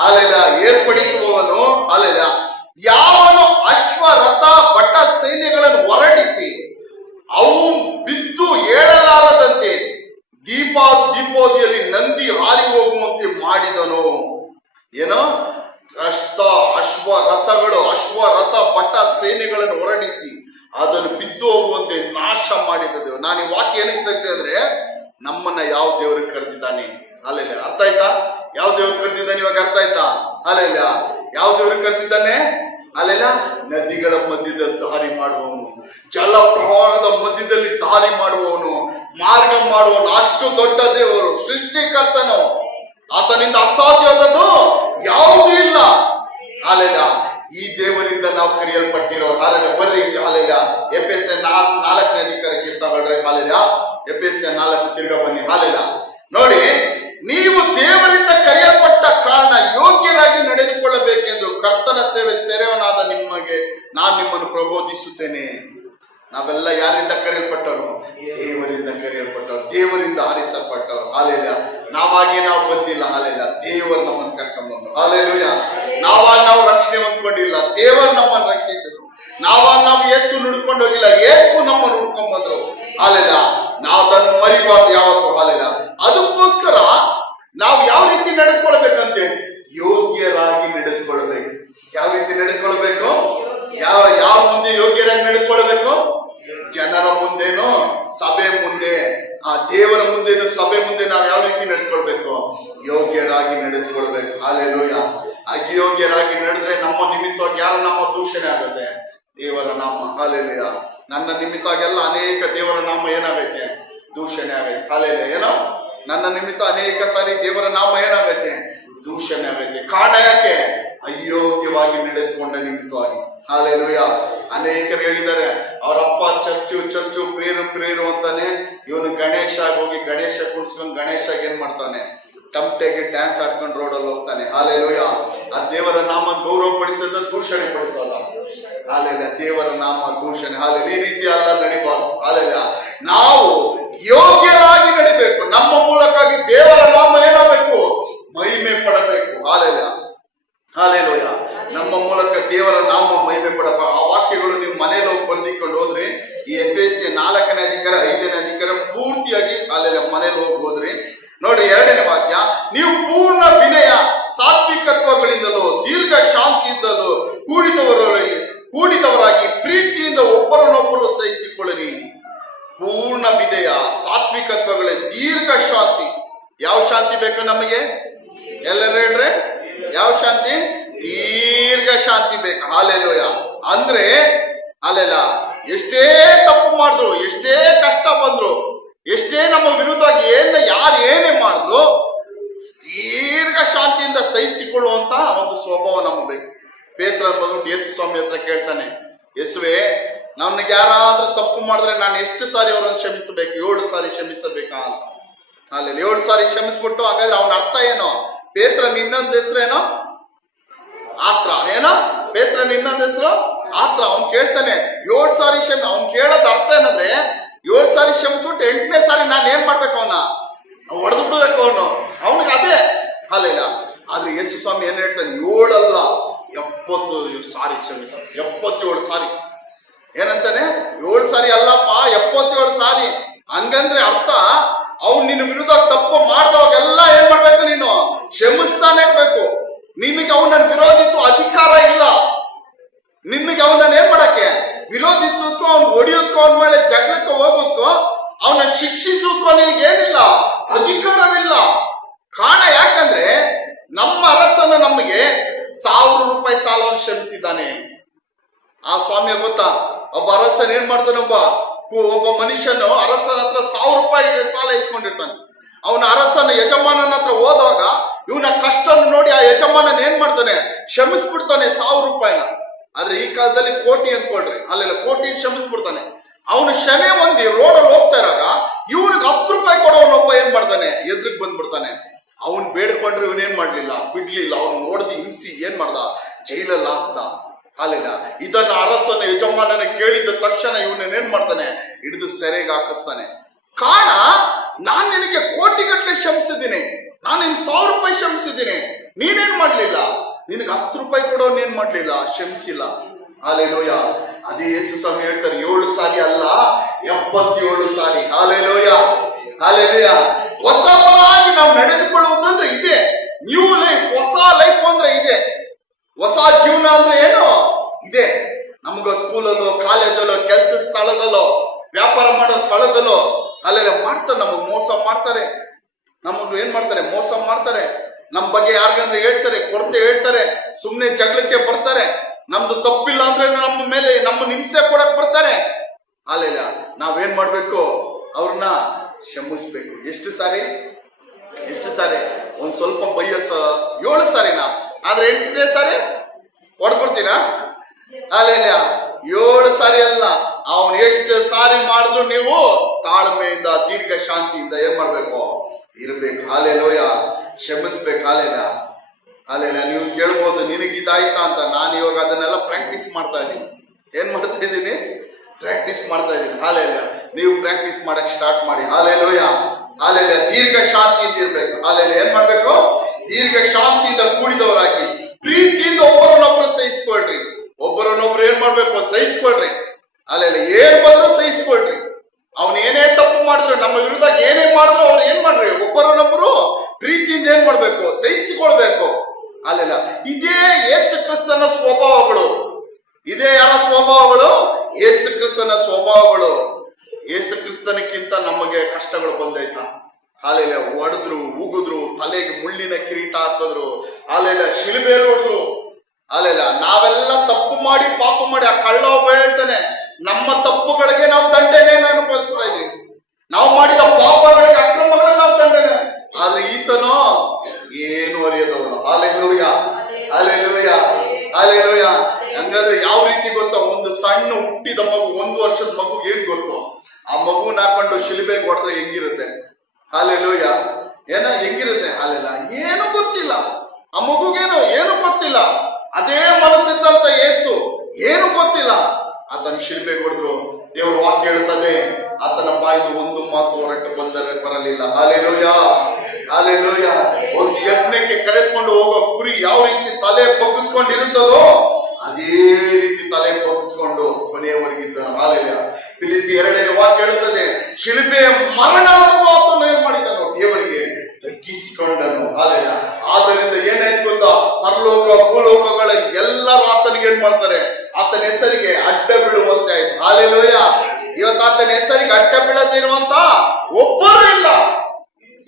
ಹಾಲೆಲ್ಲ ಏರ್ಪಡಿಸುವವನು. ಹಾಲೆಲ್ಲ ಯಾವನು ಅಶ್ವರಥ ಬಟ ಸೈನ್ಯಗಳನ್ನು ಹೊರಡಿಸಿ ಅವು ಬಿದ್ದು ಏಳಲಾರದಂತೆ ದೀಪೋದಿಯಲ್ಲಿ ನಂದಿ ಹಾರಿ ಹೋಗುವಂತೆ ಮಾಡಿದನು. ಏನೋ ಅಶ್ವರಥ ಬಟ ಸೇನೆಗಳನ್ನು ಹೊರಡಿಸಿ ಅದನ್ನು ಬಿದ್ದು ಹೋಗುವಂತೆ ನಾಶ ಮಾಡಿದದು. ನಾನು ಈ ವಾಕ್ಯ ಏನಕ್ಕೆ ತೆಗ್ದೆ ಅಂದ್ರೆ, ನಮ್ಮನ್ನ ಯಾವ ದೇವರಿಗೆ ಕರೆದಿದ್ದಾನೆ? ಅಲ್ಲೆಲ್ಲ ಅರ್ಥ ಆಯ್ತಾ? ಯಾವ ದೇವ್ರಿಗೆ ಕರೆದಿದ್ದಾನೆ ಇವಾಗ ಅರ್ಥ ಆಯ್ತಾ? ಅಲ್ಲೆಲ್ಲ ಯಾವ ದೇವ್ರಿಗೆ ಕರೆದಿದ್ದಾನೆ? ಅಲ್ಲೆಲ್ಲ ನದಿಗಳ ಮಧ್ಯದಲ್ಲಿ ದಾರಿ ಮಾಡುವವನು, ಜಲ ಪ್ರವಾಹದ ಮಧ್ಯದಲ್ಲಿ ದಾರಿ ಮಾಡುವವನು, ಮಾರ್ಗ ಮಾಡುವವನು. ಅಷ್ಟು ದೊಡ್ಡ ದೇವರು, ಸೃಷ್ಟಿಕರ್ತನು. ಆತನಿಂದ ಅಸಾಧ್ಯವಾದದ್ದು ಯಾವುದೂ ಇಲ್ಲ. ಅಲ್ಲೆಲ್ಲ ಈ ದೇವರಿಂದ ನಾವು ಕರೆಯಲ್ಪಟ್ಟಿರೋ. ಹಾಲೆಲ್ಲ ಬರ್ರಿ, ಹಾಲೆಲ್ಲ ಎಫೆಸ 4ನೇ ಅಧಿಕಾರಕ್ಕೆ ತಗೊಳ್ರಿ. ಹಾಲೆಲ್ಲ ಎಫೆಸ 4 ತಿರ್ಗಾ ಬನ್ನಿ. ಹಾಲೆಲ್ಲ ನೋಡಿ, ನೀವು ದೇವರಿಂದ ಕರೆಯಲ್ಪಟ್ಟ ಕಾರಣ ಯೋಗ್ಯರಾಗಿ ನಡೆದುಕೊಳ್ಳಬೇಕೆಂದು ಕರ್ತನ ಸೇವೆ ಸೆರೆಯವನಾದ ನಿಮಗೆ ನಾನು ನಿಮ್ಮನ್ನು ಪ್ರಬೋಧಿಸುತ್ತೇನೆ. ನಾವೆಲ್ಲ ಯಾರಿಂದ ಕರೆಯಲ್ಪಟ್ಟವರು? ದೇವರಿಂದ ಕರೆಯಲ್ಪಟ್ಟವರು, ದೇವರಿಂದ ಆರಿಸಲ್ಪಟ್ಟವರು. ಹಾಲೆಲ್ಲ ನಾವಾಗಿ ನಾವು ಬಂದಿಲ್ಲ. ಹಾಲೆಲ್ಲ ದೇವರು ನಮ್ಮನ್ನು ಕರ್ಕೊಂಡ್ಬಂದ್ರು. ಹಾಲೆಲೂಯ. ನಾವು ರಕ್ಷಣೆ ಹೊಂದ್ಕೊಂಡಿಲ್ಲ, ದೇವರು ನಮ್ಮನ್ನು ರಕ್ಷಿಸಿದ್ರು. ನಾವು ಯೇಸು ನುಡ್ಕೊಂಡು ಹೋಗಿಲ್ಲ, ಯೇಸು ನಮ್ಮನ್ನು ಹುಡ್ಕೊಂಡ್ ಬಂದ್ರು. ಹಾಲೆಲ್ಲ ನಾವು ಅದನ್ನು ಮರಿಬಾರ್ದು ಯಾವತ್ತು. ಹಾಲೆಲ್ಲ ಅದಕ್ಕೋಸ್ಕರ ನಾವು ಯಾವ ರೀತಿ ನಡೆದುಕೊಳ್ಬೇಕಂತೆ? ಯೋಗ್ಯರಾಗಿ ನಡೆದುಕೊಳ್ಬೇಕು. ಯಾವ ರೀತಿ ನಡೆದುಕೊಳ್ಬೇಕು? ಯಾವ ಮುಂದೆ ಯೋಗ್ಯರಾಗಿ ನಡೆದುಕೊಳ್ಬೇಕು? ಜನರ ಮುಂದೇನು, ಸಭೆ ಮುಂದೆ, ಆ ದೇವರ ಮುಂದೇನು, ಸಭೆ ಮುಂದೆ ನಾವು ಯಾವ ರೀತಿ ನಡೆದುಕೊಳ್ಬೇಕು? ಯೋಗ್ಯರಾಗಿ ನಡೆದುಕೊಳ್ಬೇಕು. ಹಾಲೆಲೂಯ. ಅಯೋಗ್ಯರಾಗಿ ನಡೆದ್ರೆ ನಮ್ಮ ನಿಮಿತ್ತವಾಗಿ ಯಾರ ನಾಮ ದೂಷಣೆ ಆಗುತ್ತೆ? ದೇವರ ನಾಮ. ಹಾಲೆಲೂಯ. ನನ್ನ ನಿಮಿತ್ತವಾಗೆಲ್ಲ ಅನೇಕ ದೇವರ ನಾಮ ಏನಾಗೈತೆ? ದೂಷಣೆ ಆಗೈತೆ. ಹಾಲೆಲೂಯ. ಏನೋ ನನ್ನ ನಿಮಿತ್ತ ಅನೇಕ ಸಾರಿ ದೇವರ ನಾಮ ಏನಾಗೈತೆ? ದೂಷಣೆ ಆಗೈತೆ. ಕಾರಣ ಯಾಕೆ? ಅಯೋಗ್ಯವಾಗಿ ನಡೆದುಕೊಂಡ ನಿಮಿತ್ತವಾಗಿ. ಹಾಲೆಲೂಯ. ಅನೇಕರು ಹೇಳಿದ್ದಾರೆ ಅವರಪ್ಪ ಚರ್ಚು ಪ್ರಿಯರು ಅಂತಾನೆ, ಇವನು ಗಣೇಶ ಹೋಗಿ ಗಣೇಶ ಕುಣಿಸ್ಕೊಂಡು ಗಣೇಶ ಏನ್ ಮಾಡ್ತಾನೆ? ತಮಟೆಗೆ ಡ್ಯಾನ್ಸ್ ಆಡ್ಕೊಂಡು ರೋಡಲ್ಲಿ ಹೋಗ್ತಾನೆ. ಹಾಲೆಲೂಯ. ಆ ದೇವರ ನಾಮ ಗೌರವ ಪಡಿಸೋದ, ದೂಷಣೆ ಪಡಿಸೋಲ್ಲ. ಹಾಲೆಲೂಯ. ದೇವರ ನಾಮ ದೂಷಣೆ. ಹಾಲೆಲೂಯ. ಈ ರೀತಿ ಅಲ್ಲ ನಡಿಬಾರ್ದು. ಹಾಲೆಲೂಯ. ನಾವು ಯೋಗ್ಯರಾಗಿ ನಡಿಬೇಕು. ನಮ್ಮ ಮೂಲಕವಾಗಿ ದೇವರ ನಾಮ ಏನಾಗಬೇಕು? ಮಹಿಮೆ ಪಡಬೇಕು. ಹಾಲೆಲೂಯ. ಹಾಲೆಲೂಯ. ನಮ್ಮ ಮೂಲಕ ದೇವರ ನಾಮ ಮಹಿಮೆ ಪಡಬೇಕು. ಆ ವಾಕ್ಯಗಳು ನೀವು ಮನೇಲಿ ಹೋಗಿ ಬರೆದಿಕೊಂಡು ಹೋದ್ರಿ, ಈ ಎಫೆಸ 4ನೇ ಅಧಿಕಾರ 5ನೇ ಅಧಿಕಾರ ಪೂರ್ತಿಯಾಗಿ ಹಾಲೆಲೂಯ ಮನೇಲಿ ಹೋಗಿ ಹೋದ್ರಿ. ನೋಡಿ 2ನೇ ವಾಕ್ಯ, ನೀವು ಪೂರ್ಣ ವಿನಯ ಸಾತ್ವಿಕತ್ವಗಳಿಂದಲೂ ದೀರ್ಘ ಶಾಂತಿಯಿಂದಲೂ ಕೂಡಿದವರಾಗಿ ಪ್ರೀತಿಯಿಂದ ಒಬ್ಬರನ್ನೊಬ್ಬರು ಸಹಿಸಿಕೊಳ್ಳಿರಿ. ಪೂರ್ಣ ವಿಧೇಯ, ಸಾತ್ವಿಕತ್ವಗಳೇ, ದೀರ್ಘ ಶಾಂತಿ. ಯಾವ ಶಾಂತಿ ಬೇಕು ನಮಗೆ? ಎಲ್ಲರೂ ಹೇಳ್ರೆ ಯಾವ ಶಾಂತಿ? ದೀರ್ಘ ಶಾಂತಿ ಬೇಕು. ಹಾಲೆಲೂಯ. ಅಂದ್ರೆ ಅಲ್ಲೆಲ್ಲ ಎಷ್ಟೇ ತಪ್ಪು ಮಾಡಿದ್ರು, ಎಷ್ಟೇ ಕಷ್ಟ ಬಂದ್ರು, ಎಷ್ಟೇ ನಮ್ಮ ವಿರುದ್ಧವಾಗಿ ಯಾರು ಏನೇ ಮಾಡಿದ್ರು ದೀರ್ಘ ಶಾಂತಿಯಿಂದ ಸಹಿಸಿಕೊಳ್ಳುವಂತ ಒಂದು ಸ್ವಭಾವ ನಮಗೆ ಬೇಕು. ಪೇತ್ರ ಬಂದ್ಬಿಟ್ಟು ಯೇಸು ಸ್ವಾಮಿ ಹತ್ರ ಕೇಳ್ತಾನೆ, ಯೇಸುವೆ, ನನ್ಗೆ ಯಾರಾದ್ರೂ ತಪ್ಪು ಮಾಡಿದ್ರೆ ನಾನು ಎಷ್ಟು ಸಾರಿ ಅವರನ್ನು ಕ್ಷಮಿಸಬೇಕು? 7 ಸಾರಿ ಕ್ಷಮಿಸಬೇಕಾ ಅಂತ. ಅಲ್ಲಿ 7 ಸಾರಿ ಕ್ಷಮಿಸ್ಬಿಟ್ಟು, ಹಾಗಾದ್ರೆ ಅವನ ಅರ್ಥ ಏನೋ? ಪೇತ್ರನ ಇನ್ನೊಂದು ಹೆಸರೇನೋ? ಆತ್ರ. ಏನೋ ಪೇತ್ರನ ಇನ್ನೊಂದು ಹೆಸರು? ಆತ್ರ. ಅವ್ನು ಕೇಳ್ತಾನೆ 7 ಸಾರಿ ಅವ್ನು ಕೇಳೋದ್ ಅರ್ಥ ಏನಂದ್ರೆ, 7 ಸಾರಿ ಕ್ಷಮಿಸ್ಬಿಟ್ಟು 8ನೇ ಸಾರಿ ನಾನು ಏನ್ ಮಾಡ್ಬೇಕು? ಅವನ್ನ ಹೊಡೆದು ಬಿಡ್ಬೇಕು. ಅವನಿಗೆ ಅದೇ ಹಾಲಿಲ್ಲ. ಆದ್ರೆ ಯೇಸು ಸ್ವಾಮಿ ಏನ್ ಹೇಳ್ತಾನೆ? 7 ಅಲ್ಲ 70 ಸಾರಿ ಕ್ಷಮಿಸ. 77 ಸಾರಿ. ಏನಂತಾನೆ? 7 ಸಾರಿ ಅಲ್ಲಪ್ಪ, 77 ಸಾರಿ. ಹಂಗಂದ್ರೆ ಅರ್ಥ ಅವ್ನು ನಿನ್ನ ವಿರುದ್ಧ ತಪ್ಪು ಮಾಡಿದವಾಗೆಲ್ಲ ಏನ್ ಮಾಡ್ಬೇಕು? ನೀನು ಕ್ಷಮಿಸ್ತಾನೆ ಇರ್ಬೇಕು. ನಿನಗೆ ಅವನನ್ನು ವಿರೋಧಿಸುವ ಅಧಿಕಾರ ಇಲ್ಲ. ನಿನಗೆ ಅವನನ್ನು ಏನ್ ಮಾಡಕ್ಕೆ? ವಿರೋಧಿಸೋದಕ್ಕೋ, ಅವ್ನು ಹೊಡಿಯೋದಕ್ಕೋ, ಅವನ ಮೇಲೆ ಜಗಳಕ್ಕೆ ಹೋಗೋದಕ್ಕೋ, ಅವನ ಶಿಕ್ಷಿಸೋದಕ್ಕೋ ನಿನಗೇನಿಲ್ಲ, ಅಧಿಕಾರವಿಲ್ಲ. ಕಾರಣ ಯಾಕಂದ್ರೆ ನಮ್ಮ ಅರಸನ ನಮಗೆ 1000 ರೂಪಾಯಿ ಸಾಲವನ್ನು ಕ್ಷಮಿಸಿದ್ದಾನೆ. ಆ ಸ್ವಾಮಿಯ ಗೊತ್ತಾ? ಒಬ್ಬ ಅರಸನ್ ಏನ್ ಮಾಡ್ತಾನೆ? ಒಬ್ಬ ಮನುಷ್ಯನು ಅರಸನ ಹತ್ರ 1000 ರೂಪಾಯಿ ಸಾಲ ಇಸ್ಕೊಂಡಿರ್ತಾನೆ. ಅವನ ಅರಸನ ಯಜಮಾನನ ಹತ್ರ ಹೋದಾಗ ಇವನ ಕಷ್ಟ ನೋಡಿ ಆ ಯಜಮಾನನ್ ಏನ್ ಮಾಡ್ತಾನೆ? ಕ್ಷಮಿಸ್ಬಿಡ್ತಾನೆ 1000 ರೂಪಾಯಿನ. ಆದ್ರೆ ಈ ಕಾಲದಲ್ಲಿ ಕೋಟಿ ಅಂದ್ಕೊಳ್ರಿ, ಅಲ್ಲೆಲ್ಲ ಕೋಟಿ ಕ್ಷಮಿಸ್ಬಿಡ್ತಾನೆ. ಅವನು ಕ್ಷಮೆ ಹೊಂದಿ ರೋಡಲ್ಲಿ ಹೋಗ್ತಾ ಇರಾಗ ಇವನಿಗೆ 10 ರೂಪಾಯಿ ಕೊಡೋನೊಬ್ಬ ಏನ್ ಮಾಡ್ತಾನೆ? ಎದುರಿಗೆ ಬಂದ್ಬಿಡ್ತಾನೆ. ಅವನ್ ಬೇಡ್ಕೊಂಡ್ರೆ ಇವನೇನ್ ಮಾಡ್ಲಿಲ್ಲ, ಬಿಡ್ಲಿಲ್ಲ. ಅವನು ನೋಡ್ದಿ ಹಿಂಸಿ ಏನ್ ಮಾಡ್ದ? ಜೈಲಲ್ಲಿ ಹಾಕ್ದ. ಅಲ್ಲಿಲ್ಲ. ಇದನ್ನ ಅರಸನ ಯಜಮಾನನ ಕೇಳಿದ ತಕ್ಷಣ ಇವನೇನ್ ಮಾಡ್ತಾನೆ? ಹಿಡಿದು ಸೆರೆಗೆ ಹಾಕಿಸ್ತಾನೆ. ಕಾರಣ, ನಾನ್ ನಿನಗೆ ಕೋಟಿಗಟ್ಟಲೆ ಕ್ಷಮಿಸಿದ್ದೀನಿ, ನಾನು ನಿನ್ 1000 ರೂಪಾಯಿ ಕ್ಷಮಿಸಿದ್ದೀನಿ, ನೀನೇನ್ ಮಾಡ್ಲಿಲ್ಲ? ನಿನಗೆ 10 ರೂಪಾಯಿ ಕೊಡೋನ್ ಏನ್ ಮಾಡ್ಲಿಲ್ಲ? ಕ್ಷಮಿಸಿಲ್ಲ. ಹಾಲೆಲೂಯ. ಅದೇ ಯೇಸು ಸ್ವಾಮಿ ಹೇಳ್ತಾರೆ 7 ಸಾರಿ ಅಲ್ಲ 77 ಸಾರಿ. ಹಾಲೆಲೂಯ. ಹಾಲೆಲೂಯ. ಹೊಸವಾಗಿ ನಾವು ನಡೆದುಕೊಳ್ಳುವುದಂದ್ರೆ ಇದೆ. ನ್ಯೂ ಲೈಫ್, ಹೊಸ ಲೈಫ್ ಅಂದ್ರೆ ಇದೆ. ಹೊಸ ಜೀವನ ಅಂದ್ರೆ ಏನು? ಇದೆ. ನಮ್ಗ ಸ್ಕೂಲಲ್ಲೋ, ಕಾಲೇಜಲ್ಲೋ, ಕೆಲಸ ಸ್ಥಳದಲ್ಲೋ, ವ್ಯಾಪಾರ ಮಾಡೋ ಸ್ಥಳದಲ್ಲೋ ಅಲ್ಲೆಲ್ಲ ಮಾಡ್ತಾರೆ. ನಮಗ್ ಮೋಸ ಮಾಡ್ತಾರೆ. ನಮಗ್ ಏನ್ ಮಾಡ್ತಾರೆ? ಮೋಸ ಮಾಡ್ತಾರೆ. ನಮ್ ಬಗ್ಗೆ ಯಾರಿಗಂದ್ರೆ ಹೇಳ್ತಾರೆ, ಕೊರತೆ ಹೇಳ್ತಾರೆ, ಸುಮ್ನೆ ಜಗಳಕ್ಕೆ ಬರ್ತಾರೆ. ನಮ್ದು ತಪ್ಪಿಲ್ಲ ಅಂದ್ರೆ ನಮ್ಮ ಮೇಲೆ ಹಿಂಸೆ ಕೊಡಕ್ ಬರ್ತಾರೆ. ಅಲ್ಲೆಲ್ಲ ನಾವೇನ್ ಮಾಡ್ಬೇಕು? ಅವ್ರನ್ನ ಕ್ಷಮಿಸ್ಬೇಕು. ಎಷ್ಟು ಸಾರಿ? ಒಂದ್ ಸ್ವಲ್ಪ ಬೈಯ 7 ಸಾರಿನಾ? ಆದ್ರೆ 8ನೇ ಸಾರಿ ಹೊಡ್ಕೊಡ್ತೀರಾ? ಅಲ್ಲೆಲ್ಲ 7 ಸಾರಿ ಅಲ್ಲ. ಅವನ್ ಎಷ್ಟು ಸಾರಿ ಮಾಡಿದ್ರು ನೀವು ತಾಳ್ಮೆಯಿಂದ, ದೀರ್ಘ ಶಾಂತಿಯಿಂದ ಏನ್ ಮಾಡ್ಬೇಕು? ಇರ್ಬೇಕು. ಹಾಲೆಲೂಯ. ಕ್ಷಮಿಸ್ಬೇಕು. ಹಾಲೆಲ್ಲ. ನೀವು ಕೇಳ್ಬೋದು ನಿನಗಿದಾಯ್ತಾ ಅಂತ. ನಾನು ಇವಾಗ ಅದನ್ನೆಲ್ಲ ಪ್ರಾಕ್ಟೀಸ್ ಮಾಡ್ತಾ ಇದ್ದೀನಿ. ಏನ್ ಮಾಡ್ತಾ ಇದ್ದೀನಿ? ಪ್ರಾಕ್ಟೀಸ್ ಮಾಡ್ತಾ ಇದ್ದೀನಿ. ಹಾಲೆಲ್ಲ. ನೀವು ಪ್ರಾಕ್ಟೀಸ್ ಮಾಡಕ್ ಸ್ಟಾರ್ಟ್ ಮಾಡಿ. ಹಾಲೆಲೂಯ. ದೀರ್ಘ ಶಾಂತಿಯಿಂದ ಇರ್ಬೇಕು. ಏನ್ ಮಾಡ್ಬೇಕು? ದೀರ್ಘ ಶಾಂತಿಯಿಂದ ಕೂಡಿದವರಾಗಿ ಪ್ರೀತಿಯಿಂದ ಒಬ್ಬರನ್ನೊಬ್ರು ಸಹಿಸ್ಕೊಳ್ರಿ. ಒಬ್ಬರನ್ನೊಬ್ರು ಏನ್ ಮಾಡ್ಬೇಕು? ಸಹಿಸ್ಕೊಳ್ರಿ. ಏನ್ ಬಂದ್ರು ಸಹಿಸ್ಕೊಳ್ರಿ. ಅವನ್ ಏನೇ ತಪ್ಪು ಮಾಡಿದ್ರು, ನಮ್ಮ ವಿರುದ್ಧ ಏನೇ ಮಾಡಿದ್ರು ಅವ್ರು ಏನ್ ಮಾಡ್ರಿ? ಒಬ್ಬರನ್ನೊಬ್ರು ಪ್ರೀತಿಯಿಂದ ಏನ್ ಮಾಡ್ಬೇಕು? ಸಹಿಸಿಕೊಳ್ಬೇಕು. ಇದೇ ಯೇಸು ಕ್ರಿಸ್ತನ ಸ್ವಭಾವಗಳು. ಇದೇ ಯಾರ ಸ್ವಭಾವಗಳು? ಯೇಸು ಕ್ರಿಸ್ತನ ಸ್ವಭಾವಗಳು, ಯೇಸು ಕ್ರಿಸ್ತನಕ್ಕಿಂತ ನಮಗೆ ಕಷ್ಟಗಳು ಬಂದೈತಾ? ಹಾಲೆಲ್ಲ ಹೊಡೆದ್ರು, ಉಗಿದ್ರು, ತಲೆಗೆ ಮುಳ್ಳಿನ ಕಿರೀಟ ಹಾಕಿದ್ರು, ಹಾಲೆಲ್ಲ ಶಿಲುಬೆಯಲ್ಲಿ ಹೊಡೆದ್ರು. ಹಾಲೆಲ್ಲ ನಾವೆಲ್ಲ ತಪ್ಪು ಮಾಡಿ ಪಾಪ ಮಾಡಿ, ಆ ಕಳ್ಳ ಒಬ್ಬ ಹೇಳ್ತಾನೆ, ನಮ್ಮ ತಪ್ಪುಗಳಿಗೆ ನಾವು ದಂಡನೆಯನ್ನು ಅನುಭವಿಸ್ತಾ ಇದೀವಿ, ನಾವು ಮಾಡಿದ ಪಾಪಗಳಿಗೆ ಅಕ್ರಮಗಳನ್ನ ನಾವು ದಂಡನೆ. ಆದ್ರೆ ಈತನೋ ಏನು ಅರಿಯದವನು. Hallelujah, hallelujah, hallelujah. ಹಂಗಾದ್ರೆ ಯಾವ ರೀತಿ ಗೊತ್ತೋ, ಒಂದು ಸಣ್ಣ ಹುಟ್ಟಿದ ಮಗು, 1 ವರ್ಷದ ಮಗು ಏನ್ ಗೊತ್ತೋ, ಆ ಮಗುನ ಹಾಕೊಂಡು ಶಿಲುಬೆಗೆ ಹೊಡೆದ್ರೆ ಹೆಂಗಿರುತ್ತೆ? ಹಾಲೆಲೂಯ, ಹೆಂಗಿರುತ್ತೆ? ಹಾಲೆಲ್ಲ ಏನು ಗೊತ್ತಿಲ್ಲ, ಆ ಮಗುಗೇನು ಏನು ಗೊತ್ತಿಲ್ಲ. ಅದೇ ಮನಸ್ಸಿದ್ದಂತ ಯೇಸು ಏನು ಗೊತ್ತಿಲ್ಲ, ಆತನ ಶಿಲ್ಬೆಗೆ ಹೊಡೆದ್ರು. ದೇವರ ವಾಕ್ಯ ಹೇಳ್ತದೆ, ಆತನ ಬಾಯಿದು ಒಂದು ಮಾತು ಹೊರಟು ಬರಲಿಲ್ಲ. Hallelujah, hallelujah. ಒಂದು ಯಜ್ಞಕ್ಕೆ ಕರೆದುಕೊಂಡು ಹೋಗೋ ಕುರಿ ಯಾವ ರೀತಿ ತಲೆ ಬಗ್ಗಿಸ್ಕೊಂಡಿರುತ್ತದೋ ಅದೇ ರೀತಿ ತಲೆ ಬಗ್ಗಿಸ್ಕೊಂಡು ಕೊನೆಯವರೆಗಿದ್ದನು. ಹಾಲೆಲೂಯ. ಫಿಲಿಪ್ಪಿ 2ನೇ ವಾಕ್ಯ ಹೇಳುತ್ತದೆ, ಶಿಲುಬೆಯ ಮರಣವರೆಗೂ ಆತನು ಏನ್ ಮಾಡಿದನು? ದೇವರಿಗೆ ತಗ್ಗಿಸಿಕೊಂಡನು. ಹಾಲೆಲೂಯ. ಆದ್ದರಿಂದ ಏನಾಯ್ತು ಗೊತ್ತಾ? ಪರಲೋಕ ಭೂಲೋಕಗಳ ಎಲ್ಲರೂ ಆತನಿಗೆ ಏನ್ ಮಾಡ್ತಾರೆ? ಆತನ ಹೆಸರಿಗೆ ಅಡ್ಡ ಬೀಳುವಂತೆ ಆಯ್ತು. ಹಾಲೆಲೂಯ. ಇವತ್ತು ಆತನ ಹೆಸರಿಗೆ ಅಡ್ಡ ಬೀಳದಿರುವಂತ ಒಬ್ಬರು ಇಲ್ಲ.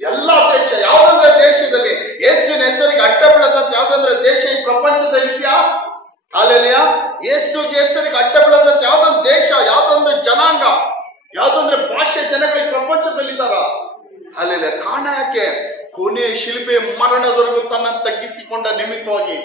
ಎಲ್ಲ ದೇಶ, ಯಾವ್ದಂದ್ರೆ ದೇಶದಲ್ಲಿ ಯೇಸುವಿನ ಹೆಸರಿಗೆ ಅಡ್ಡ ಬೀಳದಂತ ಯಾವ್ದಂದ್ರೆ ದೇಶ ಈ ಪ್ರಪಂಚದಲ್ಲಿ ಇದೆಯಾ? ಹಾಲೆಲೂಯ. ಯೇಸುಗೆ ಹೆಸರಿಗೆ ಅಡ್ಡ ಬೀಳದಂತ ಯಾವ್ದೊಂದು ದೇಶ, ಯಾವ್ದೊಂದು ಜನಾಂಗ, ಯಾವ್ದಂದ್ರೆ ಭಾಷೆ ಜನಗಳು ಈ ಪ್ರಪಂಚದಲ್ಲಿ ಇದ್ದಾರ? ಹಾಲೆಲೂಯ. ಕಾರಣ ಯಾಕೆ? ಕೊನೆ ಶಿಲ್ಬೆ ಮರಣದವರೆಗೂ ತನ್ನ ತಗ್ಗಿಸಿಕೊಂಡ ನಿಮಿತ್ತವಾಗಿ.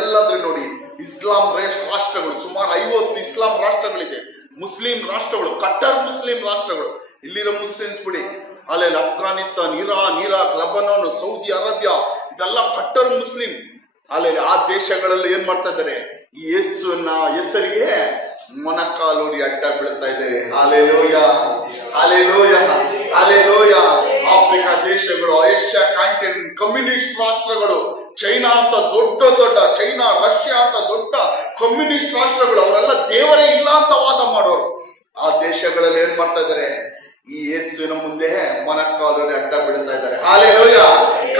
ಎಲ್ಲಾದ್ರೆ ನೋಡಿ, ಇಸ್ಲಾಂ ರಾಷ್ಟ್ರಗಳು, ಸುಮಾರು 50 ಇಸ್ಲಾಂ ರಾಷ್ಟ್ರಗಳಿದೆ. ಮುಸ್ಲಿಂ ರಾಷ್ಟ್ರಗಳು, ಕಟ್ಟರ್ ಮುಸ್ಲಿಂ ರಾಷ್ಟ್ರಗಳು. ಇಲ್ಲಿರೋ ಮುಸ್ಲಿಮ್ಸ್ ಬಿಡಿ, ಅಲ್ಲೆಲ್ಲ Afghanistan, Iran, Iraq, Lebanon, Saudi Arabia, ಇದೆಲ್ಲ ಕಟ್ಟರ್ ಮುಸ್ಲಿಂ. ಅಲ್ಲೆಲ್ಲ ಆ ದೇಶಗಳಲ್ಲಿ ಏನ್ ಮಾಡ್ತಾ ಇದ್ದಾರೆ? ಈ ಯೇಸುವಿನ ಹೆಸರಿಗೆ ಮೊಣಕಾಲೂರಿ ಅಡ್ಡ ಬೀಳ್ತಾ ಇದ್ದಾರೆ. Hallelujah, hallelujah, hallelujah. ಆಫ್ರಿಕಾ ದೇಶಗಳು, ಏಷ್ಯಾ ಕಾಂಟಿನೆಂಟ್, ಕಮ್ಯುನಿಸ್ಟ್ ರಾಷ್ಟ್ರಗಳು, ಚೈನಾ ಅಂತ ದೊಡ್ಡ ದೊಡ್ಡ, ಚೈನಾ, ರಷ್ಯಾ ಅಂತ ದೊಡ್ಡ ಕಮ್ಯುನಿಸ್ಟ್ ರಾಷ್ಟ್ರಗಳು, ಅವರೆಲ್ಲ ದೇವರೇ ಇಲ್ಲ ಅಂತ ವಾದ ಮಾಡೋರು. ಆ ದೇಶಗಳಲ್ಲಿ ಏನ್ ಮಾಡ್ತಾ ಇದ್ದಾರೆ? ಈ ಯೇಸುವಿನ ಮುಂದೆ ಮೊಣಕಾಲೂರಿ ಅಡ್ಡ ಬೀಳ್ತಾ ಇದ್ದಾರೆ. ಹಾಲೆಲೂಯ.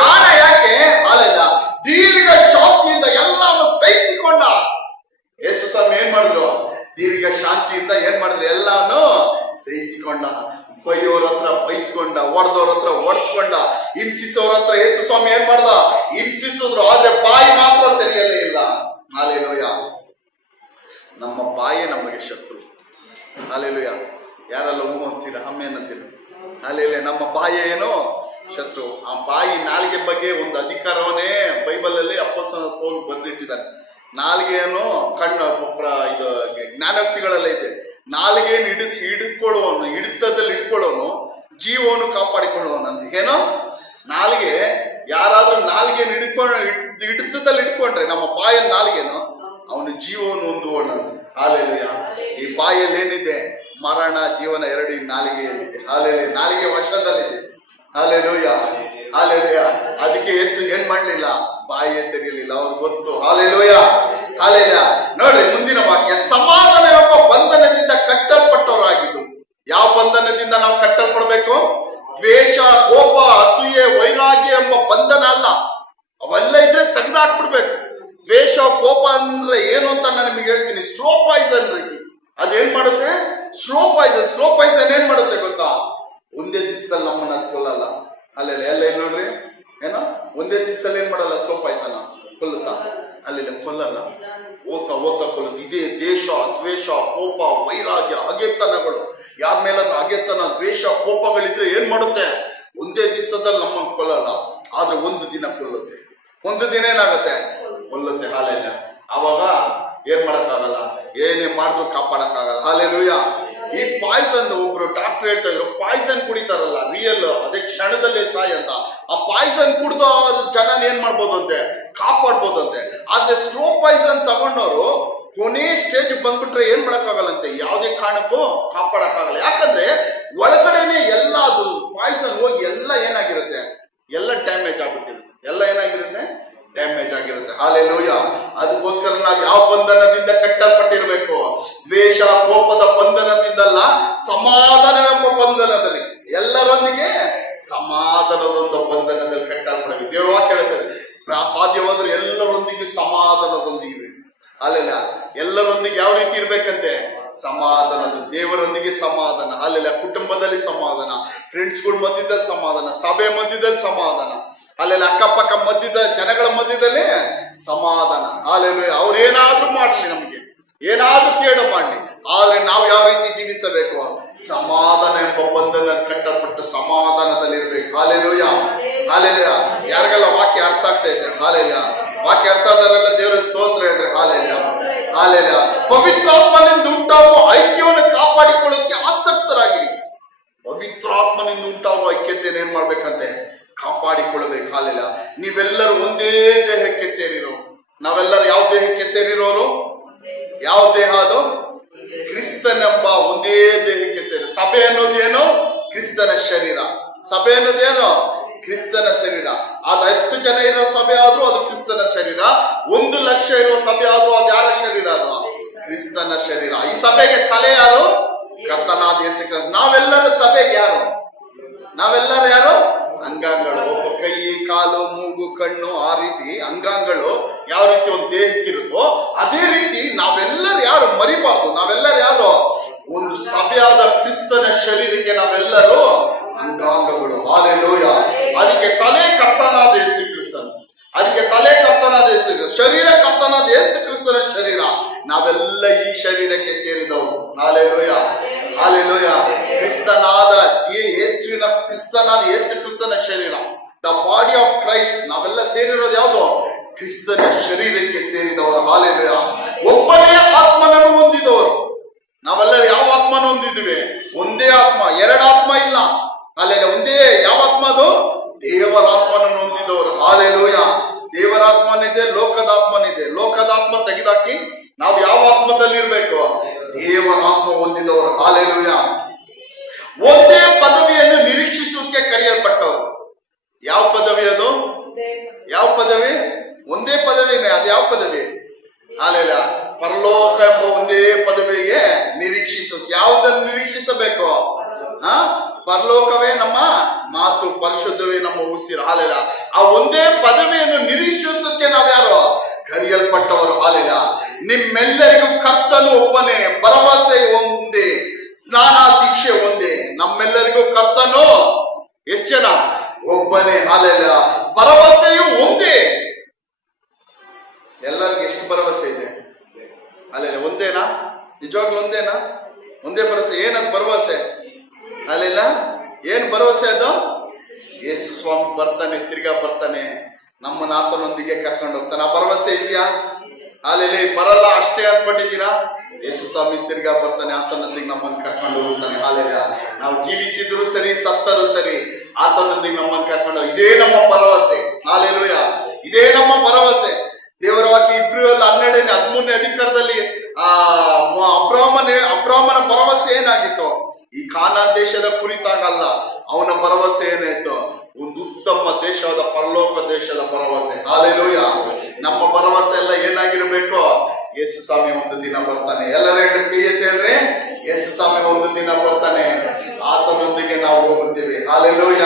ಕಾರಣ ಯಾಕೆ? ಹಾಲೆಲ್ಲ ದೀರ್ಘ ಶಾಂತಿಯಿಂದ ಎಲ್ಲವನ್ನು ಸಹಿಸಿಕೊಂಡ ಯೇಸು ಸ್ವಾಮಿ ಏನ್ ಮಾಡಿದ್ರು? ದೀರ್ಘ ಶಾಂತಿಯಿಂದ ಏನ್ ಮಾಡಿದ್ರು? ಎಲ್ಲಾನು ಸಹಿಸಿಕೊಂಡ. ಬೈಯೋರ ಹತ್ರ ಬೈಸ್ಕೊಂಡ, ಹೊಡೆದವ್ರ ಹತ್ರ ಹೊಡ್ಸ್ಕೊಂಡ, ಹಿಂಸಿಸೋರ ಹತ್ರ ಯೇಸು ಸ್ವಾಮಿ ಏನ್ ಮಾಡ್ದ? ಹಿಂಸಿಸಿದ್ರು. ಆದ್ರೆ ಬಾಯಿ ಮಾತ್ರ ತೆರೆಯಲೇ ಇಲ್ಲ. ಹಾಲೆಲೂಯ. ನಮ್ಮ ಬಾಯಿ ನಮಗೆ ಶತ್ರು. ಹಾಲೆಲೂಯ. ಯಾರೆಲ್ಲ ಹೂ ಅಂತೀರ, ಅಮ್ಮೇನಂತೀರ? ಹಾಲೆಲೂಯ. ನಮ್ಮ ಬಾಯಿ ಏನು? ಶತ್ರು. ಆ ಬಾಯಿ, ನಾಲಿಗೆ ಬಗ್ಗೆ ಒಂದು ಅಧಿಕಾರವನ್ನೇ ಬೈಬಲ್ ಅಲ್ಲಿ ಅಪೊಸ್ತಲ ಪೌಲ್ ಬಂದಿಟ್ಟಿದ್ದಾನೆ. ನಾಲಿಗೆಯನ್ನು ಕಣ್ಣು ಇದು ಜ್ಞಾನೋಕ್ತಿಗಳೆಲ್ಲ ಇದೆ. ನಾಲಿಗೆಯನ್ನು ಹಿಡಿದುಕೊಳ್ಳುವವನು, ಹಿಡಿತದಲ್ಲಿ ಇಟ್ಕೊಳ್ಳೋನು ಜೀವವನ್ನು ಕಾಪಾಡಿಕೊಳ್ಳುವವನಂತ. ಏನೋ ನಾಲಿಗೆ, ಯಾರಾದ್ರೂ ನಾಲಿಗೆಯನ್ನು ಹಿಡಿತದಲ್ಲಿ ಇಟ್ಕೊಂಡ್ರೆ, ನಮ್ಮ ಬಾಯಲ್ಲಿ ನಾಲಿಗೆನು, ಅವನು ಜೀವವನ್ನು ಹೊಂದುವವನಂತ. ಹಾಲೆಲೂಯ. ಈ ಬಾಯಲ್ಲಿ ಏನಿದೆ? ಮರಣ ಜೀವನ ಎರಡು ಈ ನಾಲಿಗೆಯಲ್ಲಿದೆ. ಹಾಲೆಲೂಯ. ನಾಲಿಗೆ ವಶದಲ್ಲಿದೆ. Hallelujah, hallelujah. ಅದಕ್ಕೆ ಯೇಸು ಏನ್ ಮಾಡ್ಲಿಲ್ಲ? ಬಾಯಿಯೇ ತೆರೆಯಲಿಲ್ಲ. ಅವ್ರು ಗೊತ್ತು. Hallelujah, hallelujah. ನೋಡ್ರಿ ಮುಂದಿನ ವಾಕ್ಯ, ಸಮಾಧಾನ ಎಂಬ ಬಂಧನದಿಂದ ಕಟ್ಟಲ್ಪಟ್ಟವರಾಗಿದ್ದು. ಯಾವ ಬಂಧನದಿಂದ ನಾವು ಕಟ್ಟಲ್ಪಡ್ಬೇಕು? ದ್ವೇಷ, ಕೋಪ, ಅಸೂಯೆ, ವೈರಾಗ್ಯ ಎಂಬ ಬಂಧನ ಅಲ್ಲ. ಅವೆಲ್ಲ ಇದ್ರೆ ತೆಗೆದಾಕ್ಬಿಡ್ಬೇಕು. ದ್ವೇಷ, ಕೋಪ ಅಂದ್ರೆ ಏನು ಅಂತ ನಾನು ನಿಮಗೆ ಹೇಳ್ತೀನಿ. ಸ್ಲೋ ಪಾಯ್ಸನ್ ರೀತಿ ಅದೇನ್ ಮಾಡುತ್ತೆ? Slow Poisson. ಸ್ಲೋ ಪಾಯ್ಸನ್ ಏನ್ ಮಾಡುತ್ತೆ ಗೊತ್ತಾ? ಒಂದೇ ದಿವಸದಲ್ಲಿ ನಮ್ಮನ್ನ ಕೊಲ್ಲಲ್ಲ. ಅಲ್ಲೆಲ್ಲ ಎಲ್ಲ ಏನ್ ನೋಡ್ರಿ, ಏನೋ ಒಂದೇ ದಿವಸದಲ್ಲಿ ಏನ್ ಮಾಡಲ್ಲ? ಸ್ಲೋ ಪಾಯ್ಸನ್ ಕೊಲ್ಲುತ್ತಾ? ಅಲ್ಲೆಲ್ಲ ಕೊಲ್ಲಲ್ಲ. ಓದ್ತಾ ಓದ್ತಾ ಕೊಲ್ಲುತ್ತೆ. ಇದೇ ದೇಶ, ದ್ವೇಷ, ಕೋಪ, ವೈರಾಗ್ಯ, ಹಗೆತನಗಳು. ಯಾರ ಮೇಲಾದ್ರೂ ಹಗೆತನ, ದ್ವೇಷ, ಕೋಪಗಳಿದ್ರೆ ಏನ್ ಮಾಡುತ್ತೆ? ಒಂದೇ ದಿವಸದಲ್ಲಿ ನಮ್ಮನ್ನ ಕೊಲ್ಲಲ್ಲ, ಆದ್ರೆ ಒಂದು ದಿನ ಕೊಲ್ಲುತ್ತೆ. ಒಂದು ದಿನ ಏನಾಗುತ್ತೆ? ಕೊಲ್ಲುತ್ತೆ. ಹಾಲೆಲ್ಲ ಅವಾಗ ಏನ್ ಮಾಡಕ್ಕಾಗಲ್ಲ, ಏನೇ ಮಾಡಿದ್ರು ಕಾಪಾಡಕ್ಕಾಗಲ್ಲ. ಹಾಲೆಲೂಯ. ಈ ಪಾಯ್ಸನ್, ಒಬ್ರು ಡಾಕ್ಟರ್ ಹೇಳ್ತಾ ಇದ್ರು, ಪಾಯ್ಸನ್ ಕುಡಿತಾರಲ್ಲ ರಿಯಲ್, ಅದೇ ಕ್ಷಣದಲ್ಲೇ ಸಾಯಿ ಅಂತ. ಆ ಪಾಯ್ಸನ್ ಕುಡ್ದು ಜನ ಏನ್ ಮಾಡ್ಬೋದು ಅಂತೆ? ಕಾಪಾಡ್ಬೋದಂತೆ. ಆದ್ರೆ ಸ್ಲೋ ಪಾಯ್ಸನ್ ತಗೊಂಡವರು ಕೊನೆ ಸ್ಟೇಜ್ ಬಂದ್ಬಿಟ್ರೆ ಏನ್ ಮಾಡಕ್ಕಾಗಲ್ಲಂತೆ? ಯಾವುದೇ ಕಾರಣಕ್ಕೂ ಕಾಪಾಡಕ್ಕಾಗಲ್ಲ. ಯಾಕಂದ್ರೆ ಒಳಗಡೆನೆ ಎಲ್ಲ ಅದು ಪಾಯ್ಸನ್ ಹೋಗಿ ಎಲ್ಲ ಏನಾಗಿರುತ್ತೆ? ಎಲ್ಲ ಡ್ಯಾಮೇಜ್ ಆಗ್ಬಿಟ್ಟಿರುತ್ತೆ. ಎಲ್ಲ ಏನಾಗಿರುತ್ತೆ? ಡ್ಯಾಮೇಜ್ ಆಗಿರುತ್ತೆ. ಹಾಲೆಲೂಯ. ಅದಕ್ಕೋಸ್ಕರ ನಾವು ಯಾವ ಬಂಧನದಿಂದ ಕಟ್ಟಲ್ಪಟ್ಟಿರ್ಬೇಕು? ದ್ವೇಷ, ಕೋಪದ ಬಂಧನದಿಂದಲ್ಲ, ಸಮಾಧಾನ ಎಂಬ ಬಂಧನದಲ್ಲಿ, ಎಲ್ಲರೊಂದಿಗೆ ಸಮಾಧಾನದೊಂದು ಬಂಧನದಲ್ಲಿ ಕಟ್ಟಲ್ಪಡಬೇಕು. ದೇವರ ವಾಕ್ಯ ಹೇಳ್ತಾರೆ, ಸಾಧ್ಯವಾದ್ರೆ ಎಲ್ಲರೊಂದಿಗೆ ಸಮಾಧಾನದೊಂದಿಗೆ. ಅಲ್ಲೆಲ್ಲ ಎಲ್ಲರೊಂದಿಗೆ ಯಾವ ರೀತಿ ಇರ್ಬೇಕಂತೆ? ಸಮಾಧಾನದ, ದೇವರೊಂದಿಗೆ ಸಮಾಧಾನ, ಅಲ್ಲೆಲ್ಲ ಕುಟುಂಬದಲ್ಲಿ ಸಮಾಧಾನ, ಫ್ರೆಂಡ್ಸ್ಗಳ ಮಧ್ಯದಲ್ಲಿ ಸಮಾಧಾನ, ಸಭೆ ಮಧ್ಯದಲ್ಲಿ ಸಮಾಧಾನ, ಅಲ್ಲೆಲ್ಲ ಅಕ್ಕಪಕ್ಕ ಮಧ್ಯದ ಜನಗಳ ಮಧ್ಯದಲ್ಲಿ ಸಮಾಧಾನ. ಅಲ್ಲೆಲ್ಲ ಅವ್ರೇನಾದ್ರೂ ಮಾಡ್ಲಿ, ನಮ್ಗೆ ಏನಾದ್ರೂ ಕೇಡು ಮಾಡ್ಲಿ, ಆದ್ರೆ ನಾವು ಯಾವ ರೀತಿ ಜೀವಿಸಬೇಕು? ಸಮಾಧಾನ ಎಂಬ ಬಂಧನ ಕಟ್ಟಲ್ಪಟ್ಟು ಸಮಾಧಾನದಲ್ಲಿರ್ಬೇಕು. Hallelujah, hallelujah. ಯಾರಿಗೆಲ್ಲ ವಾಕ್ಯ ಅರ್ಥ ಆಗ್ತಾ ಇದೆ? ಹಾಲೆಲೂಯ. ವಾಕ್ಯ ಅರ್ಥ ಆದವರೆಲ್ಲ ದೇವರ ಸ್ತೋತ್ರ ಹೇಳ್ರಿ. Hallelujah, hallelujah. ಪವಿತ್ರಾತ್ಮನಿಂದ ಉಂಟಾಗುವ ಐಕ್ಯವನ್ನು ಕಾಪಾಡಿಕೊಳ್ಳೋಕೆ ಆಸಕ್ತರಾಗಿರಿ. ಪವಿತ್ರಾತ್ಮನಿಂದ ಉಂಟಾಗುವ ಐಕ್ಯತೆಯನ್ನು ಏನ್ ಮಾಡ್ಬೇಕಂತೆ? ಕಾಪಾಡಿಕೊಳ್ಳಬೇಕು. ಹಾಲೆಲೂಯ. ನೀವೆಲ್ಲರೂ ಒಂದೇ ದೇಹಕ್ಕೆ ಸೇರಿರೋ, ನಾವೆಲ್ಲರೂ ಯಾವ ದೇಹಕ್ಕೆ ಸೇರಿರೋರು? ಯಾವ ದೇಹ ಅದು? ಕ್ರಿಸ್ತನೆಂಬ ಒಂದೇ ದೇಹಕ್ಕೆ ಸೇರಿ. ಸಭೆ ಅನ್ನೋದೇನು? ಕ್ರಿಸ್ತನ ಶರೀರ. ಸಭೆ ಅನ್ನೋದೇನು? ಕ್ರಿಸ್ತನ ಶರೀರ. ಅದು 10 ಜನ ಇರೋ ಸಭೆ ಆದ್ರೂ ಅದು ಕ್ರಿಸ್ತನ ಶರೀರ. 1,00,000 ಇರುವ ಸಭೆ ಆದ್ರೂ ಅದು ಯಾರ ಶರೀರ? ಅದು ಕ್ರಿಸ್ತನ ಶರೀರ. ಈ ಸಭೆಗೆ ತಲೆ ಯಾರು? ಕರ್ತನಾದ ಯೇಸು ಕ್ರಿಸ್ತ. ನಾವೆಲ್ಲರೂ ಸಭೆಗೆ ಯಾರು? ನಾವೆಲ್ಲರೂ ಯಾರು? ಅಂಗಾಂಗಗಳು. ಒಬ್ಬ ಕೈ, ಕಾಲು, ಮೂಗು, ಕಣ್ಣು, ಆ ರೀತಿ ಅಂಗಾಂಗಗಳು ಯಾವ ರೀತಿ ಒಂದು ದೇಹಕ್ಕಿರುತ್ತೋ ಅದೇ ರೀತಿ ನಾವೆಲ್ಲರೂ ಯಾರು ಮರಿಬಾರ್ದು. ನಾವೆಲ್ಲರೂ ಯಾರು? ಒಂದು ಸಭೆಯಾದ ಕ್ರಿಸ್ತನ ಶರೀರಕ್ಕೆ ನಾವೆಲ್ಲರೂ ಅಂಗಾಂಗಗಳು. ಹಾಲೆಲೂಯ. ಅದಕ್ಕೆ ತಲೆ ಕರ್ತನಾದ ಯೇಸು ಕ್ರಿಸ್ತನ, ಅದಕ್ಕೆ ತಲೆ ಕರ್ತನಾದ ಯೇಸು, ಶರೀರ ಕರ್ತನಾದ ಯೇಸು ಕ್ರಿಸ್ತನ ಶರೀರ. ನಾವೆಲ್ಲ ಈ ಶರೀರಕ್ಕೆ ಸೇರಿದವರು. Hallelujah, hallelujah. ಕ್ರಿಸ್ತನಾದ ಯೇಸುವಿನ, ಕ್ರಿಸ್ತನಾದ ಯೇಸು ಕ್ರಿಸ್ತನ ಶರೀರ, ದ ಬಾಡಿ ಆಫ್ ಕ್ರೈಸ್ಟ್. ನಾವೆಲ್ಲ ಸೇರಿರೋದು ಯಾವುದು? ಕ್ರಿಸ್ತನ ಶರೀರಕ್ಕೆ ಸೇರಿದವರು. ಹಾಲೆಲೂಯ. ಒಬ್ಬನೇ ಆತ್ಮನನ್ನು ಹೊಂದಿದವರು. ನಾವೆಲ್ಲರೂ ಯಾವ ಆತ್ಮನ ಹೊಂದಿದ್ವಿ? ಒಂದೇ ಆತ್ಮ, 2 ಆತ್ಮ ಇಲ್ಲ. ಅಲ್ಲೆಲ್ಲ ಒಂದೇ. ಯಾವ ಆತ್ಮ ಅದು? ದೇವರ ಆತ್ಮನನ್ನು ಹೊಂದಿದವರು. ಹಾಲೆಲೂಯ. ದೇವರ ಆತ್ಮನಿದೆ, ಲೋಕದ ಆತ್ಮನಿದೆ. ಲೋಕದ ಆತ್ಮ ತೆಗೆದಾಕಿ ನಾವು ಯಾವ ಆತ್ಮದಲ್ಲಿ ಇರ್ಬೇಕು? ದೇವರ ಆತ್ಮ ಹೊಂದಿದವರು. ಹಾಲೆಲೂಯ. ಒಂದೇ ಪದವಿಯನ್ನು ನಿರೀಕ್ಷಿಸುವುದಕ್ಕೆ ಕರೆಯಲ್ಪಟ್ಟವರು. ಯಾವ ಪದವಿ ಅದು? ಯಾವ ಪದವಿ? ಒಂದೇ ಪದವಿನೇ. ಅದು ಯಾವ ಪದವಿ? ಹಾಲೆಲೂಯ. ಪರಲೋಕ ಎಂಬ ಒಂದೇ ಪದವಿಗೆ ನಿರೀಕ್ಷಿಸುವುದು. ಯಾವುದನ್ನು ನಿರೀಕ್ಷಿಸಬೇಕು? ಪರಲೋಕವೇ ನಮ್ಮ ಮಾತು, ಪರಿಶುದ್ಧವೇ ನಮ್ಮ ಉಸಿರು. ಹಾಲೆಲೂಯ. ಆ ಒಂದೇ ಪದವಿಯನ್ನು ನಿರೀಕ್ಷಿಸೋಕೆ ನಾವ್ಯಾರು? ಕರೆಯಲ್ಪಟ್ಟವರು. ಹಾಲೆಲೂಯ. ನಿಮ್ಮೆಲ್ಲರಿಗೂ ಕರ್ತನು ಒಬ್ಬನೇ, ಭರವಸೆ ಒಂದೇ, ಸ್ನಾನ ದೀಕ್ಷೆ ಒಂದೇ. ನಮ್ಮೆಲ್ಲರಿಗೂ ಕರ್ತನು ಎಷ್ಟು ಜನ? ಒಬ್ಬನೇ. ಹಾಲೆಲೂಯ. ಭರವಸೆಯು ಒಂದೇ. ಎಲ್ಲರಿಗೂ ಎಷ್ಟು ಭರವಸೆ ಇದೆ? ಅಲ್ಲೆಲ್ಲ ಒಂದೇನಾ? ನಿಜವಾಗ್ಲೂ ಒಂದೇನಾ? ಒಂದೇ ಭರವಸೆ. ಏನದು ಭರವಸೆ? ಅಲ್ಲೆಲ್ಲ ಏನ್ ಭರವಸೆ ಅದು? ಯೇಸು ಸ್ವಾಮಿ ಬರ್ತಾನೆ, ತಿರ್ಗಾ ಬರ್ತಾನೆ, ನಮ್ಮನ್ನ ಆತನೊಂದಿಗೆ ಕರ್ಕೊಂಡು ಹೋಗ್ತಾನೆ. ಆ ಭರವಸೆ ಇದೆಯಾ? ಅಲ್ಲೆಲ್ಲ ಬರಲ್ಲ ಅಷ್ಟೇ ಅಂದ್ಬಿಟ್ಟಿದ್ದೀರಾ? ಯೇಸು ಸ್ವಾಮಿ ತಿರ್ಗಾ ಬರ್ತಾನೆ, ಆತನೊಂದಿಗೆ ನಮ್ಮನ್ನು ಕರ್ಕೊಂಡು ಹೋಗ್ತಾನೆ. ಹಾಲೆಲ್ಲ ನಾವು ಜೀವಿಸಿದ್ರು ಸರಿ, ಸತ್ತರು ಸರಿ, ಆತನೊಂದಿಗೆ ನಮ್ಮನ್ನು ಕರ್ಕೊಂಡು, ಇದೇ ನಮ್ಮ ಭರವಸೆ. ಹಾಲೆಲೂಯ. ಇದೇ ನಮ್ಮ ಭರವಸೆ. ದೇವರ ವಾಕ್ಯ ಇಬ್ರಿಯರಲ್ಲಿ 12-13 ಅಧಿಕಾರದಲ್ಲಿ ಅಬ್ರಾಮನ ಭರವಸೆ ಏನಾಗಿತ್ತು? ಈ ಕಾನಾನ್ ದೇಶದ ಕುರಿತಾಗಲ್ಲ, ಅವನ ಭರವಸೆ ಏನಾಯ್ತು? ಒಂದು ಉತ್ತಮ ದೇಶವಾದ ಪರಲೋಕ ದೇಶದ ಭರವಸೆ. ಹಾಲೆಲೂಯ. ನಮ್ಮ ಭರವಸೆ ಎಲ್ಲ ಏನಾಗಿರ್ಬೇಕು? ಯೇಸು ಸ್ವಾಮಿ ಒಂದು ದಿನ ಬರ್ತಾನೆ. ಎಲ್ಲರ ಹೇಳ್ರಿ, ಯೇಸು ಸ್ವಾಮಿ ಒಂದು ದಿನ ಬರ್ತಾನೆ, ಆತನೊಂದಿಗೆ ನಾವು ಹೋಗುತ್ತೇವೆ. Hallelujah,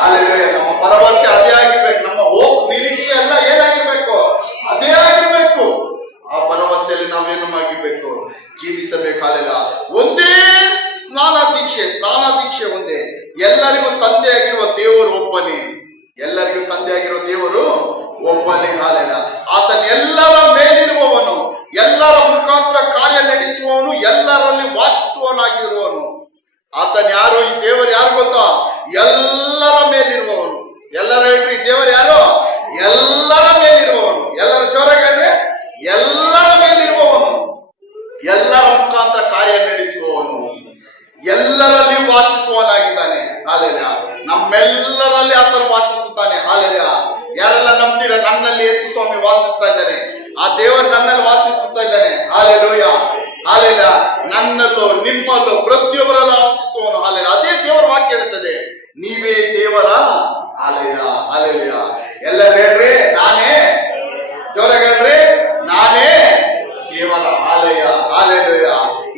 hallelujah. ನಮ್ಮ ಭರವಸೆ ಅದೇ ಆಗಿರ್ಬೇಕು. ನಮ್ಮ ಹೋಪ್, ನಿರೀಕ್ಷೆ ಎಲ್ಲ ಏನಾಗಿರ್ಬೇಕು? ಅದೇ ಆಗಿರ್ಬೇಕು. ಆ ಭರವಸೆಯಲ್ಲಿ ನಾವೇನು ಆಗಿರ್ಬೇಕು? ಜೀವಿಸಬೇಕು. ಹಾಲೆಲ್ಲ ಒಂದೇ ಸ್ನಾನ ದೀಕ್ಷೆ ಒಂದೇ. ಎಲ್ಲರಿಗೂ ತಂದೆ ಆಗಿರುವ ದೇವರು ಒಬ್ಬನೇ. ಎಲ್ಲರಿಗೂ ತಂದೆ ಆಗಿರುವ ದೇವರು ಒಬ್ಬನೇ. ಹಾಲೆಲ್ಲ ಆತನ ಎಲ್ಲರ ಮೇಲಿರುವವನು, ಎಲ್ಲರ ಮುಖಾಂತರ ಕಾರ್ಯ ನಡೆಸುವವನು, ಎಲ್ಲರಲ್ಲಿ ವಾಸಿಸುವವನಾಗಿರುವವನು. ಆತನ ಯಾರು? ಈ ದೇವರು ಯಾರು ಗೊತ್ತಾ? ಎಲ್ಲರ ಮೇಲಿರುವವನು. ಎಲ್ಲರ ಹೇಳ್ರಿ, ದೇವರು ಯಾರು? ಎಲ್ಲರ ಮೇಲಿರುವವನು. ಎಲ್ಲರ ಜೋರಾಗ್ರಿ, ಎಲ್ಲರ ಮೇಲಿರುವವನು, ಎಲ್ಲರ ಮುಖಾಂತರ ಕಾರ್ಯ ನಡೆಸುವವನು, ಎಲ್ಲರಲ್ಲಿ ವಾಸಿಸುವವನಾಗಿದ್ದಾನೆ. ಹಾಲೆಲೂಯ. ನಮ್ಮೆಲ್ಲರಲ್ಲಿ ಆತನು ವಾಸಿಸುತ್ತಾನೆ. ಹಾಲೆಲೂಯ. ಯಾರೆಲ್ಲ ನಂಬ್ತೀರ? ನನ್ನಲ್ಲಿ ಯೇಸು ಸ್ವಾಮಿ ವಾಸಿಸ್ತಾ ಇದ್ದಾನೆ. ಆ ದೇವರು ನನ್ನಲ್ಲಿ ವಾಸಿಸುತ್ತಾ ಇದ್ದಾನೆ. Hallelujah, hallelujah. ನನ್ನಲ್ಲೂ ನಿಮ್ಮಲ್ಲೂ ಪ್ರತಿಯೊಬ್ಬರಲ್ಲೂ ವಾಸಿಸುವವನು. ಹಾಲೆಲೂಯ. ಅದೇ ದೇವರ ವಾಕ್ಯ ಹೇಳುತ್ತದೆ, ನೀವೇ ದೇವರ. Hallelujah, hallelujah. ಎಲ್ಲರೂ ಹೇಳ್ರಿ, ನಾನೇ. ಜೋರಾಗಿ ಹೇಳ್ರಿ, ನಾನೇ ದೇವರ ಆಲಯ. ಹಾಲೆಲೂಯ.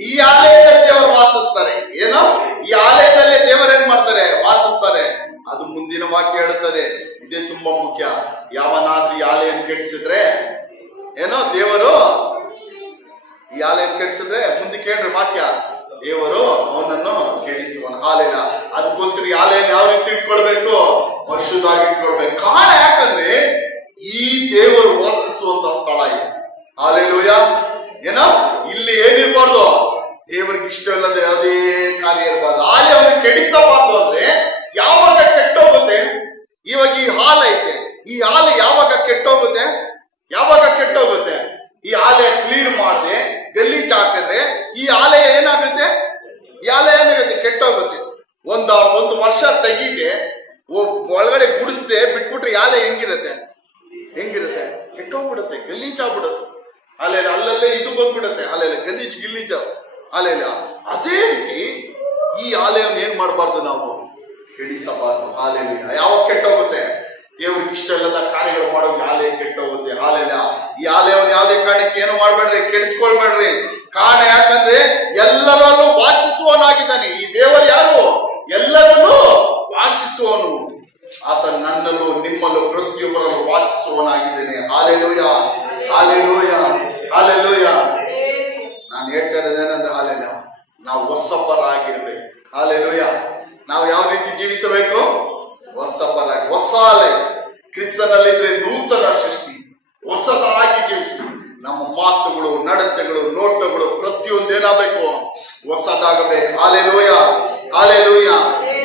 ಈ ಆಲಯದಲ್ಲಿ ದೇವರು ವಾಸಿಸ್ತಾರೆ. ಏನೋ ಈ ಆಲಯದಲ್ಲಿ ದೇವರೇನ್ ಮಾಡ್ತಾರೆ? ವಾಸಿಸ್ತಾರೆ. ಅದು ಮುಂದಿನ ವಾಕ್ಯ ಹೇಳುತ್ತದೆ. ಇದೇ ತುಂಬಾ ಮುಖ್ಯ. ಯಾವನಾದ್ರೂ ಈ ಆಲಯವನ್ನು ಕೆಡಿಸಿದ್ರೆ ಏನೋ ದೇವರು ಈ ಆಲೆಯನ್ನು ಕೆಡಿಸಿದ್ರೆ ಮುಂದೆ ಕೇಳ್ರಿ ವಾಕ್ಯ, ದೇವರು ಅವನನ್ನು ಕೆಡಿಸುವನು. ಹಾಲೆನ ಅದಕ್ಕೋಸ್ಕರ ಈ ಆಲೆಯನ್ನು ಯಾವ ರೀತಿ ಇಟ್ಕೊಳ್ಬೇಕು? ಪರಿಶುದ್ಧವಾಗಿ ಇಟ್ಕೊಳ್ಬೇಕು. ಕಾರಣ ಯಾಕಂದ್ರೆ ಈ ದೇವರು ವಾಸಿಸುವಂತ ಸ್ಥಳ ಇದು. ಹಾಲೆಲೂಯ. ಏನೋ ಇಲ್ಲಿ ಏನಿರ್ಬಾರ್ದು? ದೇವರಿಗೆ ಇಷ್ಟ ಇಲ್ಲದ ಯಾವುದೇ ಕಾರ್ಯ ಇರಬಾರ್ದು. ಆಲೆ ಅವನು ಕೆಡಿಸಬಾರ್ದು. ಅಂದ್ರೆ ಯಾವಾಗ ಕೆಟ್ಟೋಗುತ್ತೆ? ಇವಾಗ ಈ ಹಾಲು ಐತೆ, ಈ ಹಾಲು ಯಾವಾಗ ಕೆಟ್ಟೋಗುತ್ತೆ? ಯಾವಾಗ ಕೆಟ್ಟೋಗುತ್ತೆ? ಈ ಆಲೆ ಕ್ಲೀನ್ ಮಾಡದೆ ಗಲೀಜ್ ಹಾಕಿದ್ರೆ ಈ ಆಲೆ ಏನಾಗುತ್ತೆ? ಈ ಆಲೆ ಏನಾಗುತ್ತೆ? ಕೆಟ್ಟೋಗುತ್ತೆ. ಒಂದು ವರ್ಷ ತೆಗೀದೆ ಒಳಗಡೆ ಗುಡಿಸದೆ ಬಿಟ್ಬಿಟ್ರೆ ಆಲೆ ಹೆಂಗಿರುತ್ತೆ? ಕೆಟ್ಟೋಗ್ಬಿಡುತ್ತೆ, ಗಲೀಜ್ ಆಗ್ಬಿಡುತ್ತೆ. ಅಲ್ಲಲ್ಲೇ ಇದು ಬಂದ್ಬಿಡುತ್ತೆ, ಅಲ್ಲೆಲ್ಲ ಗಲೀಜ್ ಅಲ್ಲೆಲ್ಲ. ಅದೇ ರೀತಿ ಈ ಆಲೆಯನ್ನು ಏನ್ ಮಾಡಬಾರ್ದು? ನಾವು ಕೆಡಿಸಬಾರ್ದು. ಆಲೆಯಲ್ಲಿ ಯಾವಾಗ ಕೆಟ್ಟೋಗುತ್ತೆ? ದೇವ್ರಿಗೆ ಇಷ್ಟ ಇಲ್ಲದ ಕಾರ್ಯಗಳು ಮಾಡೋಕೆ ಆಲೆ ಕೆಟ್ಟೋಗುತ್ತೆ. ಹಾಲೆಲ್ಲ ಈ ಆಲೆಯನ್ನು ಯಾವುದೇ ಕಾರಣಕ್ಕೆ ಏನು ಮಾಡ್ಬೇಡ್ರಿ, ಕೆಡಿಸ್ಕೊಳ್ಬೇಡ್ರಿ. ಕಾರಣ ಯಾಕಂದ್ರೆ ಎಲ್ಲರಲ್ಲೂ ವಾಸಿಸುವವನಾಗಿದ್ದಾನೆ. ಈ ದೇವರು ಯಾರು? ಎಲ್ಲರಲ್ಲೂ ವಾಸಿಸುವವನು. ಆತ ನನ್ನಲ್ಲೂ ನಿಮ್ಮಲ್ಲೂ ಪ್ರತಿಯೊಬ್ಬರಲ್ಲೂ ವಾಸಿಸುವವನಾಗಿದ್ದೇನೆ. Hallelujah, hallelujah, hallelujah. ನಾನು ಹೇಳ್ತಾ ಇರೋದೇನಂದ್ರೆ ಹಾಲೆಲ್ಲ ನಾವು ಹೊಸಪರಾಗಿರ್ಬೇಕು. ಹಾಲೆಲೂಯ. ನಾವು ಯಾವ ರೀತಿ ಜೀವಿಸಬೇಕು? ಹೊಸಪರಾಗಿ. ಹೊಸ ಲೈಫ್ ಕ್ರಿಸ್ತನಲ್ಲಿದ್ರೆ ನೂತನ ಸೃಷ್ಟಿ, ಹೊಸದಾಗಿ ಜೀವಿಸಬೇಕು. ನಮ್ಮ ಮಾತುಗಳು, ನಡತೆಗಳು, ನೋಟಗಳು ಪ್ರತಿಯೊಂದು ಏನಾಗಬೇಕು? ಹೊಸದಾಗಬೇಕು. Hallelujah, hallelujah.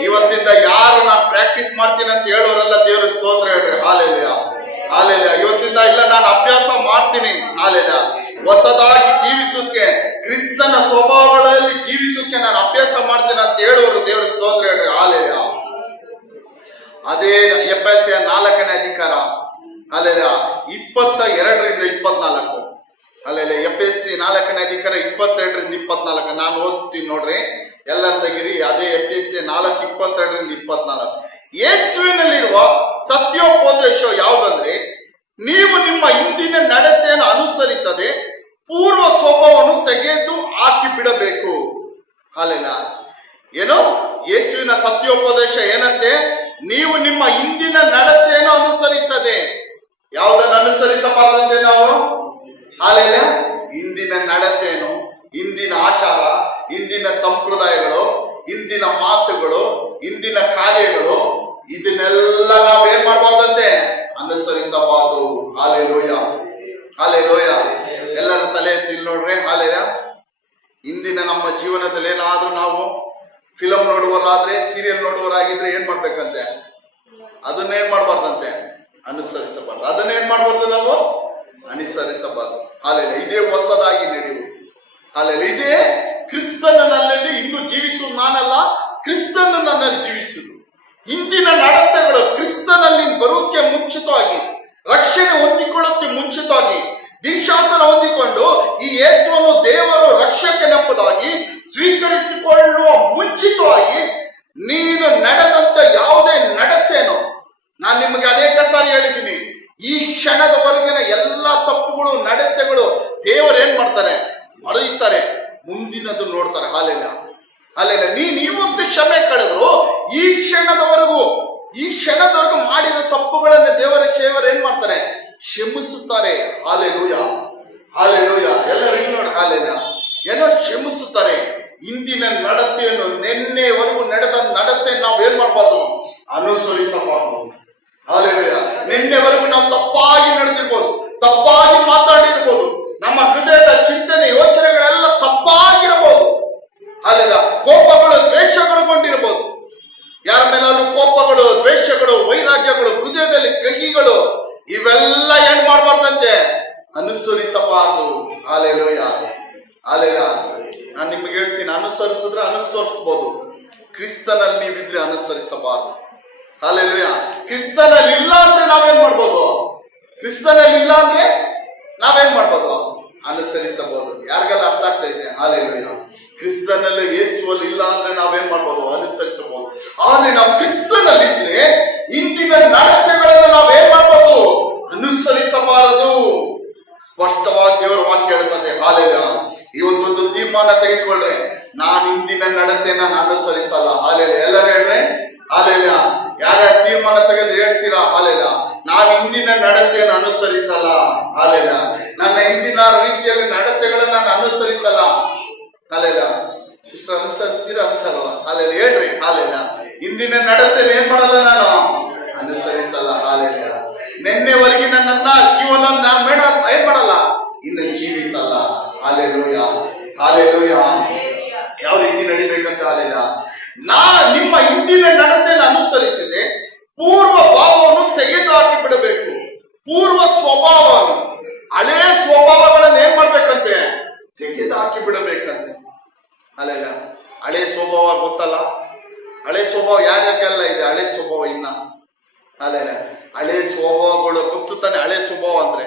ಇವತ್ತಿಂದ ಯಾರು ನಾನು ಪ್ರಾಕ್ಟೀಸ್ ಮಾಡ್ತೀನಿ ಅಂತ ಹೇಳೋರೆಲ್ಲ ದೇವರ ಸ್ತೋತ್ರ ಹೇಳ್ರಿ. Hallelujah, hallelujah. ಇವತ್ತಿಂದ ಇಲ್ಲ ನಾನು ಅಭ್ಯಾಸ ಮಾಡ್ತೀನಿ. ಹಾಲೆಲೂಯ. ಹೊಸದಾಗಿ ಜೀವಿಸೋಕೆ, ಕ್ರಿಸ್ತನ ಸ್ವಭಾವಗಳಲ್ಲಿ ಜೀವಿಸೋಕೆ ನಾನು ಅಭ್ಯಾಸ ಮಾಡ್ತೀನಿ ಅಂತ ಹೇಳೋರು ದೇವರ ಸ್ತೋತ್ರ ಹೇಳ್ರಿ. ಹಾಲೆಲೂಯ. ಅದೇ ಎಫೆಸಯ 4ನೇ ಅಧಿಕಾರ ಅಲ್ಲೆಲ್ಲ 22ರಿಂದ 24. ಅಲ್ಲೆಲ್ಲ ಎಫೆಸಿ 4ನೇ ಅಧಿಕಾರ 22ರಿಂದ 24 ನಾನು ಓದ್ತೀನಿ ನೋಡ್ರಿ, ಎಲ್ಲರೂ ತೆಗಿರಿ. ಅದೇ ಎಫೆಸಿ 4:22ರಿಂದ 24. ಯೇಸುವಿನಲ್ಲಿರುವ ಸತ್ಯೋಪದೇಶ ಯಾವುದಂದ್ರೆ, ನೀವು ನಿಮ್ಮ ಹಿಂದಿನ ನಡತೆಯನ್ನು ಅನುಸರಿಸದೆ ಪೂರ್ವ ಸ್ವಭಾವವನ್ನು ತೆಗೆದು ಹಾಕಿ ಬಿಡಬೇಕು. ಅಲ್ಲೆಲ್ಲ ಏನೋ ಯೇಸುವಿನ ಸತ್ಯೋಪದೇಶ ಏನಂತೆ? ನೀವು ನಿಮ್ಮ ಹಿಂದಿನ ನಡತೆಯನ್ನು ಅನುಸರಿಸದೆ. ಯಾವುದನ್ನು ಅನುಸರಿಸಬಾರದಂತೆ ನಾವು? ಹಾಲೆಲ್ಲ ಹಿಂದಿನ ನಡತೆಯನ್ನು, ಹಿಂದಿನ ಆಚಾರ, ಹಿಂದಿನ ಸಂಪ್ರದಾಯಗಳು, ಹಿಂದಿನ ಮಾತುಗಳು, ಹಿಂದಿನ ಕಾರ್ಯಗಳು, ಇದನ್ನೆಲ್ಲ ನಾವು ಏನ್ ಮಾಡಬಾರ್ದಂತೆ? ಅನುಸರಿಸಬಾರದು. Hallelujah, hallelujah. ಎಲ್ಲರ ತಲೆ ಎತ್ತಿ ನೋಡ್ರಿ. ಹಾಲೆಲೂಯ. ಇಂದಿನ ನಮ್ಮ ಜೀವನದಲ್ಲಿ ಏನಾದ್ರೂ ನಾವು ಫಿಲಂ ನೋಡುವರಾದ್ರೆ, ಸೀರಿಯಲ್ ನೋಡುವರಾಗಿದ್ರೆ ಏನ್ ಮಾಡ್ಬೇಕಂತೆ? ಅದನ್ನೇನ್ ಮಾಡ್ಬಾರ್ದಂತೆ? ಅನುಸರಿಸಬಾರ್ದು. ಅದನ್ನೇನ್ ಮಾಡ್ಬಾರ್ದು? ನಾವು ಅನುಸರಿಸಬಾರ್ದು. ಹಾಲೆಲ್ಲ ಇದೇ ಹೊಸದಾಗಿ ನಡೆಯುವುದು. ಹಾಲೆಲ್ಲ ಇದೇ ಕ್ರಿಸ್ತನಲ್ಲಿ ಇನ್ನು ಜೀವಿಸುವುದು ನಾನಲ್ಲ, ಕ್ರಿಸ್ತನ ನನ್ನಲ್ಲಿ ಜೀವಿಸುವುದು. ಹಿಂದಿನ ನಡತೆಗಳು ಕ್ರಿಸ್ತನಲ್ಲಿ ಬರೋಕ್ಕೆ ಮುಂಚಿತವಾಗಿ, ರಕ್ಷಣೆ ಹೊಂದಿಕೊಳ್ಳೋಕೆ ಮುಂಚಿತವಾಗಿ, ದೀಕ್ಷಾಸನ ಹೊಂದಿಕೊಂಡು ಈ ಯೇಸುವನ್ನು ದೇವರು ರಕ್ಷಕನೆಂಬುದಾಗಿ ಸ್ವೀಕರಿಸಿಕೊಳ್ಳುವ ಮುಂಚಿತವಾಗಿ ನೀನು ನಡೆದಂತ ಯಾವುದೇ ನಡತೆನೋ, ನಾನು ನಿಮಗೆ ಅನೇಕ ಸಾರಿ ಹೇಳಿದ್ದೀನಿ, ಈ ಕ್ಷಣದವರೆಗಿನ ಎಲ್ಲ ತಪ್ಪುಗಳು, ನಡತೆಗಳು ದೇವರು ಏನ್ ಮಾಡ್ತಾರೆ? ಮರೆಯುತ್ತಾರೆ, ಮುಂದಿನದು ನೋಡ್ತಾರೆ. ಹಾಲೆಲ್ಲ, ಹಾಲೆಲ್ಲ. ನೀನ್ ಇವತ್ತು ಕ್ಷಮೆ ಕಳೆದ್ರು ಈ ಕ್ಷಣದವರೆಗೂ ಮಾಡಿದ ತಪ್ಪುಗಳನ್ನ ದೇವರು ಏನ್ ಮಾಡ್ತಾರೆ? ಕ್ಷಮಿಸುತ್ತಾರೆ. Hallelujah, hallelujah. ಎಲ್ಲರಿಗೂ ನೋಡಿ, ಹಾಲೆಲ್ಲ ಏನೋ ಕ್ಷಮಿಸುತ್ತಾರೆ. ಇಂದಿನ ನಡತೆಯನ್ನು, ನಿನ್ನೆವರೆಗೂ ನಡೆದ ನಡತೆ ನಾವು ಏನ್ ಮಾಡಬಾರ್ದು? ಅನುಸರಿಸಬಾರ್ದು. ಹಾಲೆಲೂಯ. ನಿನ್ನೆವರೆಗೂ ನಾವು ತಪ್ಪಾಗಿ ನಡೆದಿರ್ಬೋದು, ತಪ್ಪಾಗಿ ಮಾತಾಡಿರ್ಬೋದು, ನಮ್ಮ ಹೃದಯದ ಚಿಂತನೆ ಯೋಚನೆಗಳೆಲ್ಲ ತಪ್ಪಾಗಿರಬಹುದು. ಹಾಲೆಲ್ಲ. ಕೋಪಗಳು, ದ್ವೇಷಗಳು ಕೊಂಡಿರಬಹುದು. ಯಾರ ಮೇಲಾದ್ರೂ ಕೋಪಗಳು, ದ್ವೇಷಗಳು, ವೈರಾಗ್ಯಗಳು, ಹೃದಯದಲ್ಲಿ ಕಹಿಗಳು, ಇವೆಲ್ಲ ಏನ್ ಮಾಡ್ಬಾರ್ದಂತೆ? ಅನುಸರಿಸಬಾರದು. Hallelujah, hallelujah. ನಾನು ನಿಮ್ಗೆ ಹೇಳ್ತೀನಿ, ಅನುಸರಿಸಿದ್ರೆ ಅನುಸರಿಸಬಹುದು, ಕ್ರಿಸ್ತನಲ್ಲಿ ನೀವಿದ್ರೆ ಅನುಸರಿಸಬಾರದು. ಹಾಲೆಲೂಯ. ಕ್ರಿಸ್ತನಲ್ಲಿ ಇಲ್ಲ ಅಂದ್ರೆ ನಾವೇನ್ ಮಾಡ್ಬೋದು? ಕ್ರಿಸ್ತನಲ್ಲಿ ಇಲ್ಲ ಅಂದ್ರೆ ನಾವೇನ್ ಮಾಡ್ಬೋದು? ಅನುಸರಿಸಬಹುದು. ಯಾರಿಗೆಲ್ಲ ಅರ್ಥ ಆಗ್ತಾ ಇದೆ? ಹಾಲೆಲೂಯ. ಕ್ರಿಸ್ತನಲ್ಲಿ, ಯೇಸುವಲ್ಲಿ ಇಲ್ಲ ಅಂದ್ರೆ ನಾವೇನ್ ಮಾಡ್ಬೋದು? ಅನುಸರಿಸಬಹುದು. ಆದ್ರೆ ನಾವು ಕ್ರಿಸ್ತನಲ್ಲಿದ್ರೆ ಇಂದಿನ ನಡತೆಗಳನ್ನು ನಾವೇನ್ ಮಾಡ್ಬೋದು? ಅನುಸರಿಸಬಾರದು. ಸ್ಪಷ್ಟವಾಗಿ ದೇವರ ವಾಕ್ಯ ಹೇಳ್ತದೆ. ಹಾಲೆಲೂಯ. ಇವತ್ತೊಂದು ತೀರ್ಮಾನ ತೆಗೆದುಕೊಳ್ಳ್ರೆ, ನಾನು ಇಂದಿನ ನಡತೆ ನಾನು ಅನುಸರಿಸಲ್ಲ. ಹಾಲೆಲೂಯ. ಎಲ್ಲರೂ ಹೇಳ್ರೆ ಹಾಲೆಲೂಯ. ಯಾರ್ಯಾರು ತೀರ್ಮಾನ ತೆಗೆದು ಹೇಳ್ತೀರಾ? ಹಾಲೆಲೂಯ. ನಾನು ಇಂದಿನ ನಡತೆಯನ್ನು ಅನುಸರಿಸಲ್ಲ. ಹಾಲೆಲೂಯ. ನನ್ನ ಇಂದಿನ ರೀತಿಯಲ್ಲಿ ನಡತೆಗಳನ್ನ ನಾನು ಅನುಸರಿಸಲು. ಹಾಲೆಲ್ಲ ಹೇಳ್ರಿ, ಹಾಲೆಲ್ಲ ಇಂದಿನ ನಡತೆ ಏನ್ ಮಾಡಲ್ಲ ನಾನು ಅನುಸರಿಸಲ್ಲ. ಹಾಲೆಲ್ಲ ನಿನ್ನೆವರೆಗೆ ನನ್ನನ್ನ ಜೀವನ ಮೇಡ ಏನ್ ಮಾಡಲ್ಲ, ಇನ್ನು ಜೀವಿಸಲ್ಲ. Hallelujah, hallelujah. ಯಾವ ರೀತಿ ನಡಿಬೇಕಂತ ಹಾಲೆಲ್ಲ, ನಿಮ್ಮ ಇಂದಿನ ನಡತೆಯನ್ನು ಅನುಸರಿಸಿದೆ ಪೂರ್ವ ಭಾವವನ್ನು ತೆಗೆದು ಹಾಕಿ ಬಿಡಬೇಕು. ಪೂರ್ವ ಸ್ವಭಾವವನ್ನು, ಹಳೆಯ ಸ್ವಭಾವಗಳನ್ನು ಏನ್ ಮಾಡ್ಬೇಕಂತೆ, ತೆಗೆದು ಹಾಕಿ ಬಿಡಬೇಕಂತೆ. ಅಲ್ಲೆಲ್ಲ ಹಳೆ ಸ್ವಭಾವ ಗೊತ್ತಲ್ಲ, ಹಳೆ ಸ್ವಭಾವ ಯಾರ್ಯಾರಿಗೆಲ್ಲ ಇದೆ ಹಳೆ ಸ್ವಭಾವ ಇನ್ನ. ಅಲ್ಲೆಲ್ಲ ಹಳೆ ಸ್ವಭಾವಗಳು ಗೊತ್ತು ತಾನೆ. ಹಳೆ ಸ್ವಭಾವ ಅಂದ್ರೆ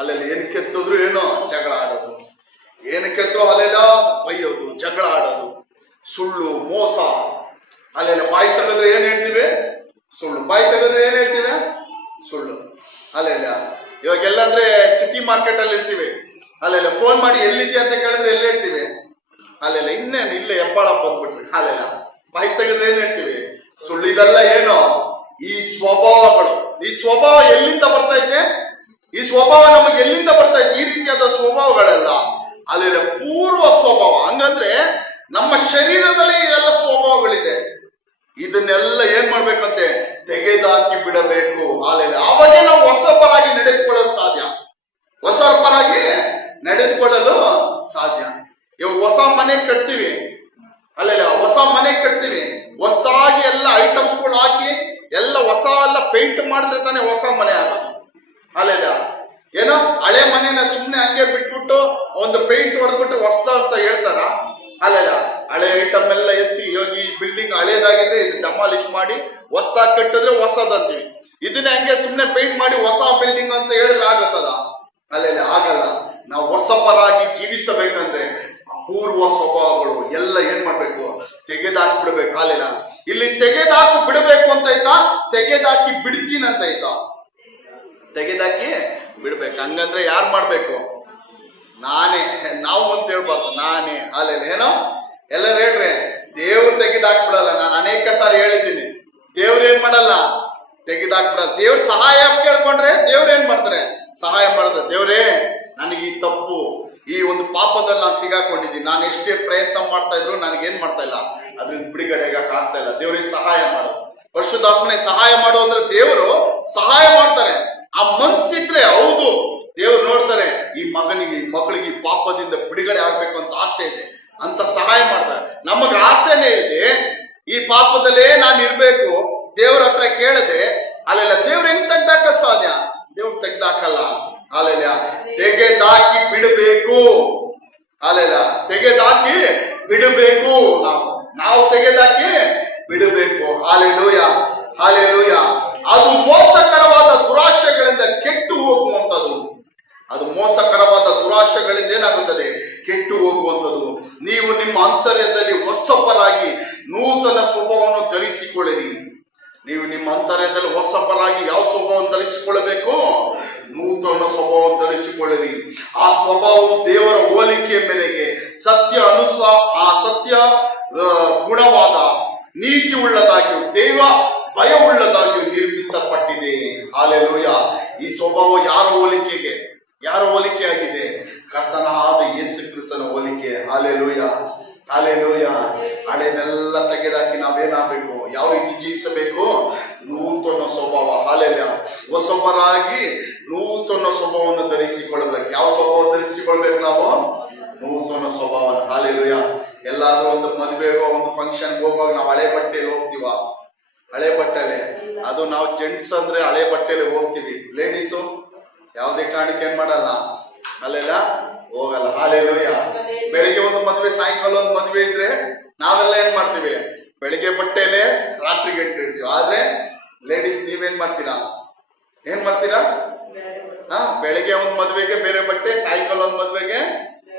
ಅಲ್ಲೆಲ್ಲ ಏನ್ ಕೆತ್ತಿದ್ರು ಏನೋ ಜಗಳ ಆಡೋದು, ಏನ್ ಕೆತ್ತರು ಅಲ್ಲೆಲ್ಲ ಬೈಯೋದು, ಜಗಳ ಆಡೋದು, ಸುಳ್ಳು, ಮೋಸ. ಅಲ್ಲೆಲ್ಲ ಬಾಯಿ ತೆಗೆದ್ರೆ ಏನ್ ಹೇಳ್ತೀವಿ, ಸುಳ್ಳು. ಬಾಯಿ ತೆಗೆದ್ರೆ ಏನ್ ಹೇಳ್ತೀವಿ, ಸುಳ್ಳು. ಅಲ್ಲೆಲ್ಲ ಇವಾಗೆಲ್ಲಂದ್ರೆ ಸಿಟಿ ಮಾರ್ಕೆಟ್ ಅಲ್ಲಿ ಇರ್ತೀವಿ, ಅಲ್ಲೆಲ್ಲ ಫೋನ್ ಮಾಡಿ ಎಲ್ಲಿದ್ಯಾ ಅಂತ ಕೇಳಿದ್ರೆ ಎಲ್ಲಿ ಹೇಳ್ತೀವಿ, ಅಲ್ಲೆಲ್ಲ ಇನ್ನೇನು ಇಲ್ಲೇ ಹೆಬ್ಬಾಳ ಬಂದ್ಬಿಟ್ರಿ. ಅಲ್ಲೆಲ್ಲ ಬಾಯಿ ತೆಗೆದ್ರೆ ಏನ್ ಹೇಳ್ತೀವಿ, ಸುಳ್ಳು. ಇದೆಲ್ಲ ಏನು, ಈ ಸ್ವಭಾವಗಳು. ಈ ಸ್ವಭಾವ ಎಲ್ಲಿಂದ ಬರ್ತೈತೆ, ಈ ಸ್ವಭಾವ ನಮಗೆ ಎಲ್ಲಿಂದ ಬರ್ತೈತೆ, ಈ ರೀತಿಯಾದ ಸ್ವಭಾವಗಳೆಲ್ಲ ಅಲ್ಲೆಲ್ಲ ಪೂರ್ವ ಸ್ವಭಾವ. ಹಂಗಂದ್ರೆ ನಮ್ಮ ಶರೀರದಲ್ಲಿ ಎಲ್ಲ ಸ್ವಭಾವಗಳಿದೆ. ಇದನ್ನೆಲ್ಲ ಏನ್ ಮಾಡ್ಬೇಕಂತೆ, ತೆಗೆದಾಕಿ ಬಿಡಬೇಕು. ಅಲ್ಲೆಲ್ಲ ಅವಾಗೇ ನಾವು ಹೊಸಪರಾಗಿ ನಡೆದುಕೊಳ್ಳಲು ಸಾಧ್ಯ, ಹೊಸಪರಾಗಿ ನಡೆದುಕೊಳ್ಳಲು ಸಾಧ್ಯ. ಇವಾಗ ಹೊಸ ಮನೆ ಕಟ್ತೀವಿ, ಅಲ್ಲೆಲ್ಲ ಹೊಸ ಮನೆ ಕಟ್ತೀವಿ, ಹೊಸದಾಗಿ ಎಲ್ಲ ಐಟಮ್ಸ್ಗಳು ಹಾಕಿ ಎಲ್ಲ ಹೊಸ ಎಲ್ಲ ಪೇಂಟ್ ಮಾಡಿದ್ರೆ ತಾನೇ ಹೊಸ ಮನೆ ಆಗೋದು. ಅಲ್ಲೆಲ್ಲ ಏನೋ ಹಳೆ ಮನೆನ ಸುಮ್ಮನೆ ಹಂಗೆ ಬಿಟ್ಬಿಟ್ಟು ಒಂದು ಪೇಂಟ್ ಹೊಡೆದ್ಬಿಟ್ಟು ಹೊಸದ ಅಂತ ಹೇಳ್ತಾರ. ಅಲ್ಲೆಲ್ಲ ಹಳೆ ಐಟಮ್ ಎಲ್ಲ ಎತ್ತಿ ಇವಾಗ ಈ ಬಿಲ್ಡಿಂಗ್ ಹಳೇದಾಗಿದ್ರೆ ಇದು ಡೆಮಾಲಿಶ್ ಮಾಡಿ ಹೊಸದಾಗಿ ಕಟ್ಟಿದ್ರೆ ಹೊಸದಂತೀವಿ. ಇದನ್ನ ಹಂಗೆ ಸುಮ್ಮನೆ ಪೇಂಟ್ ಮಾಡಿ ಹೊಸ ಬಿಲ್ಡಿಂಗ್ ಅಂತ ಹೇಳಿದ್ರೆ ಆಗತ್ತದ? ಅಲ್ಲೆಲ್ಲ ಆಗಲ್ಲ. ನಾವು ಹೊಸಪರಾಗಿ ಜೀವಿಸಬೇಕಂದ್ರೆ ಪೂರ್ವ ಸ್ವಭಾವಗಳು ಎಲ್ಲ ಏನ್ ಮಾಡ್ಬೇಕು, ತೆಗೆದಾಕಿ ಬಿಡ್ಬೇಕು. ಅಲ್ಲೆಲ್ಲ ಇಲ್ಲಿ ತೆಗೆದಾಕಿ ಬಿಡಬೇಕು ಅಂತ ಐತಾ, ತೆಗೆದಾಕಿ ಬಿಡ್ತೀನಿ ಅಂತ ಐತಾ? ತೆಗೆದಾಕಿ ಬಿಡ್ಬೇಕು. ಹಂಗಂದ್ರೆ ಯಾರು ಮಾಡ್ಬೇಕು, ನಾನೇ. ನಾವು ಅಂತ ಹೇಳ್ಬಾರ್ದು, ನಾನೇ. ಅಲ್ಲೆಲ್ಲ ಏನೋ ಎಲ್ಲರೂ ಹೇಳ್ರಿ, ದೇವ್ರು ತೆಗೆದಾಕ್ಬಿಡಲ್ಲ. ನಾನು ಅನೇಕ ಸಾರಿ ಹೇಳಿದ್ದೀನಿ, ದೇವ್ರು ಏನ್ ಮಾಡಲ್ಲ, ತೆಗೆದಾಕ್ಬಿಡಲ್ಲ. ದೇವ್ರ ಸಹಾಯ ಕೇಳ್ಕೊಂಡ್ರೆ ದೇವ್ರು ಏನ್ ಮಾಡ್ತಾರೆ, ಸಹಾಯ ಮಾಡ್ದ. ದೇವ್ರೇ ನನಗೆ ಈ ತಪ್ಪು, ಈ ಒಂದು ಪಾಪದಲ್ಲಿ ನಾನು ಸಿಗಾಕೊಂಡಿದ್ದೀನಿ, ನಾನು ಎಷ್ಟೇ ಪ್ರಯತ್ನ ಮಾಡ್ತಾ ಇದ್ರು ನನಗೇನ್ ಮಾಡ್ತಾ ಇಲ್ಲ, ಅದ್ರಿಂದ ಬಿಡುಗಡೆಗಾಕ ಆಗ್ತಾ ಇಲ್ಲ. ದೇವ್ರಿಗೆ ಸಹಾಯ ಮಾಡು, ಪರಿಶುದ್ಧಾತ್ಮನೇ ಸಹಾಯ ಮಾಡು ಅಂದ್ರೆ ದೇವರು ಸಹಾಯ ಮಾಡ್ತಾರೆ. ಆ ಮನ್ಸಿದ್ರೆ ಹೌದು ದೇವ್ರು ನೋಡ್ತಾರೆ, ಈ ಮಗನಿಗೆ ಈ ಮಗಳಿಗೆ ಈ ಪಾಪದಿಂದ ಬಿಡುಗಡೆ ಆಗ್ಬೇಕು ಅಂತ ಆಸೆ ಇದೆ ಅಂತ ಸಹಾಯ ಮಾಡ್ತಾರೆ. ನಮಗ ಆಸೆನೇ ಇದೆ, ಈ ಪಾಪದಲ್ಲೇ ನಾನು ಇರ್ಬೇಕು, ದೇವ್ರ ಹತ್ರ ಕೇಳದೆ ಅಲ್ಲೆಲ್ಲ ದೇವ್ರು ಹೆಂಗ್ ತೆಗ್ದಾಕ ಸಾಧ್ಯ? ದೇವ್ರು ತೆಗ್ದಾಕಲ್ಲ. ಅಲ್ಲೆಲ್ಲ ತೆಗೆದಾಕಿ ಬಿಡಬೇಕು. ಅಲ್ಲೆಲ್ಲ ತೆಗೆದಾಕಿ ಬಿಡಬೇಕು. ನಾವು ತೆಗೆದಾಕಿ ಬಿಡಬೇಕು. Hallelujah, hallelujah. ಅದು ಮೋಸಕರವಾದ ದುರಾಶೆಗಳಿಂದ ಕೆಟ್ಟು ಹೋಗುವಂಥದ್ದು. ಅದು ಮೋಸಕರವಾದ ದುರಾಶೆಗಳಿಂದ ಏನಾಗುತ್ತದೆ, ಕೆಟ್ಟು ಹೋಗುವಂಥದ್ದು. ನೀವು ನಿಮ್ಮ ಅಂತರ್ಯದಲ್ಲಿ ಹೊಸಪರಾಗಿ ನೂತನ ಸ್ವಭಾವವನ್ನು ಧರಿಸಿಕೊಳ್ಳಿರಿ. ನೀವು ನಿಮ್ಮ ಅಂತರ್ಯದಲ್ಲಿ ಹೊಸಪರಾಗಿ ಯಾವ ಸ್ವಭಾವವನ್ನು ಧರಿಸಿಕೊಳ್ಳಬೇಕು, ನೂತನ ಸ್ವಭಾವವನ್ನು ಧರಿಸಿಕೊಳ್ಳಿರಿ. ಆ ಸ್ವಭಾವವು ದೇವರ ಹೋಲಿಕೆಯ ಮೇರೆಗೆ ಸತ್ಯ ಗುಣವಾದ ನೀತಿ ಉಳ್ಳದಾಗಿಯೂ ದೈವ ಭಯವುಳ್ಳದಾಗಿಯೂ ನಿರ್ಮಿಸಲ್ಪಟ್ಟಿದೆ. ಹಾಲೆಲೂಯ. ಈ ಸ್ವಭಾವ ಯಾರ ಹೋಲಿಕೆಗೆ, ಯಾರ ಹೋಲಿಕೆ ಆಗಿದೆ? ಕರ್ತನಾದ ಯೇಸು ಕ್ರಿಸ್ತನ ಹೋಲಿಕೆ. Hallelujah, hallelujah. ಹಳೆದೆಲ್ಲ ತೆಗೆದಾಕಿ ನಾವೇನಾಗಬೇಕು, ಯಾವ ರೀತಿ ಜೀವಿಸಬೇಕು? ನೂತನ ಸ್ವಭಾವ. ಹಾಲೆಲೂಯ. ಹೊಸಬರಾಗಿ ನೂತನ ಸ್ವಭಾವವನ್ನು ಧರಿಸಿಕೊಳ್ಬೇಕು. ಯಾವ ಸ್ವಭಾವ ಧರಿಸಿಕೊಳ್ಬೇಕು ನಾವು? ನೂತನ ಸ್ವಭಾವ. ಹಾಲೆಲೂಯ. ಎಲ್ಲಾದ್ರೂ ಒಂದು ಮದುವೆಗೋ ಒಂದು ಫಂಕ್ಷನ್ ಹೋಗುವಾಗ ನಾವು ಹಳೆ ಬಟ್ಟೆಯಲ್ಲಿ ಹೋಗ್ತೀವ, ಹಳೆ ಬಟ್ಟೆಲೆ. ಅದು ನಾವು ಜೆಂಟ್ಸ್ ಅಂದ್ರೆ ಹಳೆ ಬಟ್ಟೆಲೆ ಹೋಗ್ತೀವಿ. ಲೇಡೀಸು ಯಾವುದೇ ಕಾರಣಕ್ಕೆ ಏನ್ ಮಾಡಲ್ಲ, ಅಲ್ಲೆಲ್ಲ ಹೋಗಲ್ಲ. ಹಾಲೆಲೂಯ. ಬೆಳಿಗ್ಗೆ ಒಂದು ಮದುವೆ, ಸಾಯಂಕಾಲ ಒಂದು ಮದುವೆ ಇದ್ರೆ ನಾವೆಲ್ಲ ಏನ್ ಮಾಡ್ತೀವಿ, ಬೆಳಿಗ್ಗೆ ಬಟ್ಟೆಲೆ ರಾತ್ರಿ ಗಂಟೆ ಇರ್ತೀವಿ. ಆದ್ರೆ ಲೇಡೀಸ್ ನೀವೇನ್ ಮಾಡ್ತೀರಾ, ಏನ್ ಮಾಡ್ತೀರಾ? ಬೆಳಿಗ್ಗೆ ಒಂದು ಮದುವೆಗೆ ಬೇರೆ ಬಟ್ಟೆ, ಸಾಯಂಕಾಲ ಒಂದು ಮದುವೆಗೆ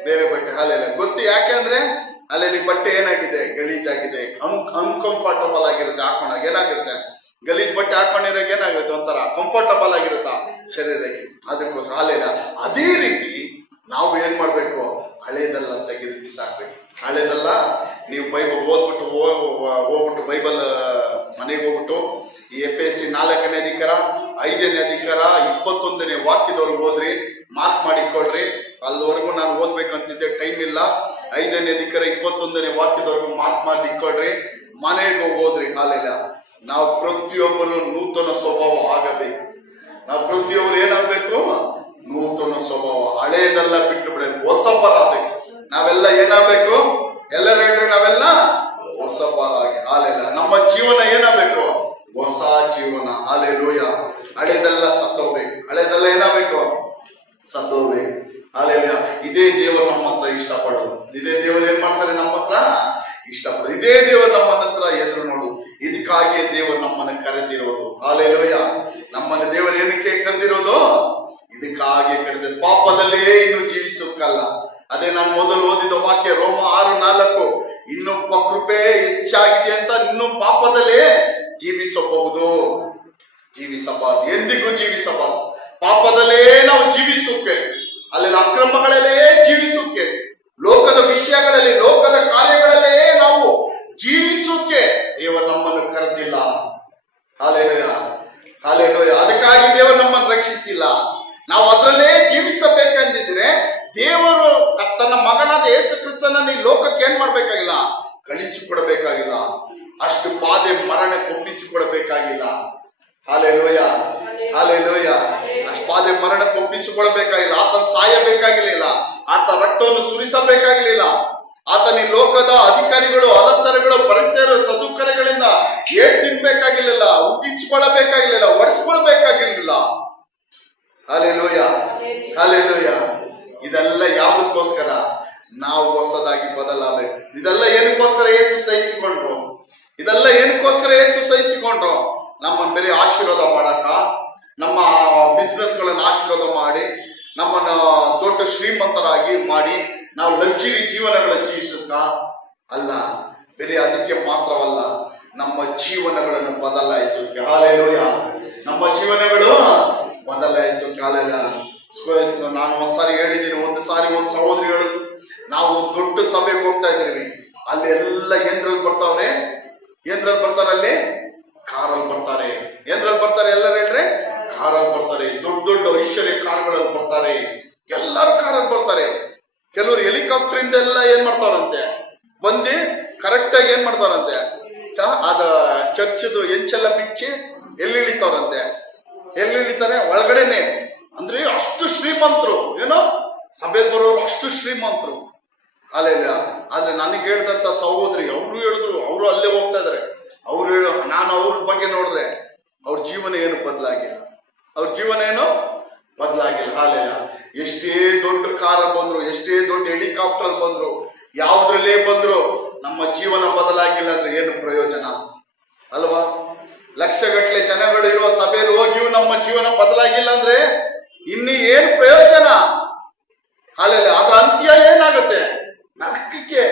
ಬೇರೆ ಬಟ್ಟೆ. ಹಾಲೆಲ್ಲ ಗೊತ್ತು. ಯಾಕೆ ಅಂದ್ರೆ ಅಲ್ಲೆಲ್ಲಿ ಬಟ್ಟೆ ಏನಾಗಿದೆ, ಗಲೀಜಾಗಿದೆ, ಅನ್ಕಂಫರ್ಟಬಲ್ ಆಗಿರುತ್ತೆ ಹಾಕೊಂಡಾಗ. ಏನಾಗಿರುತ್ತೆ, ಗಲೀಜ್ ಬಟ್ಟೆ ಹಾಕೊಂಡಿರೋಕೆ ಏನಾಗುತ್ತೆ, ಒಂಥರ ಕಂಫರ್ಟಬಲ್ ಆಗಿರುತ್ತ ಶರೀರಕ್ಕೆ. ಅದಕ್ಕೋಸ್ಕರ ಹಾಲೆಲ್ಲ ಅದೇ ರೀತಿ ನಾವು ಏನ್ ಮಾಡ್ಬೇಕು, ಹಳೇದೆಲ್ಲ ತೆಗೆದು ಬಿಸಾಕ್ಬೇಕು. ಹಳೇದೆಲ್ಲ ನೀವು ಬೈಬಲ್ ಓದ್ಬಿಟ್ಟು ಹೋಗ್ಬಿಟ್ಟು ಬೈಬಲ್ ಮನೆಗೆ ಹೋಗ್ಬಿಟ್ಟು ಈ FSC 4ನೇ ಅಧಿಕಾರ 5ನೇ ಅಧಿಕಾರ 21ನೇ ವಾಕ್ಯದವ್ರಿಗೆ ಹೋದ್ರಿ, ಮಾರ್ಕ್ ಮಾಡಿಕೊಳ್ರಿ. ಅಲ್ಲಿವರೆಗೂ ನಾನು ಓದ್ಬೇಕಂತಿದ್ದೆ, ಟೈಮ್ ಇಲ್ಲ. 5ನೇ ಅಧಿಕಾರ 21ನೇ ವಾಕ್ಯದವರೆಗೂ ಮಾರ್ಕ್ ಮಾಡಿ ಇಟ್ಕೊಳ್ರಿ. ಮನೆಗೆ ಹೋದ್ರಿ. ಹಾಲೆಲ್ಲ ನಾವು ಪ್ರತಿಯೊಬ್ಬರು ನೂತನ ಸ್ವಭಾವ ಆಗಬೇಕು. ನಾವು ಪ್ರತಿಯೊಬ್ಬರು ಏನಾಗ್ಬೇಕು? ನೂತನ ಸ್ವಭಾವ. ಹಳೆಯದೆಲ್ಲ ಬಿಟ್ಟು ಬಿಡಬೇಕು, ಹೊಸಬರಾಗಬೇಕು. ನಾವೆಲ್ಲ ಏನಾಗಬೇಕು? ಎಲ್ಲರೂ ಹೇಳ್ರಿ, ನಾವೆಲ್ಲ ಹೊಸಬರಾಗಿ. ಹಾಲೆಲ್ಲ ನಮ್ಮ ಜೀವನ ಏನಾಗಬೇಕು? ಹೊಸ ಜೀವನ. ಹಾಲೆಲೂಯ. ಹಳೆದೆಲ್ಲ ಸತ್ತೋಗ್ಬೇಕು. ಹಳೆದೆಲ್ಲ ಏನಾಗಬೇಕು? ಸತ್ತೋಗ್ಬೇಕು. ಹಾಲೆಲೂಯ. ಇದೇ ದೇವರು ನಮ್ಮ ಹತ್ರ ಇಷ್ಟಪಡೋದು. ಇದೇ ದೇವರು ಏನ್ ಮಾಡ್ತಾರೆ? ನಮ್ಮ ಹತ್ರ ಇಷ್ಟಪಡೋದು. ಇದೇ ದೇವರು ನಮ್ಮ ಹತ್ರ ಎದುರು ನೋಡು. ಇದಕ್ಕಾಗಿಯೇ ದೇವರು ನಮ್ಮನ್ನ ಕರೆದಿರೋದು. ಹಾಲೆಲೂಯ. ನಮ್ಮನ್ನ ದೇವರು ಏನಕ್ಕೆ ಕರೆದಿರೋದು? ಇದಕ್ಕಾಗಿ ಕರೆದಿರೋದು. ಪಾಪದಲ್ಲೇ ಇನ್ನು ಜೀವಿಸೋಕ್ಕಲ್ಲ. ಅದೇ ನಾನು ಮೊದಲು ಓದಿದ ವಾಕ್ಯ ರೋಮ 6:4. ಇನ್ನು ಕೃಪೆ ಹೆಚ್ಚಾಗಿದೆ ಅಂತ ಇನ್ನು ಪಾಪದಲ್ಲೇ ಜೀವಿಸಬಹುದು. ಜೀವಿಸಬಾರದು, ಎಂದಿಗೂ ಜೀವಿಸಬಾರದು. ಪಾಪದಲ್ಲೇ ನಾವು ಜೀವಿಸುಕ್ಕೆ, ಅಲ್ಲಿ ಅಕ್ರಮಗಳಲ್ಲೇ ಜೀವಿಸುಕ್ಕೆ, ಲೋಕದ ವಿಷಯಗಳಲ್ಲಿ, ಲೋಕದ ಕಾರ್ಯಗಳಲ್ಲೇ ನಾವು ಜೀವಿಸುಕ್ಕೆ ದೇವರು ನಮ್ಮನ್ನು ಕರೆದಿಲ್ಲ. Hallelujah, hallelujah. ಅದಕ್ಕಾಗಿ ದೇವರು ನಮ್ಮನ್ನು ರಕ್ಷಿಸಿಲ್ಲ. ನಾವು ಅದರಲ್ಲೇ ಜೀವಿಸಬೇಕಂದಿದ್ರೆ ದೇವರು ತನ್ನ ಮಗನಾದ ಯೇಸು ಕ್ರಿಸ್ತನನ್ನು ಈ ಲೋಕಕ್ಕೆ ಏನ್ ಮಾಡ್ಬೇಕಾಗಿಲ್ಲ? ಕಳಿಸಿಕೊಡಬೇಕಾಗಿಲ್ಲ. ಅಷ್ಟು ಬಾಧೆ ಮರಣಕ್ಕೆ ಒಪ್ಪಿಸಿಕೊಡಬೇಕಾಗಿಲ್ಲ. Hallelujah, hallelujah. ಅಷ್ಟು ಬಾಧೆ ಮರಣಕ್ಕೆ ಒಪ್ಪಿಸಿಕೊಡಬೇಕಾಗಿಲ್ಲ. ಆತನ ಸಾಯಬೇಕಾಗಿರಲಿಲ್ಲ. ಆತ ರಕ್ತವನ್ನು ಸುರಿಸಬೇಕಾಗಿರಲಿಲ್ಲ. ಆತನ ಈ ಲೋಕದ ಅಧಿಕಾರಿಗಳು, ಅರಸರುಗಳು, ಪರಿಸರ ಸದುಕರಗಳಿಂದ ಏಟ್ ತಿನ್ಬೇಕಾಗಿರ್ಲಿಲ್ಲ, ಉಬ್ಬಿಸಿಕೊಳ್ಳಬೇಕಾಗಿರ್ಲಿಲ್ಲ, ಒರೆಸ್ಕೊಳ್ಬೇಕಾಗಿರ್ಲಿಲ್ಲ. Hallelujah, hallelujah. ಇದೆಲ್ಲ ಯಾವುದಕ್ಕೋಸ್ಕರ? ನಾವು ಹೊಸದಾಗಿ ಬದಲಾಗಬೇಕು. ಇದೆಲ್ಲ ಏನಕ್ಕೋಸ್ಕರ ಯೇಸು ಸಹಿಸಿಕೊಂಡ್ರು? ಇದೆಲ್ಲ ಏನಕ್ಕೋಸ್ಕರ ಯೇಸು ಸಹಿಸಿಕೊಂಡ್ರು? ನಮ್ಮನ್ನು ಬೇರೆ ಆಶೀರ್ವಾದ ಮಾಡಕ, ನಮ್ಮ ಬಿಸ್ನೆಸ್ ಗಳನ್ನ ಆಶೀರ್ವಾದ ಮಾಡಿ, ನಮ್ಮನ್ನ ದೊಡ್ಡ ಶ್ರೀಮಂತರಾಗಿ ಮಾಡಿ ನಾವು ಲಕ್ಸುರಿ ಜೀವನಗಳನ್ನು ಜೀವಿಸಕ್ಕ ಅಲ್ಲ. ಬೇರೆ ಅದಕ್ಕೆ ಮಾತ್ರವಲ್ಲ, ನಮ್ಮ ಜೀವನಗಳನ್ನು ಬದಲಾಯಿಸೋಕೆ. ಹಾಲೆಲೂಯ. ನಮ್ಮ ಜೀವನಗಳು ಬದಲಾಯಿಸೋಕೆ. ಹಾಲೆಲ್ಲ ನಾನು ಒಂದ್ಸಾರಿ ಹೇಳಿದ್ದೀನಿ, ಒಂದು ಸಹೋದರಿಗಳು, ನಾವು ದೊಡ್ಡ ಸಭೆಗೆ ಹೋಗ್ತಾ ಇದ್ದೀವಿ. ಅಲ್ಲಿ ಎಲ್ಲ ಏನ್ರಲ್ಲಿ ಬರ್ತಾವ್ರೆ? ಏನ್ರಲ್ಲಿ ಬರ್ತಾರೆ? ಅಲ್ಲಿ ಕಾರಲ್ಲಿ ಬರ್ತಾರೆ. ಏನ್ರಲ್ಲಿ ಬರ್ತಾರೆ? ಎಲ್ಲರೂ ಹೇಳ್ರೆ ಕಾರಲ್ಲಿ ಬರ್ತಾರೆ. ದೊಡ್ಡ ದೊಡ್ಡ ಐಶ್ವರ್ಯ ಕಾರುಗಳಲ್ಲಿ ಬರ್ತಾರೆ. ಎಲ್ಲರೂ ಕಾರಲ್ಲಿ ಬರ್ತಾರೆ. ಕೆಲವರು ಹೆಲಿಕಾಪ್ಟರ್ ಇಂದ ಎಲ್ಲ ಏನ್ ಮಾಡ್ತಾರಂತೆ, ಬಂದು ಕರೆಕ್ಟ್ ಆಗಿ ಏನ್ ಮಾಡ್ತಾರಂತೆ, ಅದ ಚರ್ಚದು ಎಂಚೆಲ್ಲ ಬಿಚ್ಚಿ ಎಲ್ಲಿ ಇಳಿತಾವ್ರಂತೆ. ಎಲ್ಲಿ ಇಳಿತಾರೆ? ಒಳಗಡೆನೆ. ಅಂದ್ರೆ ಅಷ್ಟು ಶ್ರೀಮಂತರು, ಏನೋ ಸಭೆಗೆ ಬರೋರು ಅಷ್ಟು ಶ್ರೀಮಂತರು. ಅಲ್ಲೆಲ್ಲ. ಆದ್ರೆ ನನಗೆ ಹೇಳ್ದಂತ ಸಹೋದರಿ, ಅವರು ಹೇಳಿದ್ರು, ಅವರು ಅಲ್ಲೇ ಹೋಗ್ತಾ ಇದಾರೆ. ನಾನು ಅವ್ರ ಬಗ್ಗೆ ನೋಡಿದ್ರೆ ಅವ್ರ ಜೀವನ ಏನು ಬದಲಾಗಿಲ್ಲ. ಅವ್ರ ಜೀವನ ಏನು ಬದಲಾಗಿಲ್ಲ. ಹಾಲೆಲ್ಲ. ಎಷ್ಟೇ ದೊಡ್ಡ ಕಾರ್ ಬಂದ್ರು, ಎಷ್ಟೇ ದೊಡ್ಡ ಹೆಲಿಕಾಪ್ಟರ್ ಬಂದ್ರು, ಯಾವುದ್ರಲ್ಲೇ ಬಂದ್ರು, ನಮ್ಮ ಜೀವನ ಬದಲಾಗಿಲ್ಲ ಅಂದ್ರೆ ಏನು ಪ್ರಯೋಜನ ಅಲ್ವಾ? ಲಕ್ಷಗಟ್ಟಲೆ ಜನಗಳು ಇರುವ ಸಭೆಯಲ್ಲಿ ಹೋಗಿಯೂ ನಮ್ಮ ಜೀವನ ಬದಲಾಗಿಲ್ಲ ಅಂದ್ರೆ ಇನ್ನು ಏನು ಪ್ರಯೋಜನ? ಹಾಲೆಲ್ಲ. ಅದ್ರ ಅಂತ್ಯ ಏನಾಗುತ್ತೆ? ನರಕಕ್ಕೆ.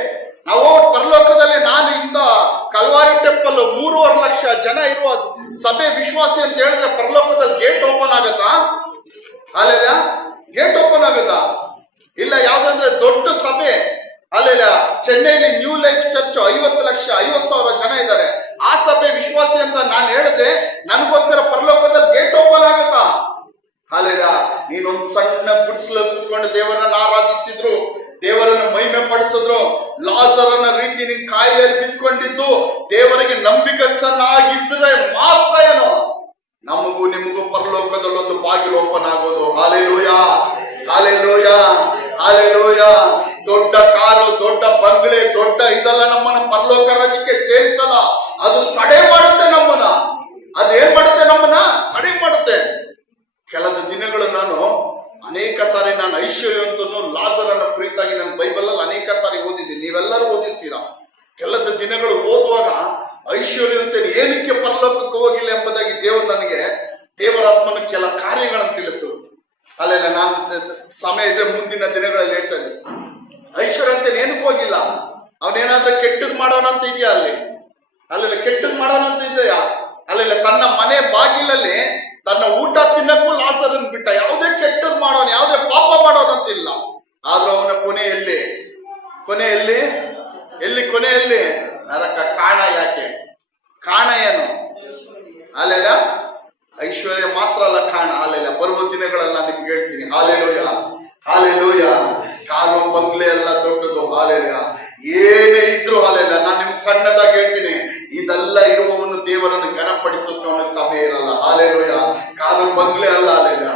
ನಾವು ಪರಲೋಕದಲ್ಲಿ ನಾನು ಇಂಥ ಕಲ್ವಾರಿ ಟೆಂಪಲ್ 3.5 ಲಕ್ಷ ಜನ ಇರುವ ಸಭೆ ವಿಶ್ವಾಸಿ ಅಂತ ಹೇಳಿದ್ರೆ ಪರಲೋಕದಲ್ಲಿ ಗೇಟ್ ಓಪನ್ ಆಗತ್ತಾ? ಹಾಲೆಲ್ಲ. ಗೇಟ್ ಓಪನ್ ಆಗತ್ತಾ? ಇಲ್ಲ. ಯಾವ್ದಂದ್ರೆ ದೊಡ್ಡ ಸಭೆ. ಅಲ್ಲೆಲ್ಲ ಚೆನ್ನೈಲಿ ನ್ಯೂ ಲೈಫ್ ಚರ್ಚ್ 50,000 ಜನ ಇದ್ದಾರೆ. ಆ ಸಭೆ ವಿಶ್ವಾಸಿ ಅಂತ ನಾನು ಹೇಳಿದ್ರೆ ನನಗೋಸ್ಕರ ಪರಲೋಕದಲ್ಲಿ ಗೇಟ್ ಓಪನ್ ಆಗತ್ತಾ? ಅಲ್ಲೆಲ್ಲ. ನೀನೊಂದು ಸಣ್ಣ ಗುಡಿಸಲು ಕೂತ್ಕೊಂಡು ದೇವರನ್ನ ಆರಾಧಿಸಿದ್ರು, ದೇವರನ್ನ ಮಹಿಮೆ ಪಡಿಸಿದ್ರು, ಲಾಜರನ ರೀತಿ ನಿನ್ ಕಾಯಿಲೆಯಲ್ಲಿ ಬಿದ್ಕೊಂಡಿದ್ದು ದೇವರಿಗೆ ನಂಬಿಕಸ್ಥನಾಗಿದ್ರೆ ಮಾತ್ರ ಏನು ನಮಗೂ ನಿಮಗೂ ಪರಲೋಕದಲ್ಲಿ ಒಂದು ಬಾಗಿಲು ಓಪನ್ ಆಗೋದು. Hallelujah, hallelujah, hallelujah. ದೊಡ್ಡ ಕಾರು, ದೊಡ್ಡ ಬಂಗ್ಲೆ, ದೊಡ್ಡ ಇದೆಲ್ಲ ನಮ್ಮನ್ನ ಪರಲೋಕ ರಾಜ್ಯಕ್ಕೆ ಸೇರಿಸಲ್ಲ. ಅದು ತಡೆ ಮಾಡುತ್ತೆ ನಮ್ಮನ್ನ. ಅದೇನ್ ಮಾಡುತ್ತೆ? ನಮ್ಮನ್ನ ತಡೆ ಮಾಡುತ್ತೆ. ಕೆಲದ ದಿನಗಳು ಅನೇಕ ಸಾರಿ ನಾನು ಐಶ್ವರ್ಯವಂತನು ಲಾಜರನ ಕುರಿತಾಗಿ ನನ್ನ ಬೈಬಲ್ ಅಲ್ಲಿ ಅನೇಕ ಸಾರಿ ಓದಿದ್ದೀನಿ. ನೀವೆಲ್ಲರೂ ಓದಿರ್ತೀರಾ. ಕೆಲದ ದಿನಗಳು ಓದುವಾಗ ಐಶ್ವರ್ಯವಂತನು ಏನಕ್ಕೆ ಪರಲೋಕಕ್ಕೆ ಹೋಗಿಲ್ಲ ಎಂಬುದಾಗಿ ದೇವರು ನನಗೆ ದೇವರಾತ್ಮನ ಕೆಲ ಕಾರ್ಯಗಳನ್ನು ತಿಳಿಸಿದ್ರು. ಅಲ್ಲೆಲ್ಲ ನಾನು ಸಮಯ ಇದ್ರೆ ಮುಂದಿನ ದಿನಗಳಲ್ಲಿ ಹೇಳ್ತಾ ಇದ್ದೆ, ಐಶ್ವರ್ಯವಂತನು ಏನಕ್ಕೆ ಹೋಗಿಲ್ಲ? ಅವನೇನಾದ್ರೂ ಕೆಟ್ಟದ್ ಮಾಡೋನಂತ ಇದೆಯಾ? ಅಲ್ಲೆಲ್ಲ ಕೆಟ್ಟದ್ ಮಾಡೋನಂತ ಇದೆಯಾ? ಅಲ್ಲೆಲ್ಲ ತನ್ನ ಮನೆ ಬಾಗಿಲಲ್ಲಿ ತನ್ನ ಊಟ ತಿನ್ನಕ್ಕೂ ಲಾಸರನ್ ಬಿಟ್ಟ. ಯಾವುದೇ ಕೆಟ್ಟದ್ ಮಾಡೋನು, ಯಾವುದೇ ಪಾಪ ಮಾಡೋನಂತಿಲ್ಲ. ಆದ್ರೂ ಅವನ ಕೊನೆಯಲ್ಲಿ ನರಕ. ಕಾರಣ ಯಾಕೆ? ಕಾರಣ ಏನು? ಅಲ್ಲೆಲ್ಲ ಐಶ್ವರ್ಯ ಮಾತ್ರ ಅಲ್ಲ ಕಾರಣ. ಅಲ್ಲೆಲ್ಲ ಬರುವ ದಿನಗಳಲ್ಲಿ ನಾನು ನಿಮ್ಗೆ ಹೇಳ್ತೀನಿ. Hallelujah, hallelujah. ಕಾರು ಬಂಗ್ಲೆ ಎಲ್ಲ ದೊಡ್ಡದು, ಹಾಲೆಲ್ಲ ಏನೇ ಇದ್ರು ಹಾಲೆಲ್ಲ. ನಾನು ನಿಮ್ಗೆ ಸಣ್ಣದಾಗಿ ಹೇಳ್ತೀನಿ, ಇದೆಲ್ಲ ಇರುವವನು ದೇವರನ್ನು ಘನಪಡಿಸುತ್ತ ಸಮಯ ಇರಲ್ಲ. ಹಾಲೆಲೂಯ. ಕಾರು ಬಂಗ್ಲೆ ಅಲ್ಲ ಹಾಲೆಲ್ಲ.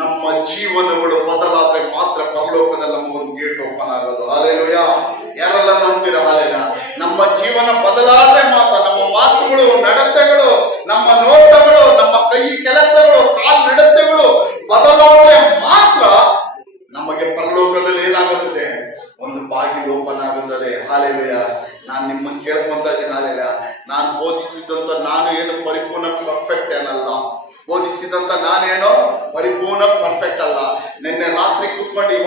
ನಮ್ಮ ಜೀವನಗಳು ಬದಲಾದ್ರೆ ಮಾತ್ರ ಪರಲೋಕದಲ್ಲಿ ನಮಗೊಂದು ಗೇಟ್ ಓಪನ್ ಆಗೋದು. ಹಾಲೆಲೂಯ. ಯಾರೆಲ್ಲ ನಂಬ್ತೀರ? ಹಾಲೆಲ್ಲ. ನಮ್ಮ ಜೀವನ ಬದಲಾದ್ರೆ ಮಾತ್ರ, ನಮ್ಮ ಮಾತುಗಳು, ನಡತೆಗಳು, ನಮ್ಮ ನೋಟಗಳು, ನಮ್ಮ ಕೈ ಕೆಲಸಗಳು, ಕಾಲ್ ನಡತೆಗಳು ಬದಲಾದ್ರೆ ಮಾತ್ರ ನಮಗೆ ಪರಲೋಕದಲ್ಲಿ ಏನಾಗುತ್ತದೆ? ಒಂದು ಬಾಗಿಲು ಓಪನ್ ಆಗುತ್ತದೆ. ಹಾಲೆಲೂಯ. ನಾನು ನಿಮ್ಮನ್ನು ಕೇಳ್ಕೊಂತ ಇದ್ದೀನಿ. ಹಾಲೆಲೂಯ. ನಾನು ಬೋಧಿಸಿದಂತ ನಾನು ಏನು ಪರಿಪೂರ್ಣ ಪರ್ಫೆಕ್ಟ್ ಏನಲ್ಲ. ಬೋಧಿಸಿದಂತ ನಾನೇನೋ ಪರಿಪೂರ್ಣ ಪರ್ಫೆಕ್ಟ್ ಅಲ್ಲ. ನಿನ್ನೆ ರಾತ್ರಿ ಕೂತ್ಕೊಂಡು ಈ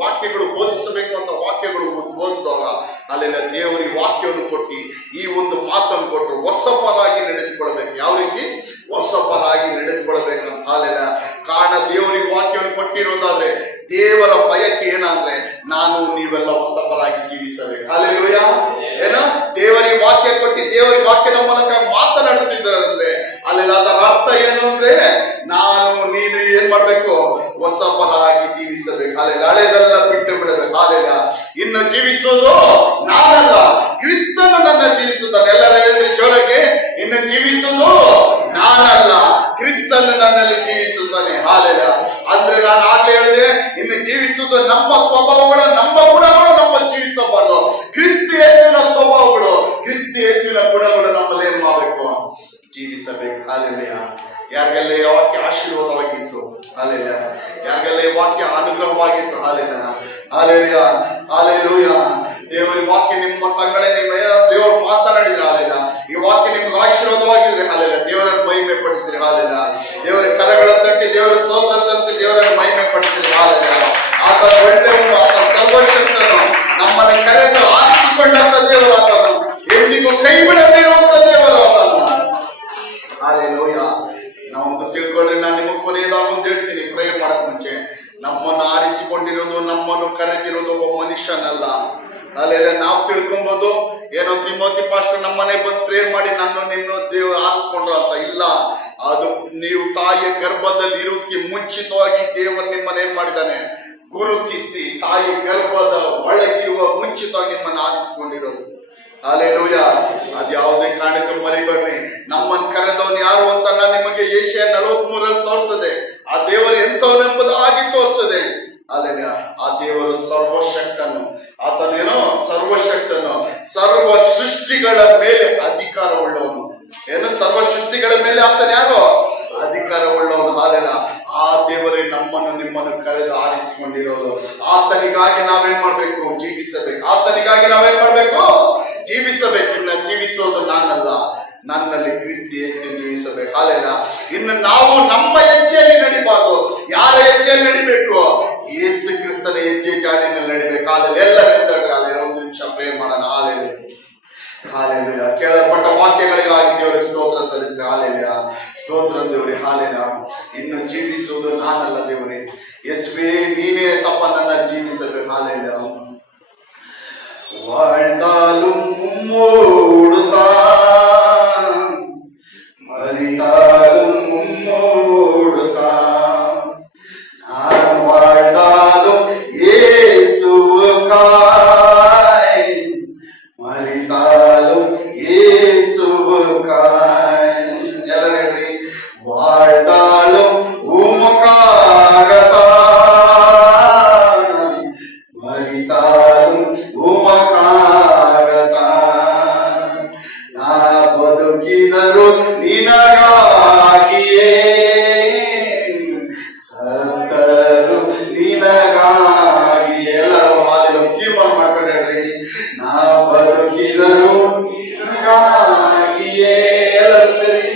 ವಾಕ್ಯಗಳು ಬೋಧಿಸಬೇಕು ಅಂತ ವಾಕ್ಯಗಳು ಓದಿದಾಗ ಅಲ್ಲೆಲ್ಲ ದೇವರು ಈ ವಾಕ್ಯವನ್ನು ಕೊಟ್ಟು ಈ ಒಂದು ಮಾತನ್ನು ಕೊಟ್ಟರು, ಹೊಸಪರಾಗಿ ನಡೆದುಕೊಳ್ಬೇಕು. ಯಾವ ರೀತಿ ಹೊಸಪರಾಗಿ ನಡೆದುಕೊಳ್ಬೇಕು? ಹಾಲೆಲ್ಲ. ಕಾರಣ ದೇವರಿಗೆ ವಾಕ್ಯವನ್ನು ಕೊಟ್ಟಿರೋದಾದ್ರೆ ದೇವರ ಬಯಕೆ ಏನಂದ್ರೆ ನಾನು ನೀವೆಲ್ಲ ಹೊಸಪರಾಗಿ ಜೀವಿಸಬೇಕು. ಹಾಲೆಲೂಯ. ಏನೋ ದೇವರಿಗೆ ವಾಕ್ಯ ಕೊಟ್ಟು ದೇವರಿಗೆ ವಾಕ್ಯದ ಮೂಲಕ ಮಾತನಾಡುತ್ತಿದ್ದಾರೆ ಅಲ್ಲೆಲ್ಲ. ಅದರ ಅರ್ಥ ಏನು ಅಂದ್ರೆ ನಾನು ನೀನು ಏನ್ ಮಾಡ್ಬೇಕು? ಹೊಸಪರಾಗಿ ಜೀವಿಸಬೇಕು. ಹಾಲೆಲ್ಲ. ಹಳೆದೆಲ್ಲ ಬಿಟ್ಟು ಬಿಡಬೇಕು. ಹಾಲೆಲ್ಲ. ಇನ್ನು ಜೀವಿಸೋದು ನಾನಲ್ಲ, ಕ್ರಿಸ್ತನು ನನ್ನ ಜೀವಿಸುತ್ತಾನೆ. ಎಲ್ಲರ ಹೇಳಿ ಜೋರಾಗಿ, ಇನ್ನು ಜೀವಿಸುವುದು ನಾನಲ್ಲ, ಕ್ರಿಸ್ತನು ನನ್ನಲ್ಲಿ ಜೀವಿಸುತ್ತಾನೆ. ಹಾಲೆಲ್ಲ. ಅಂದ್ರೆ ನಾನು ಆಗ್ಲೇ ಹೇಳಿದೆ, ಇನ್ನು ಜೀವಿಸುವುದು ನಮ್ಮ ಸ್ವಭಾವಗಳು, ನಮ್ಮ ಗುಣಗಳು ನಮ್ಮ ಜೀವಿಸಬಾರ್ದು. ಕ್ರಿಸ್ತ ಯೇಸುವಿನ ಸ್ವಭಾವಗಳು, ಕ್ರಿಸ್ತ ಯೇಸುವಿನ ಗುಣಗಳು ನಮ್ಮಲ್ಲಿ ಏನ್ ಮಾಡಬೇಕು? ಜೀವಿಸಬೇಕು. ಹಾಲೆಲ್ಲ. ಯಾರಿಗೆಲ್ಲ ಈ ವಾಕ್ಯ ಆಶೀರ್ವಾದವಾಗಿತ್ತು? ಹಾಲೆಲ್ಲ. ಯಾರಿಗೆಲ್ಲ ಈ ವಾಕ್ಯ ಅನುಗ್ರಹವಾಗಿತ್ತು? ಹಾಲೆಲ್ಲ. ಹಾಲೆಲೂಯ. ಹಾಲೆಲೂಯ. ದೇವರ ವಾಕ್ಯ ನಿಮ್ಮ ಸಂಗಡ ನಿಮ್ಮ ದೇವರು ಮಾತನಾಡಿದ್ರೆ ಹಾಲೆಲ್ಲ. ಈ ವಾಕ್ಯ ನಿಮ್ಗೆ ಆಶೀರ್ವಾದವಾಗಿದ್ರೆ ಹಾಲೆಲ್ಲ, ದೇವರನ್ನು ಮಹಿಮೆ ಪಡಿಸಿರಿ. ಹಾಲೆಲ್ಲ. ದೇವರ ಕರಗಳ ತಟ್ಟಿ ದೇವರ ಸ್ತೋತ್ರ ಸಲ್ಲಿಸಿ ದೇವರನ್ನು ಮಹಿಮೆ ಪಡಿಸಿರಿ. ಹಾಲೆಲ್ಲ. ಆತ ಒಳ್ಳೆಯವನು, ಆತ ಸರ್ವಶಕ್ತನು, ನಮ್ಮನ್ನು ಕರೆದು ಆರಿಸಿಕೊಂಡಂತ ದೇವರು ಆತನು, ಎಂದಿಗೂ ಕೈ ಬಿಡದೇ ಇರುವಂತ ದೇವರು ಆತನು. ಹಾಲೆಲೂಯ. ನಾವೊಂದು ತಿಳ್ಕೊಂಡ್ರೆ, ನಾನು ನಿಮಗೆ ಕೊನೆಯದಾಗ ಒಂದು ಹೇಳ್ತೀನಿ ಪ್ರೇಯರ್ ಮಾಡಕ್ ಮುಂಚೆ, ನಮ್ಮನ್ನು ಆರಿಸಿಕೊಂಡಿರೋದು, ನಮ್ಮನ್ನು ಕರೆದಿರೋದು ಒಬ್ಬ ಮನುಷ್ಯನಲ್ಲ. ಅಲ್ಲೆಲ್ಲ ನಾವು ತಿಳ್ಕೊಬಹುದು ಏನೋ ತಿಮೋತಿ ಪಾಸ್ಟರ್ ನಮ್ಮನೆ ಬಂದು ಪ್ರೇಯರ್ ಮಾಡಿ ನನ್ನ ನಿನ್ನ ದೇವರು ಆರಿಸ್ಕೊಂಡ್ರು ಅಂತ. ಇಲ್ಲ, ಅದು ನೀವು ತಾಯಿಯ ಗರ್ಭದಲ್ಲಿ ಇರೋದಕ್ಕೆ ಮುಂಚಿತವಾಗಿ ದೇವರು ನಿಮ್ಮನ್ನ ಏನ್ ಮಾಡಿದ್ದಾನೆ? ಗುರುತಿಸಿ ತಾಯಿ ಗರ್ಭದ ಒಳಗಿರುವ ಮುಂಚಿತವಾಗಿ ನಿಮ್ಮನ್ನು ಆರಿಸಿಕೊಂಡಿರೋದು. ಹಾಲೆಲೂಯ. ಅದ್ ಯಾವುದೇ ಕಾರಣಕ್ಕೂ ಮರಿಬೇಡ್ರಿ. ನಮ್ಮನ್ನು ಕರೆದವನು ಯಾರು ಅಂತ ನಾನು ನಿಮಗೆ ಏಷ್ಯಾ 43 ತೋರಿಸದೆ, ಆ ದೇವರು ಎಂತವನೆಂಬುದು ಆಗಿ ತೋರಿಸದೆ. ಅಲ್ಲೆಲ್ಲ. ಆ ದೇವರು ಸರ್ವಶಕ್ತನು. ಆತನೇನೋ ಸರ್ವಶಕ್ತನು, ಸರ್ವ ಸೃಷ್ಟಿಗಳ ಮೇಲೆ ಅಧಿಕಾರವುಳ್ಳವನು. ಏನು? ಸರ್ವ ಸೃಷ್ಟಿಗಳ ಮೇಲೆ ಆತನ ಯಾರು? ಅಧಿಕಾರವುಳ್ಳವನು. ಹಾಲೆಲ್ಲ. ಆ ದೇವರೇ ನಮ್ಮನ್ನು ನಿಮ್ಮನ್ನು ಕರೆದು ಆರಿಸಿಕೊಂಡಿರೋದು. ಆತನಿಗಾಗಿ ನಾವೇನ್ ಮಾಡ್ಬೇಕು? ಜೀವಿಸಬೇಕು. ಆತನಿಗಾಗಿ ನಾವೇನ್ ಮಾಡ್ಬೇಕು? ಜೀವಿಸಬೇಕು. ಇನ್ನ ಜೀವಿಸೋದು ನಾನಲ್ಲ, ನನ್ನಲ್ಲಿ ಕ್ರಿಸ್ತ ಯೇಸು ಜೀವಿಸಬೇಕು. ಹಾಲೆಲ್ಲ. ಇನ್ನು ನಾವು ನಮ್ಮ ಹೆಜ್ಜೆಯಲ್ಲಿ ನಡಿಬಾರ್ದು. ಯಾರ ಹೆಜ್ಜೆಯಲ್ಲಿ ನಡಿಬೇಕು? ಯೇಸು ಕ್ರಿಸ್ತನ ಹೆಜ್ಜೆ ಜಾಡಿನಲ್ಲಿ ನಡಿಬೇಕು. ಹಾಲೆಲ್ಲ. ಎಲ್ಲರೂ ಹಾಲೆಲ್ಲ. ಒಂದು ನಿಮಿಷ ಪ್ರೇಯರ್ ಮಾಡೋಣ. ಹಾಲೆಲ್ಲ. ಹಾಲೆಲ್ಲ. ಕೇಳಲ್ಪಟ್ಟ ವಾಕ್ಯಗಳಿಗಾಗಿ ದೇವರಿಗೆ ಸ್ತೋತ್ರ ಸಲ್ಲಿಸಿ. ಹಾಲೆಲ್ಲ. ಸ್ತೋತ್ರ ದೇವರೇ. ಹಾಲೆಲ್ಲ. ಇನ್ನು ಜೀವಿಸುವುದು ನಾನಲ್ಲ ದೇವರೇ, ಯೇಸುವೇ ನೀನೇ ಸಪ ನನ್ನ ಜೀವಿಸಬೇಕು. ಹಾಲೆಲ್ಲ. வாழ்ந்தாலும் உம்மோடுதான், மரித்தாலும் உம்மோடுதான். நான் வாழ்ந்தாலும் இயேசுவுக்காய், மரித்தாலும் இயேசுவுக்காய். எல்லாரும் ಹೇಳ್ರಿ, வாழ்ந்தாலும் உமக்காகத்தான், மரித்தாலும் ಉಮಕಾಗತಾನ್. ನಾ ಬದುಕಿದರು ನಿನಗಾಗಿಯೇ, ಸತ್ತರು ನಿನಗಾಗಿಯೇ. ಎಲ್ಲರೂ ಹಾಲೆಲ್ಲ ತೀರ್ಮಾನ ಮಾಡ್ಕೊಂಡ್ರಿ. ನಾ ಬದುಕಿದರು ನಿನಗಾಗಿಯೇ. ಎಲ್ಲರೂ ಸರಿ.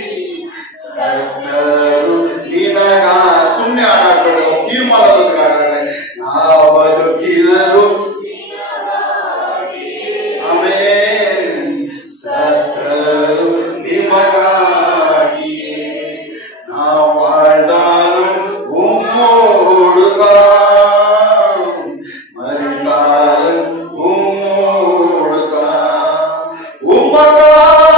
ಸತ್ತರು ನಿನಗಾ. ಸುಮ್ಮನೆ ಆಡ್ಕೊಂಡ್ರೆ ತೀರ್ಮಾನ ಆಡ್ಕೊಂಡ್ರೆ. ನಾ ಬದುಕಿದರು ಸತ್ತರು ನಿಮಗಾಗಿಯೇ. ನಾ வாழ்ந்தாலும் உம்மோடுதான், மரித்தாலும் உம்மோடுதான். உமக்காக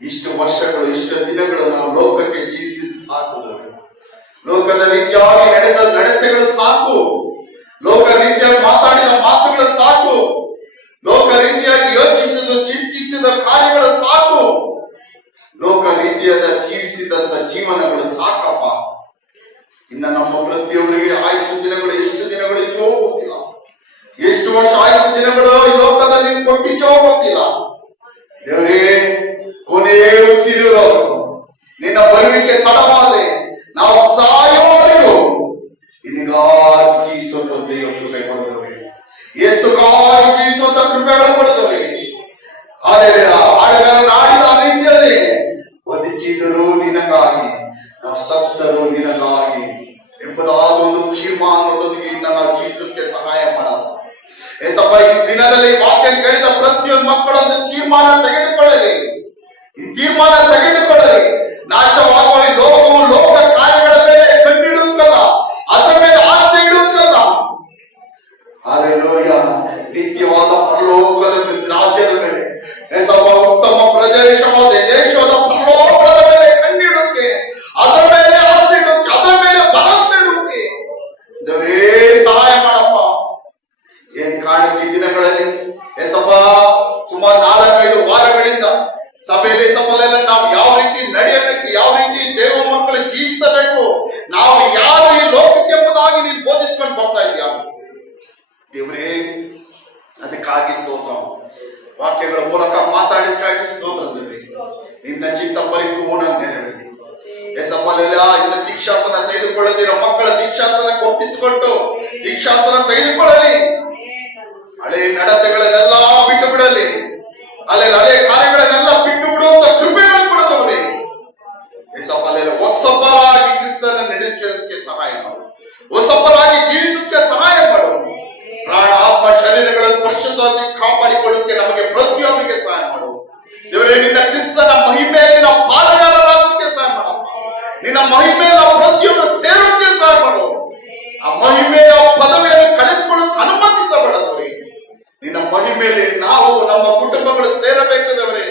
ಇಷ್ಟು ವರ್ಷಗಳು ಇಷ್ಟು ದಿನಗಳು ನಾವು ಲೋಕಕ್ಕೆ ಜೀವಿಸಿದ ಸಾಕು. ಲೋಕದ ರೀತಿಯಾಗಿ ನಡೆದ ನಡತೆಗಳು ಸಾಕು. ಲೋಕ ರೀತಿಯಾಗಿ ಮಾತಾಡಿದ ಮಾತುಗಳು ಸಾಕು. ಲೋಕ ರೀತಿಯಾಗಿ ಯೋಚಿಸಿದ ಚಿಂತಿಸಿದ ಕಾರ್ಯಗಳು ಸಾಕು. ಲೋಕ ರೀತಿಯಾದ ಜೀವಿಸಿದಂತ ಜೀವನಗಳು ಸಾಕಪ್ಪ. ಇನ್ನ ನಮ್ಮ ಪ್ರತಿಯೊಬ್ಬರಿಗೆ ಆಯುಷು ದಿನಗಳು ಎಷ್ಟು ದಿನಗಳು ಇದೆಯೋ ಗೊತ್ತಿಲ್ಲ. ಎಷ್ಟು ವರ್ಷ ಆಯುಷು ದಿನಗಳು ಈ ಲೋಕದಲ್ಲಿ ಕೊಟ್ಟಿದ್ಯೋ ಗೊತ್ತಿಲ್ಲ. ದೇವರೇ, ಕೊನೆಯ ಉಸಿರಿರೋರು ನಿನ್ನ ಬರುವಿಕೆ ತಡವಾದ್ರೆ ನಾವು ಸಾಯೋವರೆಗೂ ನಿನಗಾಗಿ ಜೀವಿಸುವಂತ ದೇವ ಕೃಪೆ ಕೊಡದವ್ರೆ. ಯೇಸುಗಾಗಿ ಜೀವಿಸುವಂತ ಕೃಪೆಗಳು ಕೊಡದವ್ರೆ. ಆದರೆ ಆಡಗಾರನ ಆಡಿದ ರೀತಿಯಲ್ಲಿ ಬದುಕಿದರು ನಿನಗಾಗಿ, ನಾವು ಸತ್ತರು ನಿನಗಾಗಿ ಎಂಬುದಾದ ಒಂದು ತೀರ್ಮಾನದೊಂದಿಗೆ ಇನ್ನ ನಾವು ಜೀವಿಸಕ್ಕೆ ಸಹಾಯ ಮಾಡಲ್ಲ. ಏಸಪ್ಪ, ಈ ದಿನದಲ್ಲಿ ವಾಕ್ಯ ಕೇಳಿದ ಪ್ರತಿಯೊಂದು ಮಕ್ಕಳೊಂದು ತೀರ್ಮಾನ ತೆಗೆದುಕೊಳ್ಳಲಿ. ಈ ತೀರ್ಮಾನ ತೆಗೆದುಕೊಳ್ಳಲಿ. ನಾಶವಾಗುವ ಈ ಲೋಕವು ಲೋಕ ಕಾರ್ಯಗಳ ಮೇಲೆ ಕಣ್ಣಿಡುತ್ತಲ್ಲ, ಅದರ ಮೇಲೆ ಆಸೆ ಇಡುತ್ತಲ್ಲ. ಹಾಲೆಲೂಯ. ನಿತ್ಯವಾದ ಪರಲೋಕದ ರಾಜ್ಯದ ಮೇಲೆ, ಏಸಪ್ಪ, ಉತ್ತಮ ಪ್ರದೇಶವಾದ ದೇಶವಾದ ಪರಲೋಕದ ಮೇಲೆ ಕಣ್ಣಿಡುತ್ತೆ, ಅದರ ಮೇಲೆ ಆಸೆ ಇಡುತ್ತೆ, ಅದರ ಮೇಲೆ ಭರವಸೆ ಇಡುತ್ತೆ. ದೇವರೇ ಸಹಾಯ ಮಾಡಪ್ಪ. ಏನ್ ಕಾಣಿಕೆ ದಿನಗಳಲ್ಲಿ ಏಸಪ್ಪ, ಸುಮಾರು 4-5 ವಾರಗಳಿಂದ ಸಭೆಯಲ್ಲಿ ಸಫಲೆಲ್ಲ ನಾವು ಯಾವ ರೀತಿ ನಡೆಯಬೇಕು, ಯಾವ ರೀತಿ ದೇವ ಮಕ್ಕಳು ಜೀವಿಸಬೇಕು, ನಾವು ಯಾರು ಈ ಲೋಕಕ್ಕೆ ಎಂಬುದಾಗಿ ನೀನು ಬೋಧಿಸ್ಕೊಂಡು ಬರ್ತಾ ಇದೆಯಾ ದೇವರೇ. ಅದಕ್ಕಾಗಿ ಸ್ತೋತ್ರ. ವಾಕ್ಯಗಳ ಮೂಲಕ ಮಾತಾಡಿದಕ್ಕಾಗಿ ಸ್ತೋತ್ರ ದೇವರೇ. ನಿನ್ನ ಚಿತ್ತ ಪರಿಪೂರ್ಣ ನೆರವೇರಿ ಏಸಪ್ಪಲೆಲ್ಲ. ಇನ್ನು ದೀಕ್ಷಾಸನ ತೆಗೆದುಕೊಳ್ಳದಿರೋ ಮಕ್ಕಳ ದೀಕ್ಷಾಸನಕ್ಕೆ ಒಪ್ಪಿಸಿಕೊಟ್ಟು ದೀಕ್ಷಾಸನ ತೆಗೆದುಕೊಳ್ಳಲಿ. ಹಳೆ ನಡತೆಗಳನ್ನೆಲ್ಲ ಬಿಟ್ಟು ಬಿಡಲಿ. ಹಳೆ ಕಾರ್ಯಗಳನ್ನೆಲ್ಲ ಬಿಟ್ಟು ಬಿಡುವಂತ ಕೃಪೆಗಳನ್ನು ಕೊಡದವ್ರಿ ಏಸಪ್ಪಲೆಲ್ಲ. ಹೊಸಬರಾಗಿ ಕ್ರಿಸ್ತನ ನಡೆಯೋದಕ್ಕೆ ಸಹಾಯ ಮಾಡು. ಹೊಸಬರಾಗಿ ಜೀವಿಸಕ್ಕೆ ಸಹಾಯ ಮಾಡು. ಪ್ರಾಣ ಆತ್ಮ ಶರೀರಗಳನ್ನು ಪರಿಶುದ್ಧವಾಗಿ ಕಾಪಾಡಿಕೊಳ್ಳುತ್ತೆ ನಮಗೆ ಪ್ರತಿಯೊಬ್ಬರಿಗೆ ಸಹಾಯ ಮಾಡು ದೇವರೇ. ನಿನ್ನ ಕ್ರಿಸ್ತನ ಮಹಿಮೆಯಲ್ಲಿ ನಾವು ಪಾಲುಗಾರರಾಗೋಕ್ಕೆ ಸಹಾಯ ಮಾಡಪ್ಪ. ನಿನ್ನ ಮಹಿಮೆಯಲ್ಲಿ ನಾವು ಪ್ರತಿಯೊಬ್ಬರು ಸೇರೋಕ್ಕೆ ಸಹಾಯ ಮಾಡು. ಆ ಮಹಿಮೆಯ ಪದವಿಯನ್ನು ಕಳೆದುಕೊಳ್ಳೋಕೆ ಅನುಮತಿಸಬೇಡದವ್ರಿ. ನಿನ್ನ ಮಹಿಮೆಯಲ್ಲಿ ನಾವು ನಮ್ಮ ಕುಟುಂಬಗಳು ಸೇರಬೇಕದವ್ರಿ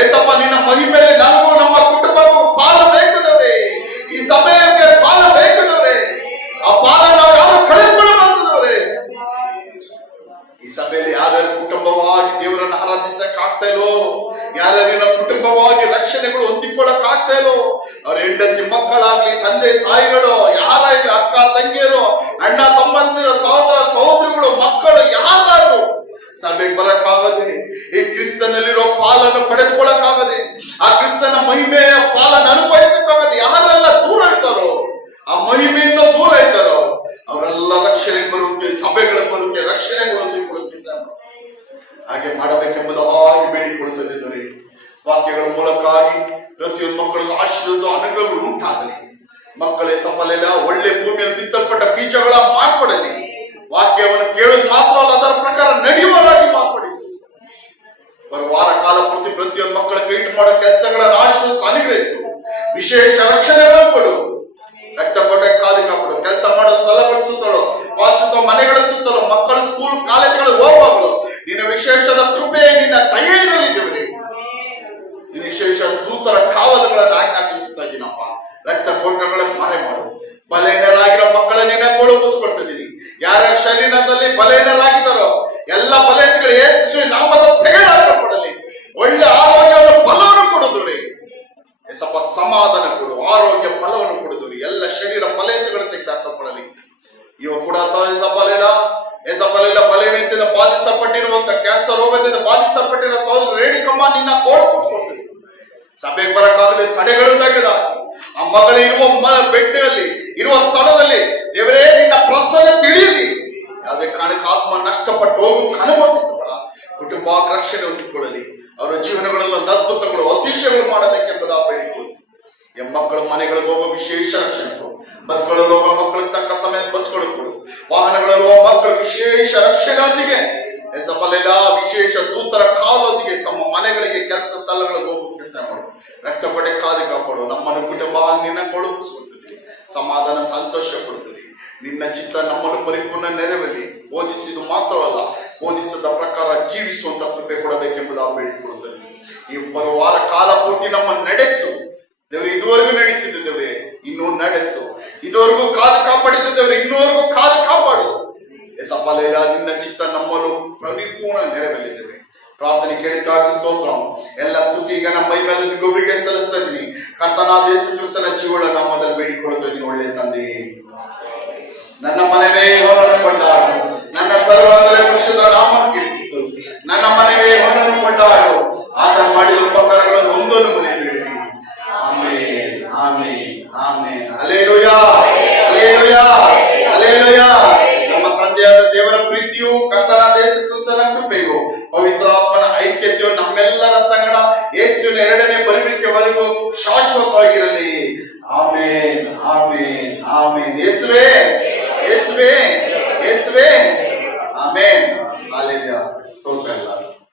ಏಸಪ್ಪ. ನಿನ್ನ ಮಹಿಮೆಯಲ್ಲಿ ನಾವು ನಮ್ಮ ಕುಟುಂಬಕ್ಕೂ ಪಾಲು ಬೇಕದವ್ರಿ. ಈ ಸಮಯಕ್ಕೆ ಪಾಲು ಬೇಕದವ್ರಿ. ಆ ಪಾಲ ನಾವು ಯಾರು ಕಳೆದುಕೊಳ್ಳಬಾರ್ದವ್ರಿ. ಈ ಸಭೆಯಲ್ಲಿ ಯಾರ್ಯಾರು ಕುಟುಂಬವಾಗಿ ದೇವರನ್ನು ಆರಾಧಿಸಕ್ ಆಗ್ತಾ ಇಲ್ಲೋ, ಯಾರ್ಯಾರಿನ ಕುಟುಂಬವಾಗಿ ರಕ್ಷಣೆಗಳು ಹೊಂದಿಕೊಳ್ಳಕ್ ಆಗ್ತಾ ಇಲ್ಲೋ, ಅವ್ರ ಹೆಂಡತಿ ಮಕ್ಕಳಾಗ್ಲಿ, ತಂದೆ ತಾಯಿಗಳು, ಯಾರಾಗ್ಲಿ, ಅಕ್ಕ ತಂಗಿಯರು, ಅಣ್ಣ ತಮ್ಮಂದಿರು, ಸಹೋದರ ಸಹೋದರಿಗಳು, ಮಕ್ಕಳು ಯಾರು ಸಭೆಗೆ ಬರಕ್ಕಾಗದೆ ಈ ಕ್ರಿಸ್ತನಲ್ಲಿರೋ ಪಾಲನ್ನು ಪಡೆದುಕೊಳ್ಳಕ್ಕಾಗದೆ, ಆ ಕ್ರಿಸ್ತನ ಮಹಿಮೆಯ ಪಾಲನ್ನು ಅನುಭವಿಸಕ್ಕಾಗದೆ ಯಾರೆಲ್ಲ ದೂರ ಇರ್ತಾರೋ, ಆ ಮಹಿಮೆಯಿಂದ ದೂರ ಇದ್ದಾರೋ ಅವರೆಲ್ಲ ರಕ್ಷಣೆ ಬರುವಂತೆ, ಸಭೆಗಳ ಬರುವಂತೆ, ರಕ್ಷಣೆಗಳು ಹೊಂದಿಕೊಳ್ಳುತ್ತೆ ಸರ್. ಹಾಗೆ ಮಾಡಬೇಕೆಂಬುದಾಗಿ ಬೇಡಿಕೊಳ್ಳುತ್ತದೆ. ವಾಕ್ಯಗಳ ಮೂಲಕವಾಗಿ ಪ್ರತಿಯೊಂದು ಮಕ್ಕಳಿಗೂ ಆಶೀರ್ವಾದ ಅನುಗ್ರಹಗಳು ಉಂಟಾಗಲಿ. ಮಕ್ಕಳೇ ಸಫಲೆಲ್ಲ ಒಳ್ಳೆ ಭೂಮಿಯಲ್ಲಿ ಬಿತ್ತಲ್ಪಟ್ಟ ಬೀಜಗಳ ಮಾರ್ಪಡಲಿ. ವಾಕ್ಯವನ್ನು ಕೇಳೋದು ಮಾತ್ರ ಅಲ್ಲ, ಅದರ ಪ್ರಕಾರ ನಡೆಯುವರಾಗಿ ಮಾರ್ಪಡಿಸು. ವಾರ ಕಾಲ ಪೂರ್ತಿ ಪ್ರತಿಯೊಂದು ಮಕ್ಕಳ ಕೈಟ್ ಮಾಡೋ ಕೆಲಸಗಳ ಆಶೀರ್ವಾದ ಅನುಗ್ರಹಿಸು. ವಿಶೇಷ ರಕ್ಷಣೆಗಳನ್ನು ಕೊಡು. ರಕ್ತ ಕೊಟ್ಟೆ ಕಾದು ಕಾಪಾಡು. ಕೆಲಸ ಮಾಡೋ ಸ್ಥಳಗಳ ಸುತ್ತಲೋ, ವಾಸಿಸುವ ಮನೆಗಳ ಸುತ್ತಲೋ, ಮಕ್ಕಳ ಸ್ಕೂಲ್ ಕಾಲೇಜುಗಳು ಹೋಗುವಾಗಲು ನಿನ್ನ ವಿಶೇಷದ ಕೃಪೆ, ನಿನ್ನ ದಯೆಯಲ್ಲಿ ದೇವರೇ ವಿಶೇಷ ದೂತರ ಕಾವಲುಗಳನ್ನು ಆಜ್ಞಾಪಿಸುತ್ತಾ ಇದ್ದೀನಪ್ಪ. ರಕ್ತ ಕೋಟಗಳನ್ನು ಮರೆ ಮಾಡು. ಬಲಹೀನರಾಗಿರೋ ಮಕ್ಕಳ ನಿನ್ನ ಕೊಡುಗಿಸ್ಕೊಡ್ತಿದ್ದೀನಿ. ಯಾರ ಶರೀರದಲ್ಲಿ ಬಲಹೀನರಾಗಿದ್ದಾರೋ ಎಲ್ಲ ಬಲಹೀನಗಳು ಯೇಸು ನಾಮದ ತೆಗೆದುಕೊಳ್ಳಲಿ. ಒಳ್ಳೆ ಆರೋಗ್ಯವನ್ನು ಬಲವನ್ನು ಕೊಡುದುರಿ. ಸ್ವಲ್ಪ ಸಮಾಧಾನ ಕೊಡು, ಆರೋಗ್ಯ ಫಲವನ್ನು ಕೊಡುದುರಿ. ಎಲ್ಲ ಶರೀರ ಫಲಗಳು ತೆಗೆದುಕೊಳ್ಳಲಿ. ಇವ ಕೂಡ ಬಲಹೀನತೆಯಿಂದ ಬಾಧಿಸಲ್ಪಟ್ಟಿರುವಂತ ಕ್ಯಾನ್ಸರ್ ರೋಗದಿಂದ ಬಾಧಿಸಲ್ಪಟ್ಟಿರುವ ಸಹೋದರ ರೇಣಿಕಮ್ಮ ನಿನ್ನ ಕೋಡ್ಕೊಡ್ತೀನಿ. ಸಭೆಗೆ ಬರಕ್ಕಾಗದೆ ತಡೆಗಳು ತೆಗೆದ ಆ ಮಗಳು ಇರುವ ಬೆಟ್ಟದಲ್ಲಿ ಇರುವ ಸ್ಥಳದಲ್ಲಿ ದೇವರೇ ನಿನ್ನ ಪ್ರಸನ್ನ ತಿಳಿಯಲಿ. ಯಾವುದೇ ಕಾರಣಕ್ಕೆ ಆತ್ಮ ನಷ್ಟಪಟ್ಟು ಹೋಗುವುದು ಅನುಮತಿಸಬೇಡ. ಕುಟುಂಬ ರಕ್ಷಣೆ ಹೊಂದಿಕೊಳ್ಳಲಿ. ಅವರ ಜೀವನಗಳಲ್ಲಿ ಒಂದು ಅದ್ಭುತಗಳು, ಅತಿಶಯಗಳು ಮಾಡಬೇಕೆಂಬುದ ಬೇಡಿಕೊಳ್ಳಿ. ಮಕ್ಕಳು ಮನೆಗಳಿಗೆ ಹೋಗೋ ವಿಶೇಷ ರಕ್ಷಣೆ ಕೊಡು. ಬಸ್ಗಳಲ್ಲಿ ಹೋಗೋ ಮಕ್ಕಳಿಗೆ ತಕ್ಕ ಸಮಯ ಬಸ್ಗಳು ಕೊಡು. ವಾಹನಗಳಲ್ಲಿ ಹೋಗೋ ಮಕ್ಕಳು ವಿಶೇಷ ರಕ್ಷಣೆಯೊಂದಿಗೆ ಸಫಲೆಲ್ಲ ವಿಶೇಷ ದೂತರ ಕಾಲೊಂದಿಗೆ ತಮ್ಮ ಮನೆಗಳಿಗೆ ಕೆಲಸ ಸ್ಥಳಗಳಿಗೆ ಹೋಗೋ ಕೆಲಸ ಮಾಡು. ರಕ್ತ ಪಡೆ ಕಾದು ಕಾಪಾಡು. ನಮ್ಮನ್ನು ಕುಟುಂಬ ನಿನ್ನ ಕೊಡುಗಿಸ್ಕೊಡ್ತೀವಿ. ಸಮಾಧಾನ ಸಂತೋಷ ಕೊಡ್ತೀವಿ. ನಿನ್ನ ಚಿತ್ತ ನಮ್ಮನ್ನು ಪರಿಪೂರ್ಣ ನೆರವೇರಿ. ಬೋಧಿಸಿದ್ದು ಮಾತ್ರವಲ್ಲ, ಬೋಧಿಸಿದ ಪ್ರಕಾರ ಜೀವಿಸುವಂತ ಕೃಪೆ ಕೊಡಬೇಕೆಂಬುದು ಬೇಡಿಕೊಳ್ಳುತ್ತದೆ. ಈ ವಾರ ಕಾಲ ಪೂರ್ತಿ ನಮ್ಮ ನಡೆಸು ದೇವ್ರೆ. ಇದುವರೆಗೂ ನಡೆಸಿದ್ದು ದೇವ್ರೆ, ಇನ್ನೂ ನಡೆಸು. ಇದುವರೆಗೂ ಕಾದು ಕಾಪಾಡಿದ್ದು ದೇವ್ರೆ, ಇನ್ನೂವರೆಗೂ ಕಾದು ಕಾಪಾಡು. ಎಸಪಾಲೆಲ್ಲ ನಿನ್ನ ಚಿತ್ತ ನಮ್ಮಲ್ಲೂ ಪರಿಪೂರ್ಣ ನೆರವೇರಿದ್ದೇವೆ. ಪ್ರಾರ್ಥನೆ ಕೇಳಿದ್ದಾಗಿ ಸ್ತೋತ್ರ. ಎಲ್ಲ ಸ್ತುತಿ ಈಗ ನಮ್ಮ ಮೈ ಮೇಲೆ ನಿಗೊಬ್ಬರಿಗೆ ಸಲ್ಲಿಸ್ತಾ ಇದ್ದೀನಿ. ಕರ್ತನಾದ ಯೇಸು ಕ್ರಿಸ್ತನ ಜೀವಳ ನಾಮದಲ್ಲಿ ಬೇಡಿಕೊಳ್ಳುತ್ತಾ ಇದ್ದೀನಿ. ಒಳ್ಳೆ ತಂದೆ, ನನ್ನ ಮನವೇ ಹೊರನ್ನು ಕೊಂಡಾಡು, ನನ್ನ ಸರ್ವಾಂಗದ ಪುರುಷದ ನಾಮ ಕೀರ್ತಿಸು. ನನ್ನ ಮನವೇ ಹೊರನ್ನು ಕೊಂಡಾಡು, ಆತ ಮಾಡಿದ ಉಪಕಾರಗಳನ್ನು ಒಂದೊಂದು ಮನೆ ಬಿಡಿರಿ. Amen, amen, amen. Hallelujah, hallelujah, hallelujah. ನಮ್ಮ ತಂದೆಯಾದ ದೇವರ ಪ್ರೀತಿಯು, ಕರ್ತನಾದ ಯೇಸು ಕ್ರಿಸ್ತನ ಕೃಪೆಯು, ಪವಿತ್ರಾತ್ಮನ ಐಕ್ಯತೆಯು ನಮ್ಮೆಲ್ಲರ ಸಂಗಡ ಯೇಸುವಿನ ಎರಡನೇ ಬರುವಿಕೆವರೆಗೂ ಶಾಶ್ವತವಾಗಿರಲಿ. ಆಮೇನ್, ಆಮೇನ್, ಆಮೇನ್. ಯೇಸುವೇ, ಯೇಸುವೇ, ಯೇಸುವೇ. ಆಮೇನ್. ಹಲ್ಲೆಲೂಯಾ. ಸ್ತೋತ್ರ ಎಲ್ಲರಿಗೂ.